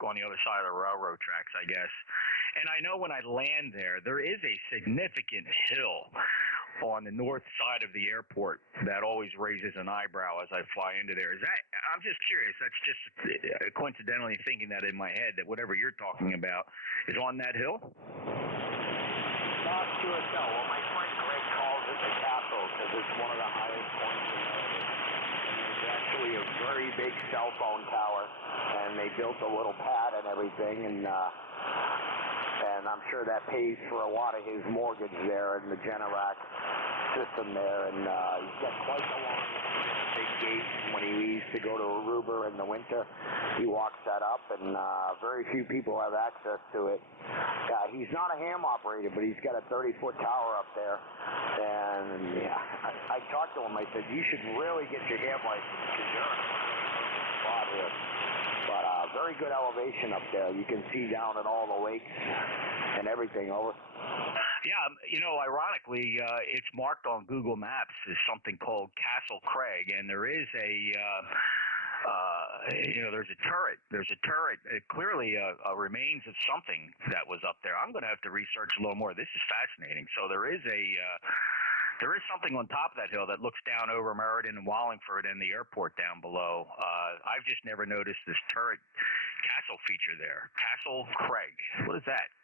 on the other side of the railroad tracks, I guess. And I know when I land there is a significant hill on the north side of the airport that always raises an eyebrow as I fly into there. Is that? I'm just curious. That's just coincidentally thinking that in my head that whatever you're talking about is on that hill. Not sure so. Well, my friend Greg calls it the castle because it's one of the highest points in Meriden. And there's actually a very big cell phone tower, and they built a little pad and everything, and I'm sure that pays for a lot of his mortgage there in the Generac system there, and he's got quite a long big gate. When he leaves to go to Aruba in the winter, he walks that up, and very few people have access to it. He's not a ham operator, but he's got a 30-foot tower up there, and yeah, I talked to him. I said, you should really get your ham license because you're in a spot here. But very good elevation up there. You can see down at all the lakes and everything. Over. Yeah, you know, ironically, it's marked on Google Maps as something called Castle Craig, and there is there's a turret. There's a turret. Clearly, remains of something that was up there. I'm going to have to research a little more. This is fascinating. So there is something on top of that hill that looks down over Meriden and Wallingford and the airport down below. I've just never noticed this turret castle feature there. Castle Craig. What is that?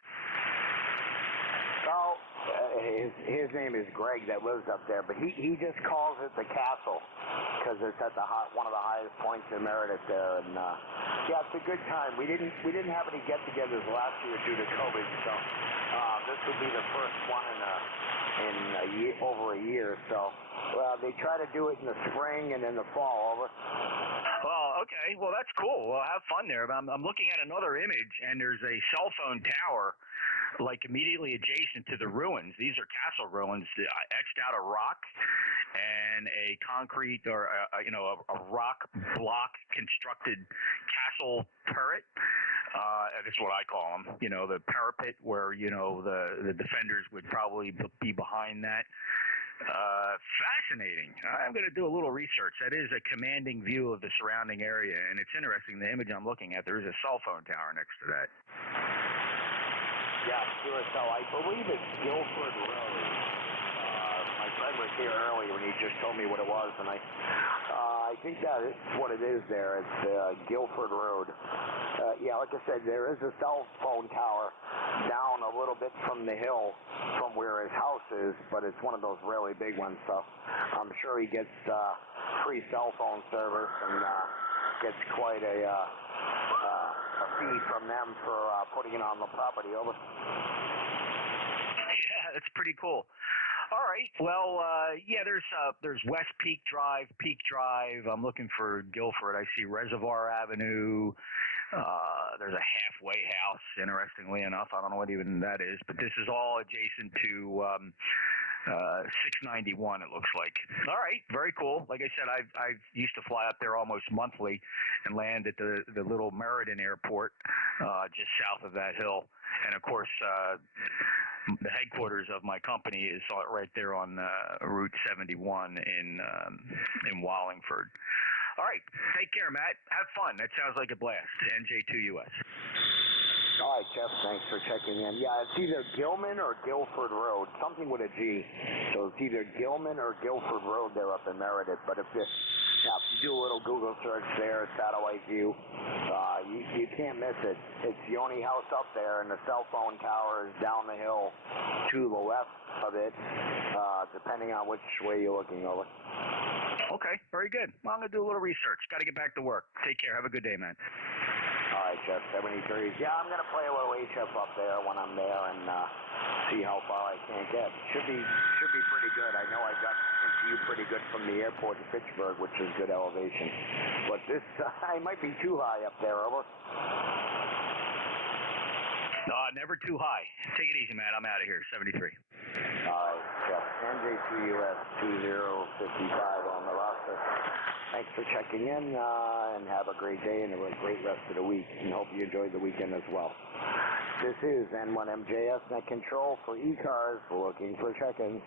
Well, his name is Greg that lives up there, but he just calls it the castle because it's at one of the highest points in Meriden there, and yeah, it's a good time. We didn't have any get-togethers last year due to COVID, so this would be the first one in over a year. So they try to do it in the spring and in the fall. Over. Oh, okay. Well, that's cool. Well, have fun there. I'm looking at another image, and there's a cell phone tower like immediately adjacent to the ruins. These are castle ruins etched out of rock and a concrete or a rock block constructed castle turret. That's what I call them. You know, the parapet where the defenders would probably be behind that. Fascinating. I'm going to do a little research. That is a commanding view of the surrounding area, and it's interesting. The image I'm looking at, there is a cell phone tower next to that. Yeah, sure. So I believe it's Guilford Road. My friend was here earlier when he just told me what it was, and I think that is what it is there. It's Guilford Road. Yeah, like I said, there is a cell phone tower down a little bit from the hill from where his house is, but it's one of those really big ones, so I'm sure he gets free cell phone service and gets quite a fee from them for putting it on the property. Over. Yeah, that's pretty cool. All right. Well, yeah, there's West Peak Drive. I'm looking for Guilford. I see Reservoir Avenue. There's a halfway house, interestingly enough. I don't know what even that is, but this is all adjacent to 691, it looks like. All right, very cool. Like I said, I used to fly up there almost monthly and land at the little Meriden airport just south of that hill. And of course, the headquarters of my company is right there on Route 71 in Wallingford. All right, take care, Matt. Have fun. That sounds like a blast. NJ2US. All right, Jeff, thanks for checking in. Yeah, it's either Gilman or Guilford Road, something with a G. So it's either Gilman or Guilford Road there up in Meriden. But if Yeah, if you do a little Google search there, satellite view, you can't miss it. It's the only house up there, and the cell phone tower is down the hill to the left of it, depending on which way you're looking over. Okay, very good. Well, I'm going to do a little research. Got to get back to work. Take care. Have a good day, man. All right, Jeff, 73. Yeah, I'm going to play a little HF up there when I'm there and see how far I can get. Should be pretty good. I know I got into you pretty good from the airport to Pittsburgh, which is good elevation. But this, I might be too high up there, over. Never too high. Take it easy, man. I'm out of here. 73. All right, Jeff. NJ2US Studio 55 on the roster. Thanks for checking in, and have a great day and a great rest of the week. And hope you enjoyed the weekend as well. This is N1MJS Net Control for ECARS. Looking for check-ins.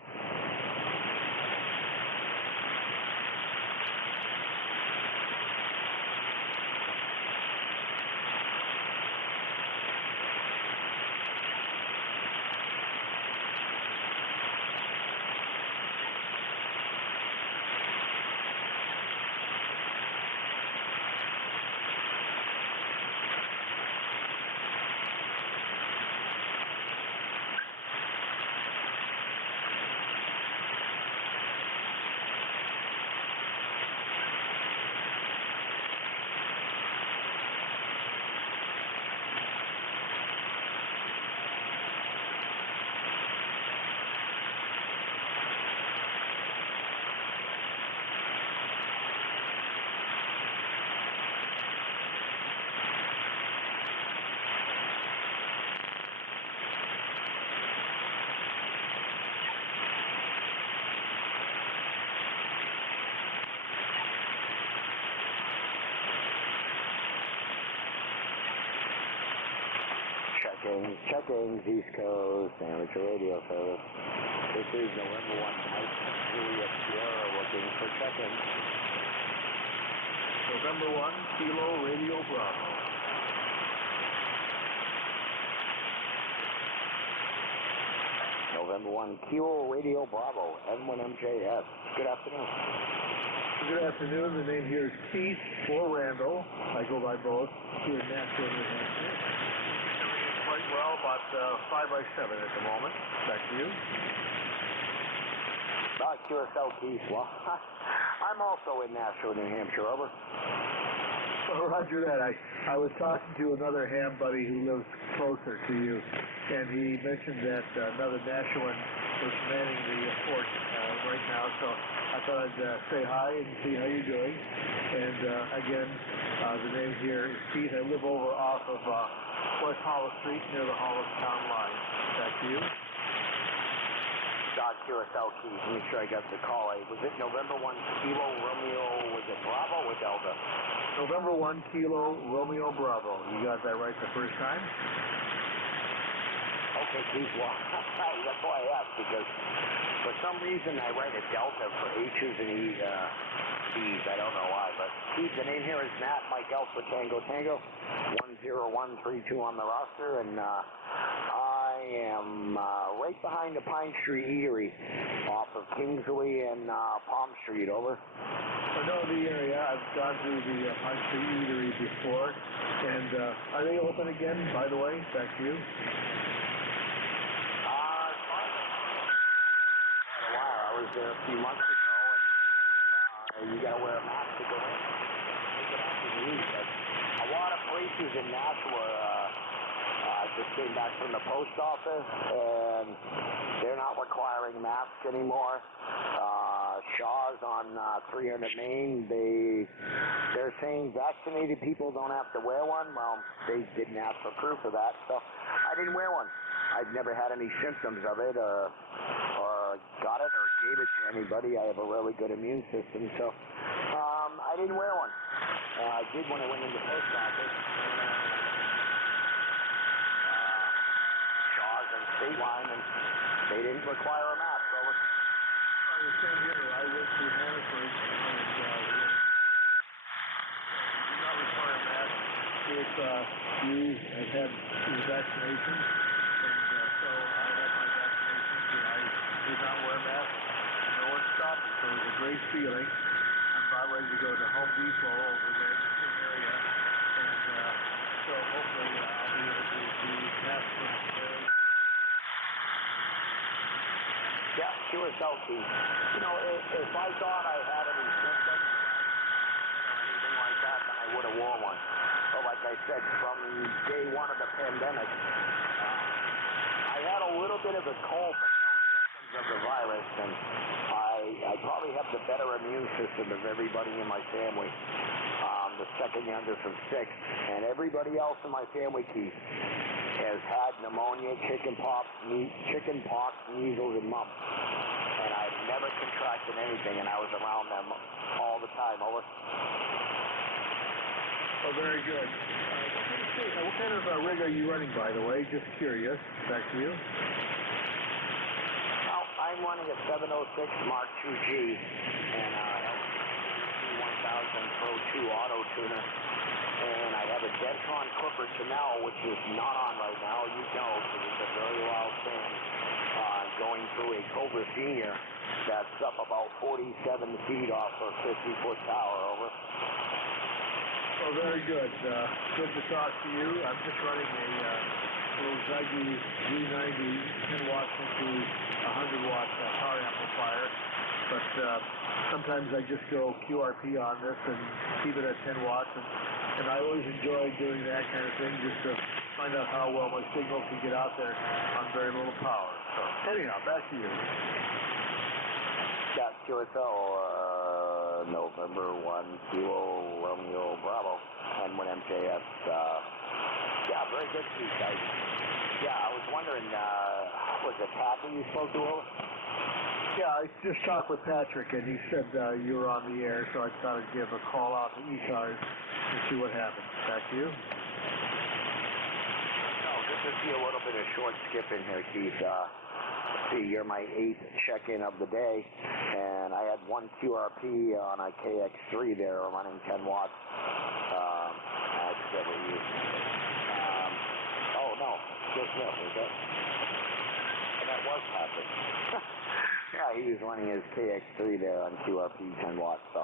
Check-ins, East Coast, amateur radio service. This is November 1, Mike Juliet Sierra looking for check-ins. November 1, Kilo Radio Bravo. November 1, Kilo Radio Bravo, N1MJS. Good afternoon. Good afternoon. The name here is Keith or Randall. I go by both here in Nashville, New Hampshire. Quite well, about 5x7 at the moment. Back to you. QSL Keith. Well, I'm also in Nashville, New Hampshire. Over. Oh, roger that. I was talking to another ham buddy who lives closer to you, and he mentioned that another Nashvillean was manning the fort right now, so I thought I'd say hi and see how you're doing. And again, the name here is Keith. I live over off of West Hollis Street near the Hollis town line. Back to you. QSL Keith. Make sure I got the call. Was it November 1 Kilo Romeo? Was it Bravo or Delta? November 1 Kilo Romeo Bravo. You got that right the first time? Okay, Keith. Well, that's why I asked, because for some reason I write a Delta for H's and E's. I don't know why, but Keith, the name here is Matt, Mike Alpha Tango Tango, 10132 on the roster, and I am right behind the Pine Street Eatery off of Kingsley and Palm Street. Over. I know the area. I've gone to the Pine Street Eatery before, and are they open again, by the way? Back to you. I was there a few months ago, and you got to wear a mask to go in. Take it off and use it. A lot of places in Nashua, I just came back from the post office, and they're not requiring masks anymore. Shaw's on 300 Main, they're saying vaccinated people don't have to wear one. Well, they didn't ask for proof of that, so I didn't wear one. I've never had any symptoms of it, or got it, or gave it to anybody. I have a really good immune system, so I didn't wear one. I did when I went into the post office. Shaw's and State Line, and they didn't require a mask. Over. The same here. I went to Hannaford, and they do not require a mask if you have had your vaccination. And so I had my vaccinations, and I did not wear a mask. No one stopped me, so it was a great feeling. I'm about ready to go to Home Depot over there in the same area. And so hopefully I'll be able to pass them there. Yeah, QSL key. You know, if I thought I had any symptoms or anything like that, then I would have worn one. But like I said, from day one of the pandemic, I had a little bit of a cold, but no symptoms of the virus, and I probably have the better immune system of everybody in my family. The second youngest of 6, and everybody else in my family, Keith, has had pneumonia, chicken pox, measles, and mumps. And I've never contracted anything, and I was around them all the time. Over. Oh, very good. What kind of rig are you running, by the way? Just curious. Back to you. Well, I'm running a 706 Mark IIG and a 1000 Pro 2 auto tuner, and I have a Dentron Clipper Chanel, which is not on right now, you know, because it's a very loud fan, going through a Cobra Senior that's up about 47 feet off a 50-foot tower. Over. Oh, very good. Good to talk to you. I'm just running a little Zaggy G90 10 watts into 100 watt power amplifier. But sometimes I just go QRP on this and keep it at 10 watts. And I always enjoy doing that kind of thing just to find out how well my signal can get out there on very little power. So anyhow, back to you. Yeah, QSL, November 1 Kilo Romeo Bravo, and 1 MJS. Yeah, very good, Keith. I was wondering, was it Patrick you spoke to? Yeah, I just talked with Patrick, and he said you were on the air, so I thought I'd give a call out to ECARS and see what happens. Back to you. No, this is a little bit of short skip in here, Keith. See, you're my 8th check-in of the day, and I had 1 QRP on a KX3 there running 10 watts. That's you. Oh, no. Just no, is that? And that was Patrick. Yeah, he was running his KX3 there on QRP 10 watts. So,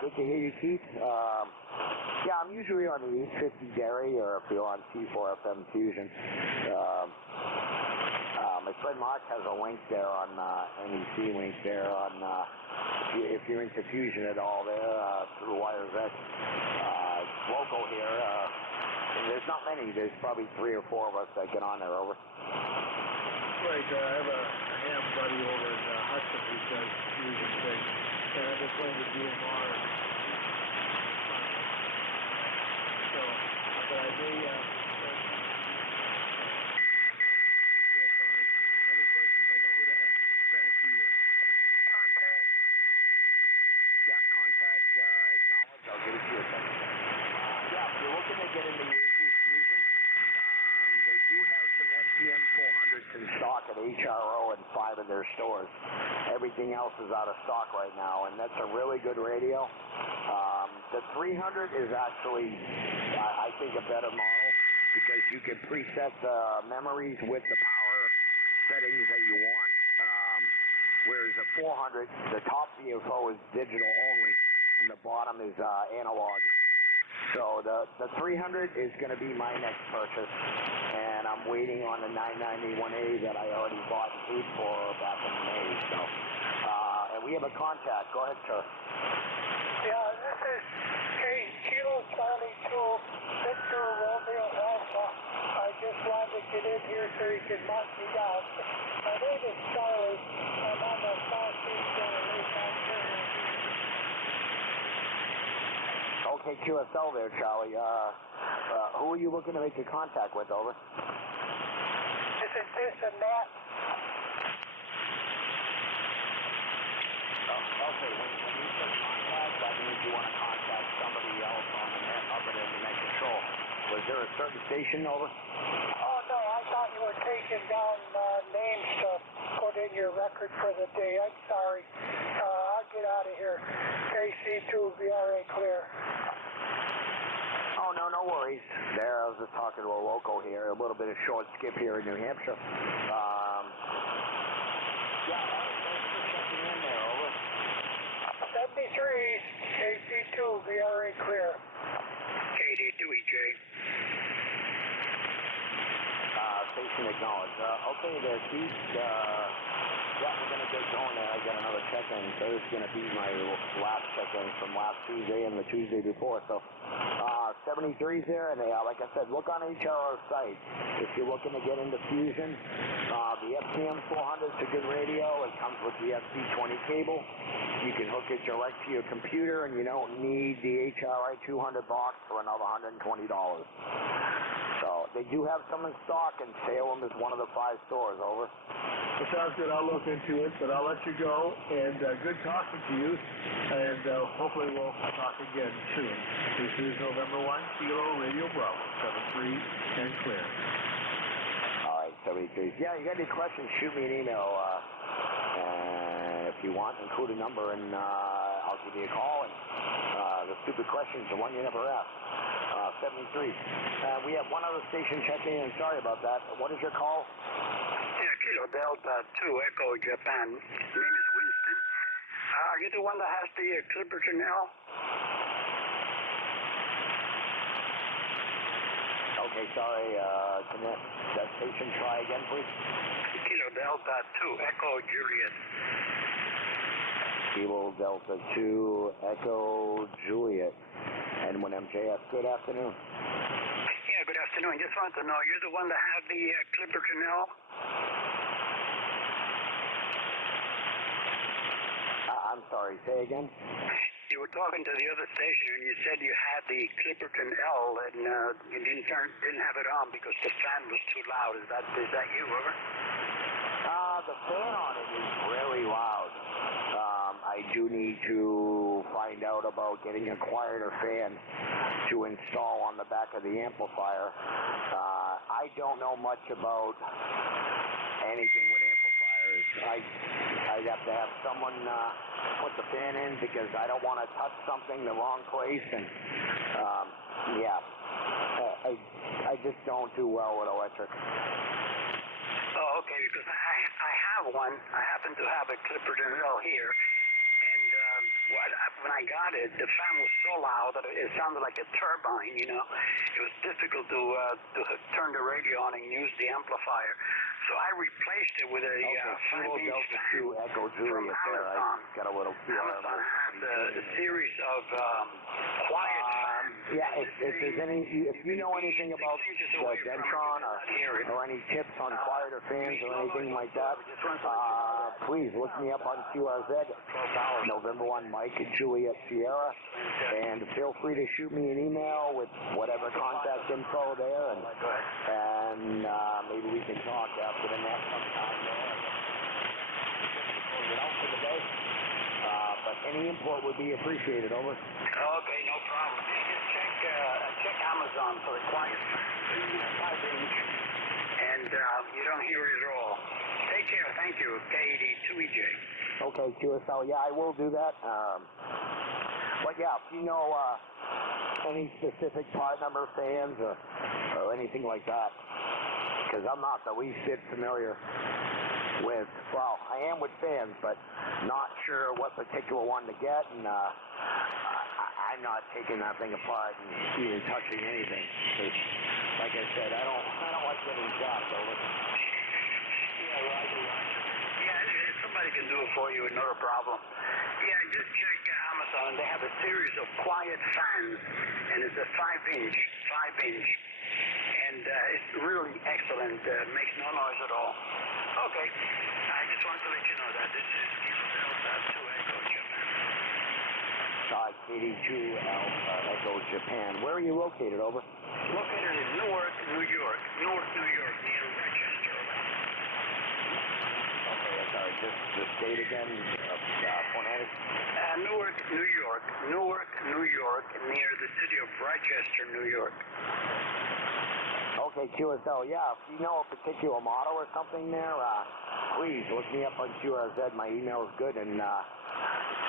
good to hear you, Keith. Yeah, I'm usually on the 850 Gary, or if you're on T4FM Fusion. My friend Mark has a link there on NEC link there on if you're into Fusion at all there through Wires X. Local here. And there's not many. There's probably 3 or 4 of us that get on there. Over. Right, I have a ham buddy over in Hudson who does fusion things, and I've been playing with DMR. So, but I may. Any questions? I know who to ask. Back to you. Contact. Yeah, contact. Acknowledge. I'll give it to you a second. Yeah, if you're looking to get into Yaesu's Fusion, they do have some FTM 400s in stock at HRO and 5 of their stores. Everything else is out of stock right now, and that's a really good radio. The 300 is actually, I think, a better model because you can preset the memories with the power settings that you want. Whereas the 400, the top VFO is digital only, and the bottom is analog. So the 300 is going to be my next purchase, and I'm waiting on the 991A that I already bought and paid for back in May. So, and we have a contact. Go ahead, sir. Yeah, this is Kilo Charlie 2, Victor Romeo Alpha. I just wanted to get in here so you can mark me down. My name is Charlie. I'm on the southeast of Lake Ontario. Okay, QSL there, Charlie. Who are you looking to make a contact with, over? Is it this and that? Okay, when you say contact, that means you want to contact somebody else on the net other than the net control. Was there a certain station, over? Oh, no, I thought you were taking down names to put in your record for the day. I'm sorry. I'll get out of here. AC2, VRA clear. Oh, no worries. There, I was just talking to a local here. A little bit of short skip here in New Hampshire. Yeah, thanks for checking in there, over. Send KD2, VRA clear. KD2EJ. Station acknowledged. Okay there, Keith. Yeah, we're going to get going there. I got another check-in. There's going to be my last check-in from last Tuesday and the Tuesday before. So, 73's there, and like I said, look on HRR's site. If you're looking to get into Fusion, the FCM 400 is a good radio. It comes with the FC20 cable. You can hook it direct to your computer, and you don't need the HRI 200 box for another $120. So they do have some in stock, and Salem is one of the 5 stores. Over. Well, sounds good. I'll look into it, but I'll let you go. And good talking to you. And hopefully we'll talk again soon. This is November 1, Kilo Radio Bravo, 73 and clear. All right, 73. Yeah, you got any questions, shoot me an email. If you want, include a number, and I'll give you a call. And the stupid questions, the one you never asked. 73. We have one other station checking in. Sorry about that. What is your call? Yeah, Kilo Delta 2 Echo Japan. Name is Winston. Are you the one that has the Clipper Channel? Okay, sorry. Can that station try again, please? Kilo Delta 2 Echo Juliet. Kilo Delta 2 Echo Juliet. And when MJS, good afternoon. Yeah, good afternoon. Just wanted to know, you're the one that had the Clipper Channel? I'm sorry, say again? You were talking to the other station, and you said you had the Clipperton L, and you didn't have it on because the fan was too loud. Is that you, over? The fan on it is really loud. I do need to find out about getting a quieter fan to install on the back of the amplifier. I don't know much about anything with amplifiers. I'd have to have someone put the fan in because I don't want to touch something the wrong place. And yeah, I just don't do well with electric. Oh, okay, because I have one. I happen to have a Clipperton L here. And when I got it, the fan was so loud that it sounded like a turbine, you know. It was difficult to turn the radio on and use the amplifier. So I replaced it with a 5-inch fan Echo from Amazon. Got a little Amazon has a series of quiet fans. Yeah, if you know anything about the Dentron or any tips on quieter fans or anything like that, please look me up on QRZ, November 1 Mike and Juliet Sierra, and feel free to shoot me an email with whatever contact info there, and maybe we can talk after the net sometime there. Close it out for the day. But any input would be appreciated. Over. Okay, no problem. Check Amazon for the quiet 5-inch, and you don't hear it at all. Take care. Thank you. KD2EJ. Okay, QSL. Yeah, I will do that. But yeah, if you know any specific part number fans or anything like that, because I'm not the least bit familiar with, well, I am with fans, but not sure what particular one to get, and I'm not taking that thing apart and even touching anything. Like I said, I don't like getting shocked over. Yeah, Roger. Yeah, somebody can do it for you, not a problem. Yeah, just check Amazon. They have a series of quiet fans, and it's a 5-inch, and it's really excellent. Makes no noise at all. Okay, I just wanted to let you know that. This is Kilo Delta 2 Echo Japan. KD2 Echo Japan. Where are you located, over? Located in Newark, New York, near Rochester. Okay, sorry, just the state again, Phonetic? Newark, New York, near the city of Rochester, New York. Okay, QSL, yeah, if you know a particular model or something there, please look me up on QRZ. My email is good, and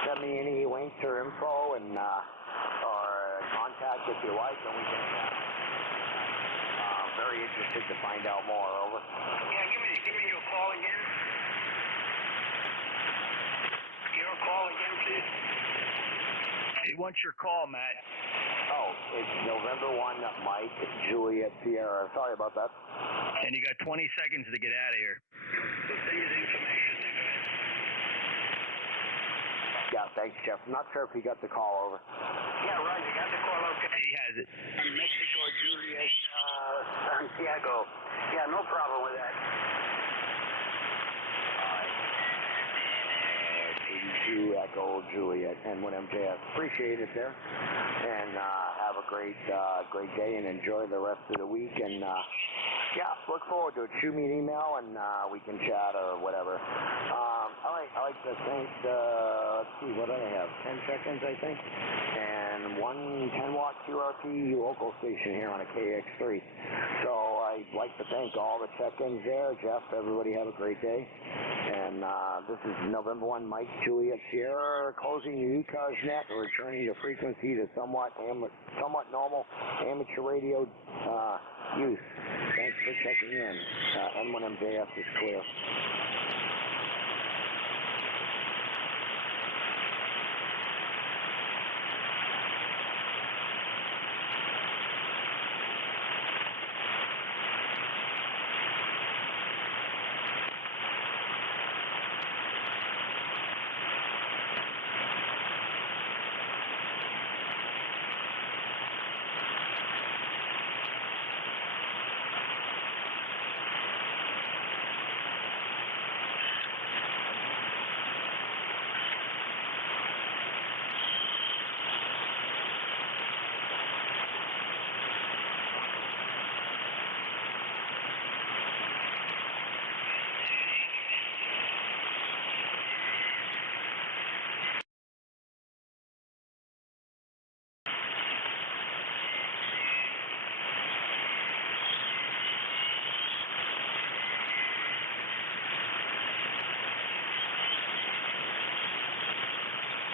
send me any links or info and or contact if you like, and we can chat. Very interested to find out more. Over. Yeah, give me your call again. Your call again, please. He wants your call, Matt. Oh, it's November 1, Mike, Juliet, Sierra. Sorry about that. And you got 20 seconds to get out of here. So send you the information. Yeah, thanks, Jeff. Not sure if he got the call over. Yeah, right. You got the call, okay. He has it. Mexico, Juliet, Santiago. Yeah, no problem with that. 82 Echo Juliet and 1MJS. Appreciate it there. And have a great day and enjoy the rest of the week. And yeah, look forward to it. Shoot me an email and we can chat or whatever. I like to thank, let's see, what do I have? 10 seconds, I think. And one 10-watt QRP local station here on a KX3. So I'd like to thank all the check-ins there. Jeff, everybody have a great day. And this is November 1, Mike, Juliet, Sierra, closing the ECARS net, returning the frequency to somewhat normal amateur radio use. Thanks for checking in. N1MJF is clear.